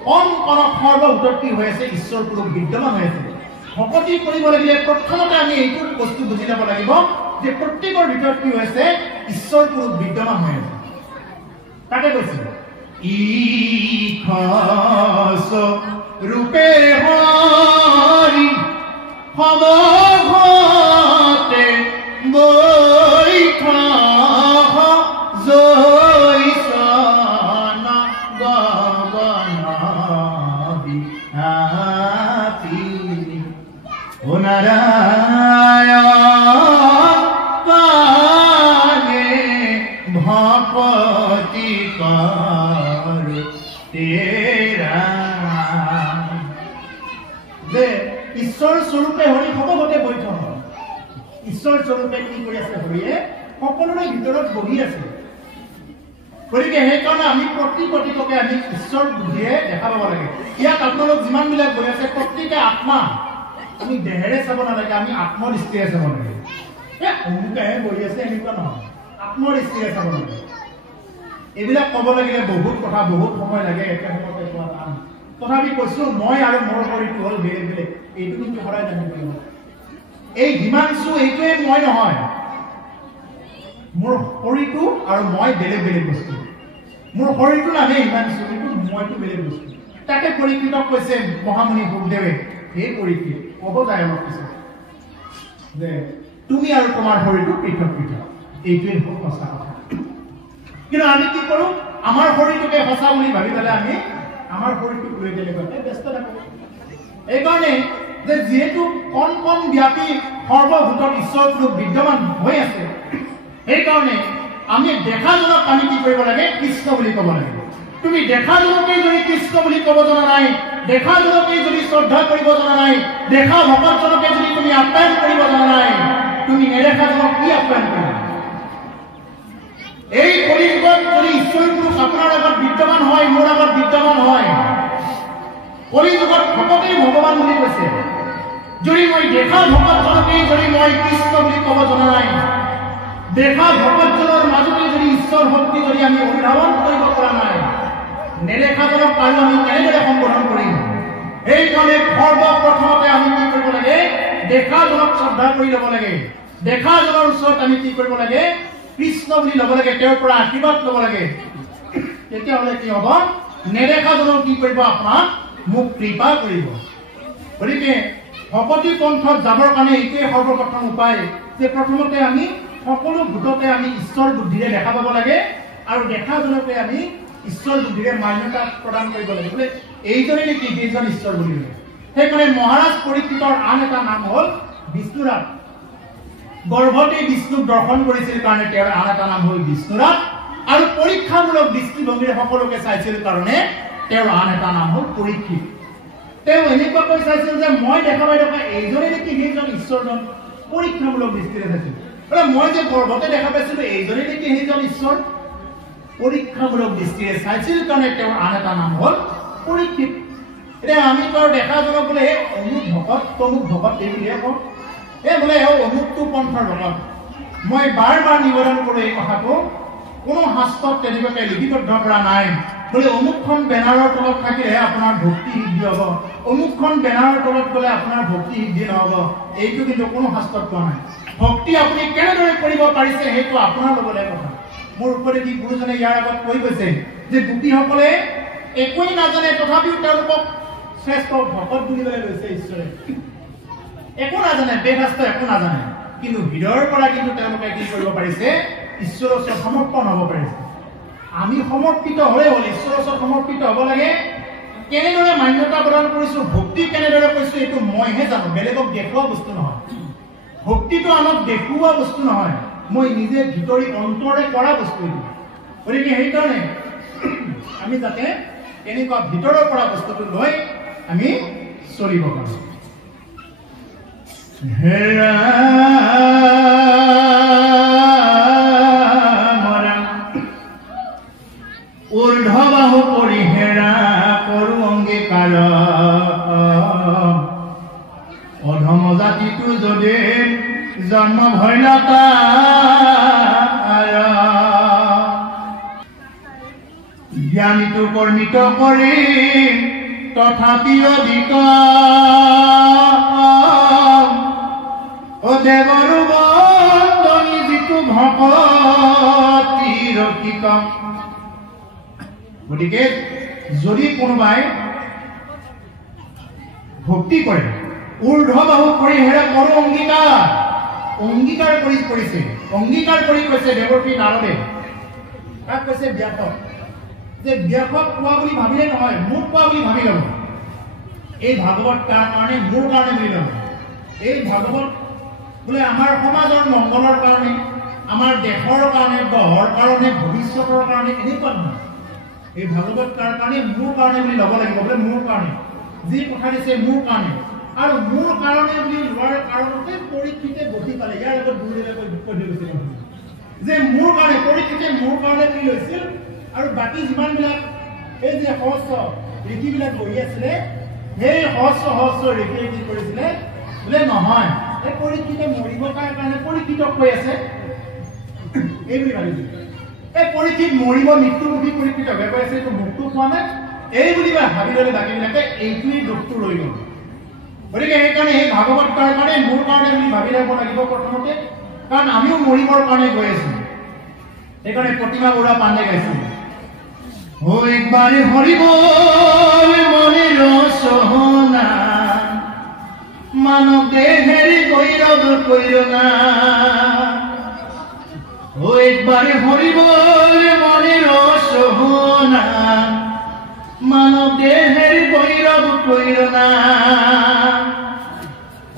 কণ কণত সৰ্বভূতৰ্তি হৈ আছে ঈশ্বৰ পুৰুষ বিদ্যমান হৈ আছে ভকতি কৰিব লাগিলে প্ৰথমতে আমি এইটো বস্তু বুজি ল'ব লাগিব যে প্ৰত্যেকৰ ভিতৰত কি হৈছে ঈশ্বৰ পুৰুষ বিদ্যমান হৈ আছে তাকে কৈছিল ইখস ৰূপে হৰি সমঘতে বৈঠা নাৰায়ণ কাহে ভকতি পাৰো তেৰা যে ঈশ্বৰ স্বৰূপে হৰি সকলোতে বৈঠক হয় ঈশ্বৰ স্বৰূপে কি কৰি আছে হৰিয়ে সকলোৰে ভিতৰত বহি আছে গতিকে সেইকাৰণে আমি প্ৰতিকে আমি ঈশ্বৰ বুদ্ধিয়ে দেখা পাব লাগে ইয়াত আপোনালোক যিমানবিলাক বহি আছে প্ৰত্যেকে আত্মা আমি দেহেৰে চাব নালাগে আমি আত্মদৃষ্টিৰে চাব লাগে অমুকেহে বহি আছে এনেকুৱা নহয় আত্মদৃষ্টিৰে চাব লাগে এইবিলাক ক'ব লাগিলে বহুত কথা বহুত সময় লাগে একে সময়তে কোৱা টান তথাপি কৈছো মই আৰু মোৰ শৰীৰটো হ'ল বেলেগ বেলেগ এইটো কিন্তু সদায় জানিব লাগিব এই হিমাংশু এইটোৱে মই নহয় মোৰ শৰীৰটো আৰু মই বেলেগ বেলেগ বস্তু মোৰ শৰীৰটো নামে হিমাংশু কিন্তু মইটো বেলেগ বস্তু তাকে পৰীক্ষিতক কৈছে মহামুনি ভূপদেৱে এই পৰীক্ষিত ক'ব যায় অলপ পিছত যে তুমি আৰু তোমাৰ শৰীৰটো পৃথক পৃথক এইটোৱে হ'ল সঁচা কথা কিন্তু আমি কি কৰোঁ আমাৰ শৰীৰটোকে সঁচা বুলি ভাবি পেলাই আমি আমাৰ শৰীৰটোক লৈ তেনেকুৱাকৈ ব্যস্ত থাকোঁ এইকাৰণে যে যিহেতু কণ কণ ব্যাপী সৰ্বভূতত ঈশ্বৰ পুৰুষ বিদ্যমান হৈ আছে সেইকাৰণে আমি দেখাজনক আমি কি কৰিব লাগে কৃষ্ণ বুলি ক'ব লাগিব তুমি দেখাজনকে যদি কৃষ্ণ বুলি ক'ব জনা নাই দেখাজনকে যদি শ্ৰদ্ধা কৰিব জনা নাই, দেখা ভকতজনকে যদি তুমি আপ্যায়ন কৰিব জনা নাই, তুমি নেদেখাজনক কি আপ্যায়ন কৰিবা? এই কলিযুগত যদি ঈশ্বৰ পুৰুষ আপোনাৰ আগত বিদ্যমান হয়, মোৰ আগত বিদ্যমান হয়, কলিযুগত ভকতেই ভগৱান বুলি কৈছে। যদি মই দেখা ভকতজনকেই যদি মই কৃষ্ণ বুলি ক'ব জনা নাই, দেখা ভকতজনৰ মাজতে যদি ঈশ্বৰ শক্তি যদি আমি অনুধাৱন কৰিব পৰা নাই, নেদেখাজনক আৰু আমি কেনেদৰে সম্বোধন কৰিম? সেইকাৰণে সৰ্বপ্ৰথমতে আমি কি কৰিব লাগে? দেখাজনক শ্ৰদ্ধা কৰি ল'ব লাগে। দেখাজনৰ ওচৰত আমি কি কৰিব লাগে? কৃষ্ণ বুলি ল'ব লাগে, তেওঁৰ পৰা আশীৰ্বাদ ল'ব লাগে। তেতিয়াহ'লে কি হ'ব? নেদেখাজনক কি কৰিব? আপোনাক মোক কৃপা কৰিব। গতিকে ভকতি পন্থত যাবৰ কাৰণে এইটোৱে সৰ্বপ্ৰথম উপায় যে প্ৰথমতে আমি সকলো ভূততে আমি ঈশ্বৰ বুদ্ধিৰে দেখা পাব লাগে আৰু দেখাজনকে আমি ঈশ্বৰ বুদ্ধিৰে মান্যতা প্ৰদান কৰিব লাগে। বোলে এইজনে নেকি সেইজন ঈশ্বৰ বুলি ক'লে। সেইকাৰণে মহাৰাজ পৰীক্ষিতৰ আন এটা নাম হ'ল বিষ্ণুৰাত। গৰ্ভতে বিষ্ণুক দৰ্শন কৰিছিল কাৰণে তেওঁৰ আন এটা নাম হ'ল বিষ্ণুৰাত, আৰু পৰীক্ষামূলক দৃষ্টিভংগীৰে সকলোকে চাইছিল কাৰণে তেওঁৰ আন এটা নাম হ'ল পৰীক্ষিত। তেওঁ এনেকুৱাকৈ চাইছিল যে মই দেখা পাই থকা এইজনে নেকি সেইজন ঈশ্বৰজন, পৰীক্ষামূলক দৃষ্টিৰে চাইছিল। মই যে গৰ্ভতে দেখা পাইছিলো এইজনে নেকি সেইজন ঈশ্বৰ, পৰীক্ষামূলক দৃষ্টিৰে চাইছিল কাৰণে তেওঁৰ আন এটা নাম হ'ল পৰীক্ষিত। এতিয়া আমি তেওঁৰ দেখাজনক বোলে অমুক ভকত তমুক ভকত এই বুলিহে কওঁ। বোলে অমুকটো পন্থৰ ভকত। মই বাৰ বাৰ নিবেদন কৰোঁ এই কথাটো, কোনো শাস্ত্ৰত তেনেকুৱাকে লিপিবদ্ধ কৰা নাই বোলে অমুকখন বেনাৰৰ তলত থাকিলেহে আপোনাৰ ভক্তি সিদ্ধি হ'ব, অমুকখন বেনাৰৰ তলত গ'লে আপোনাৰ ভক্তি সিদ্ধি নহ'ব। এইটো কিন্তু কোনো শাস্ত্ৰত কোৱা নাই। ভক্তি আপুনি কেনেদৰে কৰিব পাৰিছে সেইটো আপোনাৰ লগতে কথা। মোৰ উপদেশী গুৰুজনে ইয়াৰ আগত কৈ গৈছে যে গোপীসকলে একোৱেই নাজানে তথাপিও তেওঁলোকক শ্ৰেষ্ঠ ভকত বুলিবলৈ লৈছে ঈশ্বৰে। একো নাজানে, বেশাস্ত্ৰ একো নাজানে, কিন্তু হৃদয়ৰ পৰা কিন্তু তেওঁলোকে কি কৰিব পাৰিছে? ঈশ্বৰৰ ওচৰত সমৰ্পণ হ'ব পাৰিছে। আমি সমৰ্পিত হ'লে হ'ল, ঈশ্বৰৰ ওচৰত সমৰ্পিত হ'ব লাগে। কেনেদৰে মান্যতা প্ৰদান কৰিছো, ভক্তি কেনেদৰে কৰিছো এইটো মইহে জানো, বেলেগক দেখুওৱা বস্তু নহয়। ভক্তিটো আনক দেখুওৱা বস্তু নহয়, মই নিজে ভিতৰি অন্তৰে কৰা বস্তু এইটো। গতিকে সেইকাৰণে আমি যাতে এনেকুৱা ভিতৰৰ পৰা বস্তুটো লৈ আমি চলিব পাৰোঁ। হেৰা ঊৰ্ধ্ববাহু কৰি হেৰা কৰো অংগীকাৰ, অধম জাতিটো যদি জন্ম ভৈলতা, জ্ঞানীটো কৰ্মিত কৰি তথাপি অধিক, দেৱৰো বন্দনী যিটো ভকতি ৰসিক। গতিকে যদি কোনোবাই ভক্তি কৰে, ঊৰ্ধ্ববাহু কৰি হেৰা কৰো অংগীকাৰ, অংগীকাৰ কৰি কৰিছে, অংগীকাৰ কৰি কৈছে দেৱৰ্ষী নাৰদে। তাক কৈছে ব্যাসক, যে ব্যাসক কোৱা বুলি ভাবিলে নহয়, মোক কোৱা বুলি ভাবি ল'ব। এই ভাগৱত তাৰ কাৰণে মোৰ কাৰণে বুলি ল'ব। এই ভাগৱত বোলে আমাৰ সমাজৰ মংগলৰ কাৰণে, আমাৰ দেশৰ কাৰণে, দহৰ কাৰণে, ভৱিষ্যতৰ কাৰণে এনেকুৱা নহয়। এই ভাগৱত তাৰ কাৰণে মোৰ কাৰণে বুলি ল'ব লাগিব। বোলে মোৰ কাৰণে যি কথা দিছে মোৰ কাৰণে, আৰু মোৰ কাৰণে বুলি লোৱাৰ কাৰণতে পৰীক্ষিতে গতি পালে। ইয়াৰ আগত গুৰুদেৱে কৈ গৈছিল যে মোৰ কাৰণে, পৰীক্ষিতে মোৰ কাৰণে বুলি লৈছিল। আৰু বাকী যিমানবিলাক এই যে সহস্ৰ ঋষিবিলাক বহি আছিলে, সেই সহস্ৰ ঋষিয়ে কি কৰিছিলে? বোলে নহয়, এই পৰীক্ষিতে মৰিব কাৰণে পৰীক্ষিতক কৈ আছে এই বুলি ভাবিছিল। এই পৰীক্ষিত মৰিব, মৃত্যুমুখী পৰীক্ষিতকে কৈ আছে, এইটো মুক্তো পোৱা নাই এই বুলি ভাবি ল'লে বাকীবিলাকে এইটোৱেই দুখটো লৈ গ'ল। গতিকে সেইকাৰণে এই ভাগৱত তাৰ কাৰণে মোৰ কাৰণে বুলি ভাবি ল'ব লাগিব প্ৰথমতে, কাৰণ আমিও মৰিবৰ কাৰণে গৈ আছো। সেইকাৰণে প্ৰতিমা বৰুৱা পাণ্ডে গাইছিল, একবাৰে হৰিব মনিৰ চহনা, মানৱ দেহেৰি গৈৰৱ কইৰনা। একবারে হরিব মনের সোহনা, মানব দেহের গৈরব কইরনা।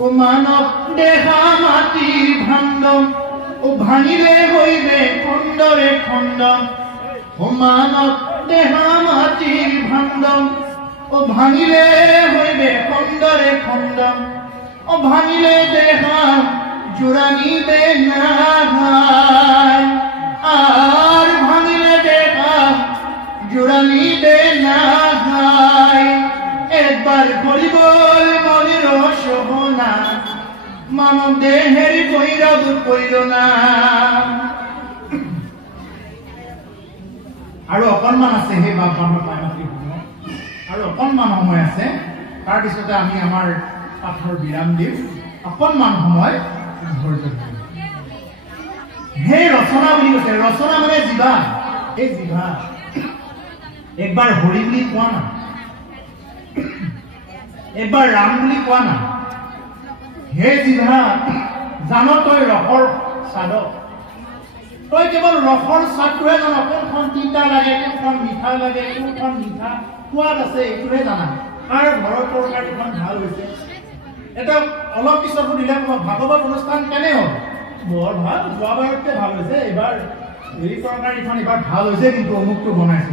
ও মানব দেহা মাটির ভাণ্ড, ও ভাঙিলে হইবে খণ্ডরে খণ্ড। ও মানব দেহা মাটির ভাণ্ড, ও ও ভাঙিলে হইবে খণ্ডরে খণ্ড ও ভাঙিলে দেহা জোড়া নিবে না আর ভাঙিলে দেহা জোড়া নিবে না একবার করিবল মনের শোভনা মানব দেহের গৈরব কইল না আৰু অকণমান আছে হে বাপৰ পাইমাতি আৰু অকণমান সময় আছে তাৰ পিছতে আমি আমাৰ পাঠৰ বিৰাম দিম অকণমান সময় ধৈৰ্য ধৰিম হে ৰচনা বুলি কৈছে ৰচনা মানে জিভা এই জিভা একবাৰ হৰি বুলি কোৱা না একবাৰ ৰাম বুলি কোৱা না হে জিভা জানো তই ৰসৰ স্বাদক তই কেৱল ৰসৰ স্বাদটোহে জানো কোনখন তিতা লাগে কোনখন মিঠা লাগে কোনখন মিঠা সোৱাদ আছে এইটোহে জানা কাৰ ঘৰৰ তৰকাৰীখন ভাল হৈছে এটা অলপ পিছত সুধিলে ভাগৱত অনুষ্ঠান কেনে হ'ল বৰ ভাল যোৱাবাৰতকৈ ভাল হৈছে এইবাৰ এই তৰকাৰীখন এইবাৰ ভাল হৈছে কিন্তু অমুকটো বনাইছে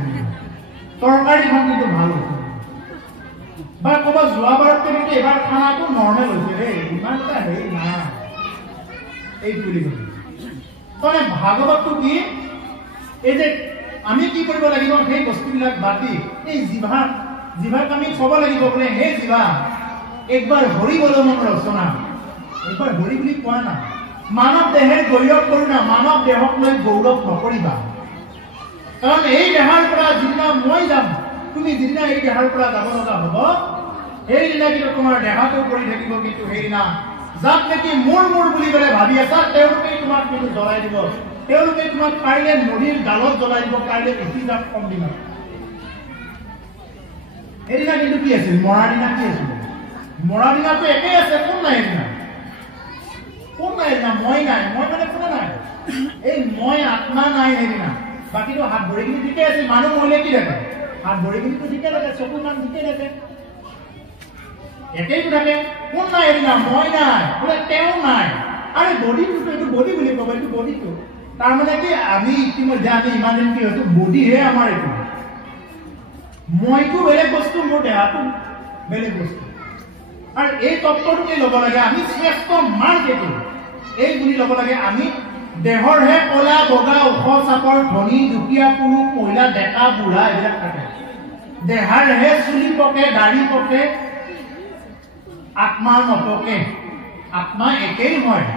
তৰকাৰীখন কিন্তু ভাল হৈছে বা ক'ৰবাত যোৱাবাৰতকৈ কিন্তু এইবাৰ খানাটো নৰ্মেল হৈছে দেই ইমান এটা হেৰি নাই এইটো বুলি কৈছে মানে ভাগৱতটো কি এই যে আমি কি কৰিব লাগিব সেই বস্তুবিলাক বাদ দি এই জিভাক আমি ক'ব লাগিব বোলে হে জিভা একবাৰ হৰি বল মন ৰচনা একবাৰ হৰি বুলি কোৱা না মানৱ দেহেৰ গৌৰৱ কৰো না মানৱ দেহক লৈ গৌৰৱ নকৰিবা কাৰণ এই দেহাৰ পৰা যিদিনা মই যাম তুমি যিদিনা এই দেহাৰ পৰা যাব লগা হ'ব সেইদিনা কিন্তু তোমাৰ দেহাটো পৰি থাকিব কিন্তু সেইদিনা যাক নেকি মোৰ বুলি পেলাই ভাবি আছা তেওঁলোকে তোমাক কিন্তু জ্বলাই দিব তেওঁলোকে তোমাক পাৰিলে নদীৰ ডালত জ্বলাই দিব পাৰিলে বেছি যাক কম দিনত সেইদিনা কিন্তু কি আছিল মৰাৰ দিনা কি আছিল মৰাৰ দিনাটো একেই আছে কোন নাই সেইদিনা মই নাই মই মানে কোনে নাই এই মই আত্মা নাই সেইদিনা বাকীটো হাত ভৰিখিনি ঠিকে আছে মানুহ মৰিলে কি থাকে হাত ভৰিখিনিতো ঠিকে থাকে চকু কাণ ঠিকে থাকে একেই থাকে কোন নাই সেইদিনা মই নাই বোলে তেওঁ নাই আৰে বডিটো এইটো বডি বুলি ক'ব এইটো বডিটো তাৰমানে কি আমি ইতিমধ্যে আমি ইমান দিন কি হয়তো বডিহে আমাৰ এইটো মইটো বেলেগ বস্তু মোৰ দেহাটো বেলেগ বস্তু আৰু এই তত্ত্বটো কি ল'ব লাগে আমি শ্ৰেষ্ঠ মাৰ্গ এইটো এই বুলি ল'ব লাগে আমি দেহৰহে কলা বগা ওখ চাপৰ ধনী দুখীয়া পুৰুষ মহিলা ডেকা বুঢ়া এইবিলাক থাকে দেহাৰহে চুলি পকে দাড়ি পকে আত্মা নপকে আত্মা একেই হয়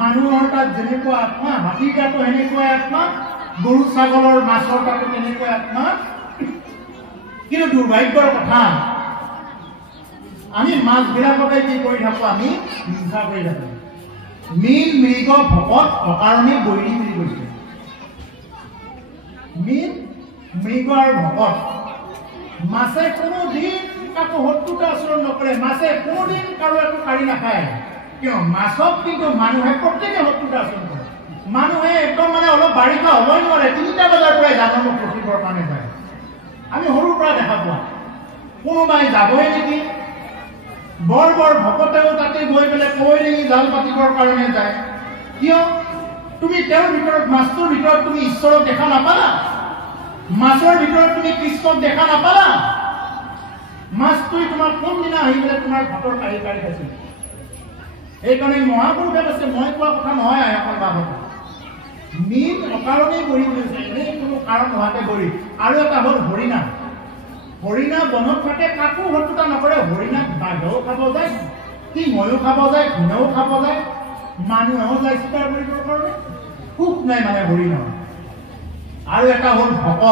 মানুহৰ তাত যেনেকুৱা আত্মা হাতীৰ তাতো সেনেকুৱাই আত্মা গৰু ছাগলৰ মাছৰ তাতো তেনেকুৱাই আত্মা কিন্তু দুৰ্ভাগ্যৰ কথা আমি মাছবিলাকতে কি কৰি থাকো আমি হিংসা কৰি থাকো মীন মৃগ ভকত অকাৰণে বৈৰী বুলি কৈছে মীন মৃগ আৰু ভকত মাছে কোনোদিন কাকো শত্ৰুতা আচৰণ নকৰে মাছে কোনোদিন কাৰো একো কাঢ়ি নাখায় কিয় মাছক কিন্তু মানুহে প্ৰত্যেকে শত্ৰুতা আচৰণ কৰে মানুহে একদম মানে অলপ বাৰিষা হ'বই নোৱাৰে 3টা বজাৰ পৰাই জানমুখ ৰখিবৰ কাৰণে যায় আমি সৰুৰ পৰা দেখা পোৱা কোনোবাই যাবই নেকি বৰ ভকতেও তাতে গৈ পেলাই কৈ নেকি জাল পাতিবৰ কাৰণে যায় কিয় তুমি তেওঁৰ ভিতৰত মাছটোৰ ভিতৰত তুমি ঈশ্বৰক দেখা নাপালা মাছৰ ভিতৰত তুমি কৃষ্ণক দেখা নাপালা মাছটোৱে তোমাক কোনদিনা আহি পেলাই তোমাৰ ভাতৰ কাঢ়ি খাইছিল সেইকাৰণে মহাপুৰুষে কৈছে মই কোৱা কথা নহয় এখন বাবদ মীন অকাৰণেই বহি গৈছে এনেই কোনো কাৰণ নোহোৱাকে বহি আৰু এটা হ'ল হৰিণা হৰিণা বনত থাকে কাকো শত্ৰুতা নকৰে হৰিণাক বাঘেও খাব যায় সিংহও খাব যায় ঘোঁৰাও খাব যায় মানুহেও যায় চিকাৰ কৰিবৰ কাৰণে সুখ নাই মানে হৰিণা আৰু এটা হ'ল ভকত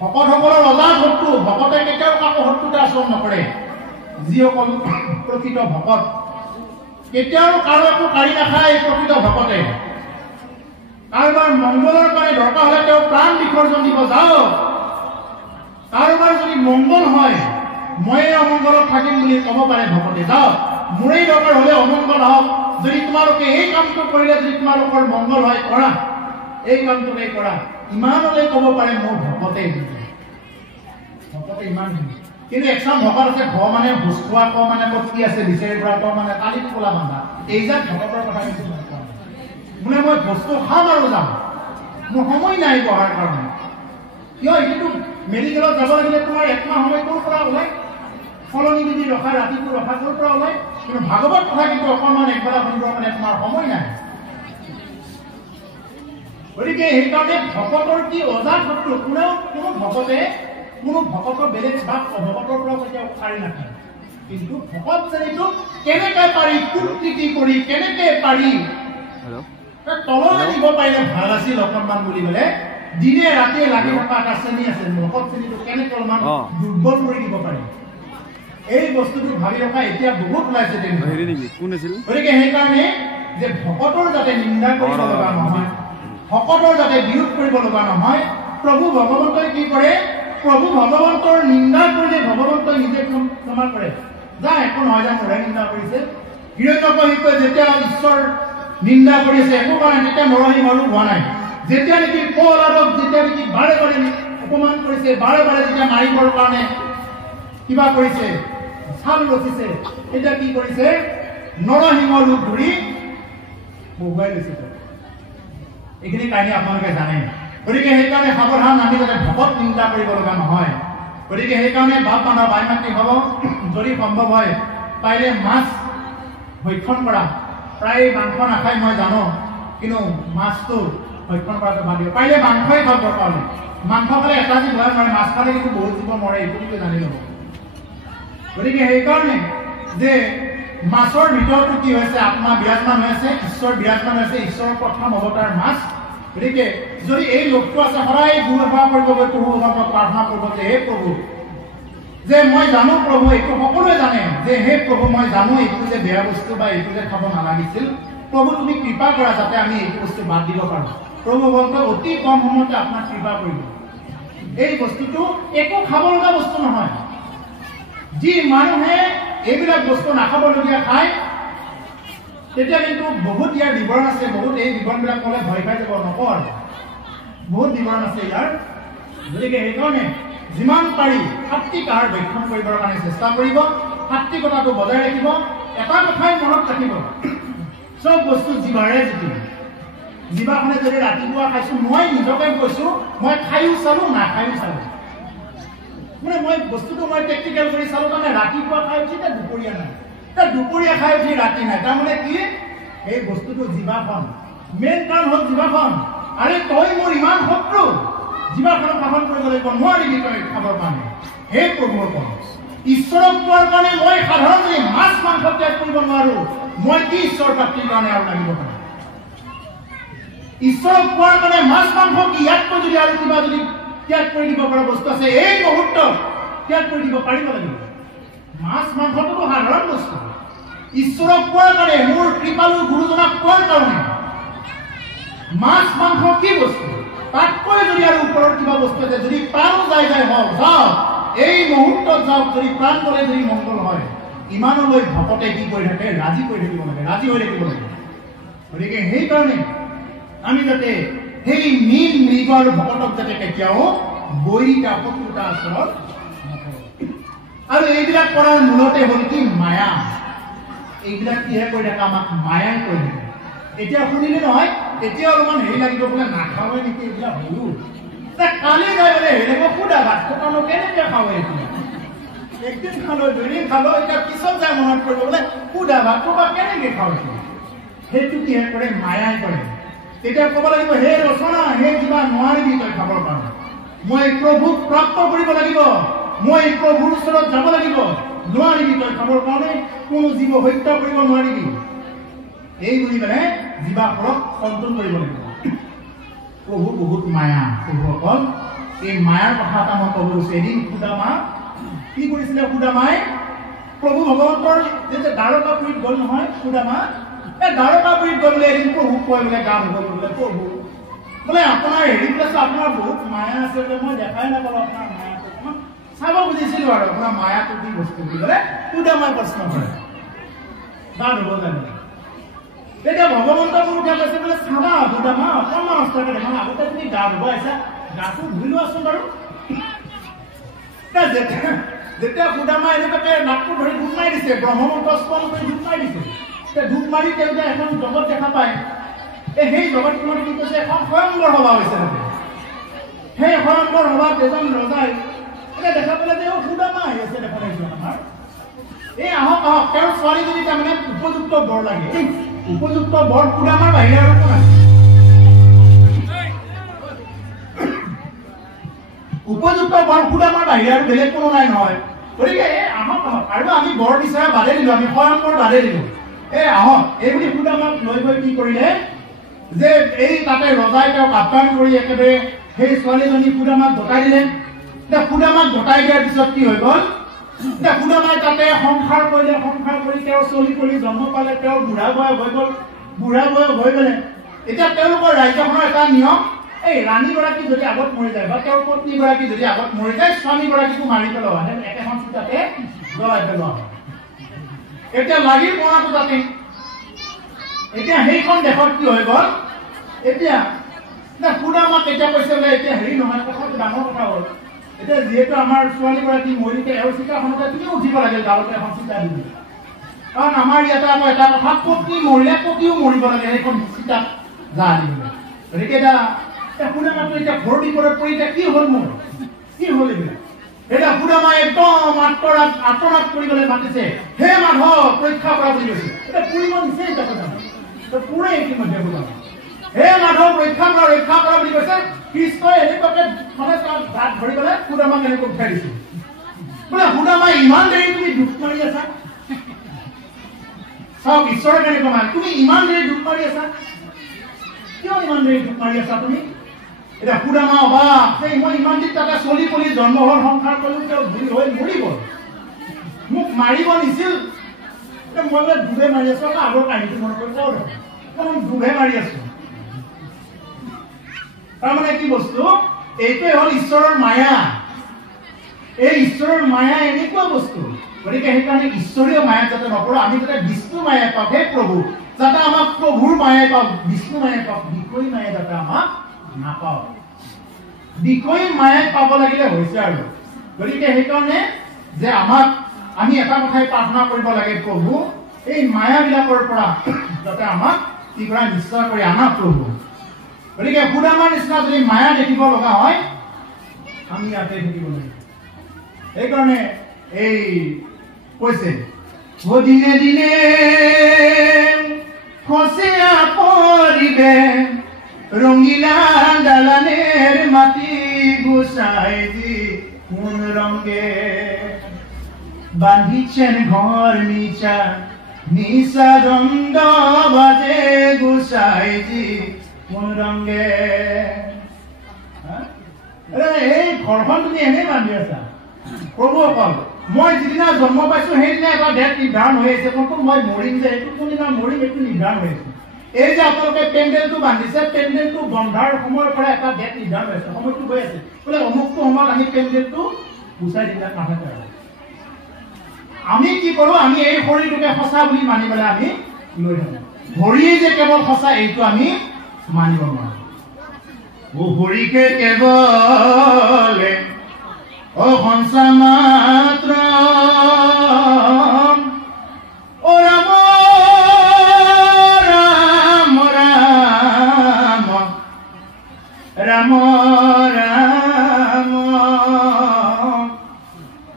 ভকতসকলৰ অজাত শত্ৰু ভকতে কেতিয়াও কাকো শত্ৰুতা আচৰণ নকৰে যিসকল প্ৰকৃত ভকত কেতিয়াও কাৰো একো কাঢ়ি নাখায় প্ৰকৃত ভকতে কাৰোবাৰ মংগলৰ কাৰণে দৰকাৰ হ'লে তেওঁ প্ৰাণ বিসৰ্জন দিব যাওক কাৰোবাৰ যদি মংগল হয় ময়ে অমংগলত থাকিম বুলি ক'ব পাৰে ভকতে যাওক মোৰেই দৰকাৰ হ'লে অমংগল হওক যদি তোমালোকে এই কামটো কৰিলে যদি তোমালোকৰ মংগল হয় কৰা এই কামটোকে কৰা ইমানলৈ ক'ব পাৰে মোৰ ভকতে ইমান কিন্তু একচাম ভকত আছে ঘৰ মানে ভোজ খোৱা ক মানে ক'ত কি আছে বিচাৰি পৰা ক মানে কালিত কোলা বান্ধা এইজাক ভকতৰ কথা কিছু বোলে মই বস্তু খাম আৰু যাম মোৰ সময় নাই পঢ়াৰ কাৰণে কিয় কিন্তু মেডিকেলত যাব লাগিলে তোমাৰ একমাহ সময় ক'ৰ পৰা ওলাই ফলনি বিধি ৰখা ৰাতিটো ৰখা ক'ৰ পৰা ওলাই কিন্তু ভাগৱত কথা কিন্তু অকণমান একবেলা শুনিবৰ কাৰণে তোমাৰ সময় নাই গতিকে সেইকাৰণে ভকতৰ কি অজাত শত্ৰু কোনো ভকতৰ বেলেগ ভাগ অভকতৰ পৰা কেতিয়াও সাৰি নাথাকে কিন্তু ভকত শ্ৰেণীটোক কেনেকে পাৰি কুকৃতি কৰি কেনেকে পাৰি তললৈ দিব পাৰিলে ভাল আছিল অকণমান বুলি ক'লে দিনে ৰাতিয়ে লাগি থকা এটা শ্ৰেণী আছে ভকত শ্ৰেণীটোক কেনেকে অলপমান দুৰ্বল কৰি দিব পাৰি এই বস্তুটো ভাবি ৰখা এতিয়া বহুত ওলাইছে গতিকে সেইকাৰণে যে ভকতৰ যাতে নিন্দা কৰিব লগা নহয় ভকতৰ যাতে বিৰোধ কৰিব লগা নহয় প্ৰভু ভগৱন্তই কি কৰে প্ৰভু ভগৱন্তৰ নিন্দা কৰিলে ভগৱন্তই নিজে ক্ষমা কৰে যা একো নহয় যা মোৰে নিন্দা কৰিছে হিৰণ্যকশিপুৱে যেতিয়া ঈশ্বৰ নিন্দা কৰিছে একো কাৰণে তেতিয়া নৰসিংহৰো হোৱা নাই যেতিয়া নেকি প্ৰহ্লাদক যেতিয়া নেকি বাৰে বাৰে অপমান কৰিছে বাৰে বাৰে যেতিয়া মাৰিবৰ কাৰণে কিবা কৰিছে ছাল ৰচিছে এতিয়া কি কৰিছে নৰসিংহ ৰূপ ধৰি বহুৱাই লৈছে এইখিনি কাহিনী আপোনালোকে জানে গতিকে সেইকাৰণে সাৱধান আমি যাতে ভকত নিন্দা কৰিব লগা নহয় গতিকে সেইকাৰণে বাপ মানৱ বাই মাতৃ হ'ব যদি সম্ভৱ হয় পাৰিলে মাছ ভক্ষণ কৰা প্ৰায় মাংস নাখায় মই জানো কিন্তু মাছটো ভক্ষণ কৰাটো বাদ দিব পাৰিলে মাংসই খাব দৰকাৰ হ'লে মাংস খালে এটা জীৱ হয় নোৱাৰে মাছ খালে কিন্তু বহুত জীৱ মৰে এইটো কিন্তু জানি ল'ব গতিকে সেইকাৰণে যে মাছৰ ভিতৰতো কি হৈছে আত্মা বিৰাজমান হৈ আছে ঈশ্বৰ বিৰাজমান হৈছে ঈশ্বৰৰ প্ৰথম অৱতাৰ মাছ গতিকে যদি এই লোকটো আছে সদায় গুৰু সেৱা কৰিব গৈ প্ৰভু ভগৱানক প্ৰাৰ্থনা কৰিব যে হে প্ৰভু যে মই জানো প্ৰভু এইটো সকলোৱে জানে যে হে প্ৰভু মই জানো এইটো যে বেয়া বস্তু বা এইটো যে খাব নালাগিছিল প্ৰভু তুমি কৃপা কৰা যাতে আমি এইটো বস্তু বাদ দিব পাৰোঁ প্ৰভু ভগৱানক অতি কম সময়তে আপোনাক কৃপা কৰিব এই বস্তুটো একো খাব লগা বস্তু নহয় যি মানুহে এইবিলাক বস্তু নাখাবলগীয়া খায় তেতিয়া কিন্তু বহুত ইয়াৰ বিৱৰণ আছে বহুত এই বিৱৰণবিলাক ক'লে ভয় খাই যাব নকওঁ আৰু বহুত বিৱৰণ আছে ইয়াৰ গতিকে সেইকাৰণে যিমান পাৰি সাত্বিক আহাৰ ভক্ষণ কৰিবৰ কাৰণে চেষ্টা কৰিব সাত্বিকতাটো বজাই ৰাখিব এটা কথাই মনত ৰাখিব চব বস্তু জিভাৰে জিকিব জিভাখনে যদি ৰাতিপুৱা খাইছোঁ মই নিজকে কৈছোঁ মই খায়ো চালোঁ নাখায়ো চালোঁ মানে মই বস্তুটো মই প্ৰেক্টিকেল কৰি চালোঁ তাৰমানে ৰাতিপুৱা খাই উঠি এতিয়া দুপৰীয়া নাই দুপৰীয়া খাই উঠি ৰাতি নাই তাৰমানে কি এই বস্তুটো জিভাখন মেইন কাৰণ হ'ল জিভাখন আৰে তই মোৰ ইমান শত্ৰু জিভাখনক শাসন কৰিব লাগিব নোৱাৰিবি তই খাবৰ কাৰণে হে প্ৰভুৰ কওঁ ঈশ্বৰক পোৱাৰ কাৰণে মই সাধাৰণতে মাছ মাংস ত্যাগ কৰিব নোৱাৰো মই কি ঈশ্বৰ প্ৰাপ্তিৰ কাৰণে আৰু লাগিব পাৰে ঈশ্বৰক পোৱাৰ কাৰণে মাছ মাংস কি ইয়াতকৈ যদি আৰু কিবা যদি ত্যাগ কৰি দিব পৰা বস্তু আছে এই মুহূৰ্তত ত্যাগ কৰি দিব পাৰিব লাগিব মাছ মাংসটোতো সাধাৰণ বস্তু ঈশ্বৰক পোৱাৰ কাৰণে মোৰ কৃপালু গুৰুজনাক পোৱাৰ কাৰণে মাছ মাংস কি বস্তু তাতকৈ যদি আৰু ওপৰৰ কিবা বস্তু আছে যদি প্ৰাণ যায় হওক যাওক এই মুহূৰ্তত যাওক যদি প্ৰাণ গ'লে যদি মংগল হয় ইমানলৈ ভকতে কি কৰি থাকে ৰাজি কৰি থাকিব লাগে ৰাজি হৈ থাকিব লাগে গতিকে সেইকাৰণে আমি যাতে সেই মীন মৃগ আৰু ভকতক যাতে কেতিয়াও বৈৰিতা শত্ৰুতা আচৰণ আৰু এইবিলাক কৰাৰ মূলতে হ'ল কি মায়া এইবিলাক কিহে কৰি থাকে আমাক মায়াই কৰি থাকে এতিয়া শুনিলে নহয় এতিয়া অলপমান হেৰি লাগিব বোলে নাখাওঁৱে নেকি এইবিলাক হলো কালি যাই বোলে হেৰি লাগিব সুধা ভাত খোকানো কেনেকৈ খাওঁ এতিয়া একদিন খালো দুদিন খালো এতিয়া পিছত যাই মনত কৰিব বোলে সুধা ভাত খোকা কেনেকৈ খাওঁ এতিয়া সেইটো কিহে কৰে মায়াই কৰে তেতিয়া ক'ব লাগিব হে ৰচনা হে কিবা নোৱাৰিবি তই খাবৰ কাৰণে মই প্ৰভুক প্ৰাপ্ত কৰিব লাগিব মই প্ৰভুৰ ওচৰত যাব লাগিব নোৱাৰিবি তই খাবৰ কাৰণে কোনো জীৱ হত্যা কৰিব নোৱাৰিবি এই বুলি মানে জীৱাসুৰক কণ্ট্ৰল কৰিব লাগিব প্ৰভু বহুত মায়া প্ৰভুসকল এই মায়াৰ কথা এটা মই ক'ব লৈছোঁ এদিন সুদামা কি কৰিছিলে সুদামাই প্ৰভু ভগৱন্তৰ যেতিয়া দ্বাৰকাপুৰীত গ'ল নহয় সুদামা এই দ্বাৰকাপুৰীত গৈ বোলে এদিন প্ৰভুক কয় বোলে গা ধুব বোলে প্ৰভু বোলে আপোনাৰ হেৰি বোলে আপোনাৰ বহুত মায়া আছে বোলে মই দেখাই নাপালোঁ আপোনাৰ মায়াটো অকণমান চাব বুজিছিলোঁ আৰু আপোনাৰ মায়াটো কি বস্তু বুলি ক'লে সুদামাই প্ৰশ্ন কৰে গা ধুব জানে তেতিয়া ভগৱন্তৰ উঠা কৈছে বোলে চাবা সুদামা অকণমান অস্ত্ৰকে দেখা আগতে তুমি গা ধুব আহিছা গাটো ধুই লোৱাচোন বাৰু যেতিয়া সুদামা এনেকুৱাকে নাকটো ধৰি ধূপ মাৰি দিছে ব্ৰহ্মমন্ত্ৰ স্পন কৰি ধূপ মাৰি দিছে ধূপ মাৰি তেওঁলোকে এখন জগত দেখা পায় সেই জগতখনত কি কৈছে এখন স্বয়ংবৰ সভা হৈছে তাতে সেই ভয়ংকৰ সভাত এজন ৰজাই এতিয়া দেখা পালে যে সুদামা আহি আছে দেখা পাইছো আমাৰ এই আহক আহক তেওঁৰ ছোৱালীজনী তাৰমানে উপযুক্ত বৰ লাগে উপযুক্ত বৰ সুদামাৰ বাহিৰে আৰু কোন আছে উপযুক্ত বৰ সুদামাৰ বাহিৰে আৰু বেলেগ কোনো নাই নহয় গতিকে এই আহক আহক আৰু আমি বৰ বিচৰা বাদে দিলো আমি ভয়ংকৰ বাদে দিলো এই আহক এইবুলি সুদামাক লৈ গৈ কি কৰিলে যে এই তাতে ৰজাই তেওঁক আহ্বান কৰি একেবাৰে সেই ছোৱালীজনী সুদামাক গতাই দিলে এতিয়া সুদামাক গতাই দিয়াৰ পিছত কি হৈ গ'ল এতিয়া সুদামাই তাতে সংসাৰ কৰিলে সংসাৰ কৰি তেওঁ চলি কৰি জন্ম পালে তেওঁ বুঢ়া বয়স হৈ গ'ল বুঢ়া বয়স হৈ গ'লে এতিয়া তেওঁলোকৰ ৰাজ্যখনৰ এটা নিয়ম এই ৰাণীগৰাকী যদি আগত মৰি যায় বা তেওঁৰ পত্নীগৰাকী যদি আগত মৰি যায় স্বামীগৰাকীকো মাৰি পেলোৱা হয় একেখন চিতাতে জ্বলাই পেলোৱা হয় এতিয়া লাগিল মৰাটো তাতে এতিয়া সেইখন দেশত কি হৈ গ'ল এতিয়া সুদামাক এতিয়া কৈছে বোলে এতিয়া হেৰি নহয় কথাটো ডাঙৰ কথা হ'ল এতিয়া যিহেতু আমাৰ ছোৱালীগৰাকী মৰিতে এওঁ চিতাখনতে তুমিও উঠিব লাগে গাঁৱতে এখন চিতা দিবি কাৰণ আমাৰ ইয়াতে আকৌ এটা কথা পত্নী মৰিলে পতিও মৰিব লাগে সেইখন চিতাত যা দিবলৈ গতিকে এতিয়া সুদামাটো এতিয়া ঘৰ বিপদত পৰি এতিয়া কি হ'ল মোৰ কি হ'ল এইবিলাক এটা সুদামা একদম আত্মনাদ কৰিবলৈ মাতিছে হে মাধৱ পৰীক্ষা কৰা বুলি কৈছে এটা পুৰিব নিচে এতিয়া কথা পুৰে ইতিমধ্যে সুদামা হে মাধৱ ৰক্ষা কৰা বুলি কৈছে কৃষ্ণই এনেকুৱাকে মানে তাক হাত ধৰি পেলাই সুদামাক এনেকৈ উঠাই দিছে বোলে সুদামা ইমান দেৰি তুমি দুখ মাৰি আছা চাওক ঈশ্বৰে কেনেকুৱা মানে তুমি ইমান দেৰি দুখ মাৰি আছা কিয় ইমান দেৰি দুখ মাৰি আছা তুমি এতিয়া সুদামা অবাক সেই মই ইমান দিন তাতে চলি পলি জন্ম হ'ল সংসাৰ কৰিলো তেওঁ ঘূৰি হৈ মৰি গ'ল মোক মাৰিব নিছিল মই বোলে ডুবে মাৰি আছো আগৰ কাহিনীটো মনত কৰি কওঁ মই ডুবে মাৰি আছো তাৰমানে কি বস্তু এইটোৱে হ'ল ঈশ্বৰৰ মায়া এই ঈশ্বৰৰ মায়া এনেকুৱা বস্তু গতিকে সেইকাৰণে ঈশ্বৰীয় মায়া যাতে নপৰোঁ আমি যাতে বিষ্ণু মায়া পাওঁ হে প্ৰভু যাতে আমাক প্ৰভুৰ মায়াই পাওঁ বিষ্ণু মায়াই পাওঁ বিষয়ী মায়া যাতে আমাক নাপাওঁ বিষয়ী মায়াই পাব লাগিলে হৈছে আৰু গতিকে সেইকাৰণে যে আমাক আমি এটা কথাই প্ৰাৰ্থনা কৰিব লাগে প্ৰভু এই মায়াবিলাকৰ পৰা যাতে আমাক কি কৰা নিশ্চয় কৰি আনা প্ৰভু গতিকে সুদামাৰ নিচিনা যদি মায়া দেখিব লগা হয় আমি ইয়াতে থাকিব লাগিব সেইকাৰণে এই কৈছে দিনে দিনে খচিয়া পৰিবে ৰঙিলা দালানেৰ মাটি গুছাই দি কোন ৰঙে বাঁধিছেন ঘৰ নিচা নিচা দ্বন্দ্ব বাজে গুছাই দি কোন ৰঙে এই ঘৰখন তুমি এনে বান্ধি আছা প্ৰভুসকল মই যিদিনা জন্ম পাইছো সেইদিনা এটা ডেট নিৰ্ধাৰণ হৈ আছে কিন্তু মই মৰিম যে এইটো কোনদিনা মৰিম এইটো নিৰ্ধাৰণ হৈ আছে এই যে আপোনালোকে পেণ্ডেলটো বান্ধিছে পেণ্ডেলটো বন্ধাৰ সময়ৰ পৰা এটা ডেট নিৰ্ধাৰণ হৈ আছে সময়টো গৈ আছে বোলে অমুকটো সময়ত আমি পেণ্ডেলটো গুচাই দিলে নাথাকে আমি কি কৰো আমি এই শৰীৰটোকে সঁচা বুলি মানি পেলাই আমি লৈ থাকো ভৰিয়ে যে কেৱল সঁচা এইটো আমি মানিব নোৱাৰো ভৰিকে কেৱল সঁচা মাত্ৰ ৰাম ৰাম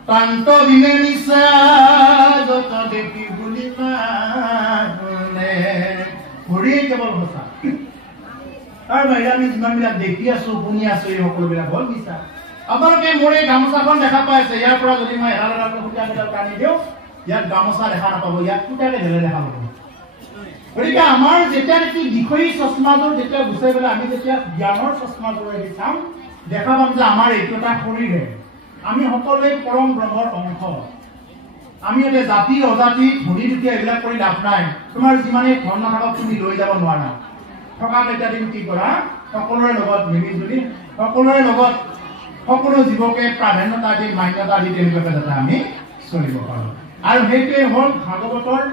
তান্ত দিনে নিচা যত দেখি বুলি মানে ভৰিয়ে কেৱল সঁচা তাৰ বাহিৰে আমি যিমানবিলাক দেখি আছো শুনি আছো এই সকলোবিলাক হ'ল মিছা আপোনালোকে মোৰ এই গামোচাখন দেখা পাই আছে ইয়াৰ পৰা যদি মই এডাল এডালকৈ সূতাকেইডাল টানি দিওঁ ইয়াত গামোচা দেখা নাপাব ইয়াত সূতাকে ঢেলে দেখা পাব গতিকে আমাৰ যেতিয়া নেকি বিষয়ী চশমাযোৰ যেতিয়া গুচাই পেলাই আমি যেতিয়া জ্ঞানৰ চশমাযোৰেদি চাম দেখা পাম যে আমাৰ এইটো এটা শৰীৰহে আমি সকলোৱে পৰম ব্ৰহ্মৰ অংশ আমি এতিয়া জাতি অজাতি ধনী দুখীয়া এইবিলাক কৰি লাভ নাই তোমাৰ যিমানেই ধন নাথাকক তুমি লৈ যাব নোৱাৰা থকা কেইটা দিন কি কৰা সকলোৰে লগত মিলি জুলি সকলোৰে লগত সকলো জীৱকে প্ৰাধান্যতা দি মান্যতা দি তেনেকুৱাকে যাতে আমি চলিব পাৰোঁ আৰু সেইটোৱে হ'ল ভাগৱতৰ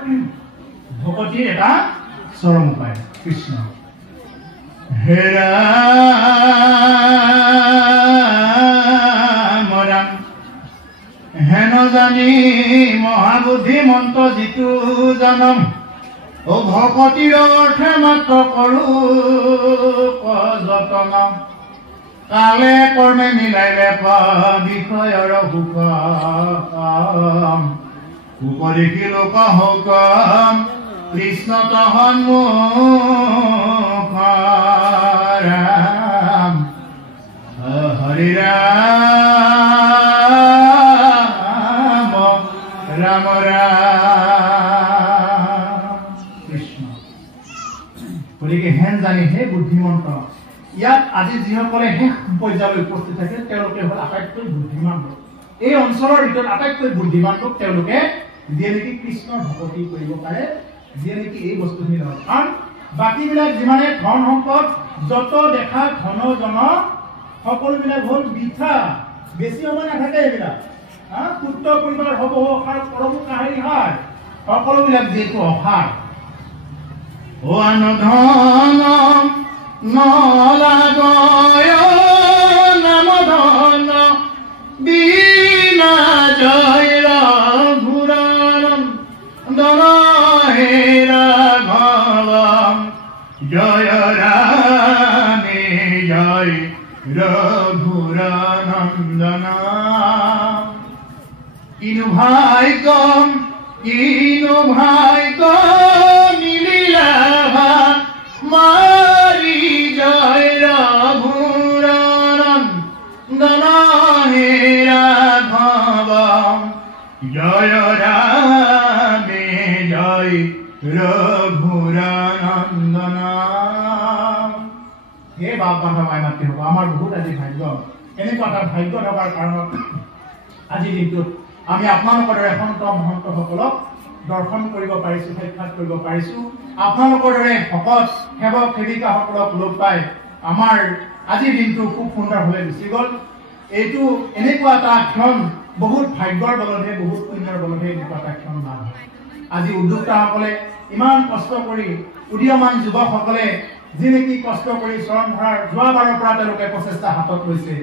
ভকতিৰ এটা চৰম উপায় কৃষ্ণ হে ৰাম ৰাম হেন জানি মহাবুদ্ধি মন্ত্ৰ যিটো জানম ও ভকতিৰ অৰ্থে মাত্ৰ কৰো যতন কালে কৰ্মে মিলাইলে বিষয়ৰ হুকাম উপদেশী লোক হুকাম কৃষ্ণ তহন্মুখাৰাম হৰি ৰাম ৰাম ৰাম কৃষ্ণ। গতিকে হেন জানি হে বুদ্ধিমন্ত ইয়াত আজি যিসকলে শেষ পৰ্যায়লৈ উপস্থিত থাকে তেওঁলোকে হ'ল আটাইতকৈ বুদ্ধিমান লোক। এই অঞ্চলৰ ভিতৰত আটাইতকৈ বুদ্ধিমান লোক তেওঁলোকে যিয়ে নেকি কৃষ্ণৰ ভক্তি কৰিব পাৰে, যিয়ে নেকি এই বস্তুখিনি নহয়। কাৰণ বাকীবিলাক যিমানে ধন সম্পদ যত দেখা ধন জন সকলোবিলাক হ'ল মিঠা, বেছি সময় নাথাকে এইবিলাক। পুত্ৰ পৰিবাৰ হ'ব অসাৰ পৰমু কাহিনী হয় সকলোবিলাক যিহেতু অসাৰ ও আনধন নলাগয় নাম ধন বিনা জয় ঘুরানম দন হে রাঘবম জয় রামে জয় রঘুরানন্দন। কিনু ভাই কম মিলিলা মারি জয় রঘুরানন্দন হে রাঘবম জয় রামে জয় রঘুরানন্দন। হে বাপ বান্ধৱ আই মাতৃ হ'ব আমাৰ বহুত আজি ভাগ্য, এনেকুৱা এটা ভাগ্য থকাৰ কাৰণত আজি দিনটোত আমি আপোনালোকৰ দৰে সন্ত মহন্তসকলক দৰ্শন কৰিব পাৰিছো, সাক্ষাৎ কৰিব পাৰিছো। আপোনালোকৰ দৰে ভকত সেৱক সেৱিকাসকলক লগ পাই আমাৰ আজিৰ দিনটো খুব সুন্দৰভাৱে গুচি গ'ল। এইটো এনেকুৱা এটা ক্ষণ বহুত ভাগ্যৰ বলতহে, বহুত পুণ্যৰ বলতহে এনেকুৱা এটা ক্ষণ লাভ হয়। আজি উদ্যোক্তাসকলে ইমান কষ্ট কৰি, উদীয়মান যুৱকসকলে যি নেকি কষ্ট কৰি চৰণ ধৰাৰ যোৱাবাৰৰ পৰা তেওঁলোকে প্ৰচেষ্টা হাতত লৈছে,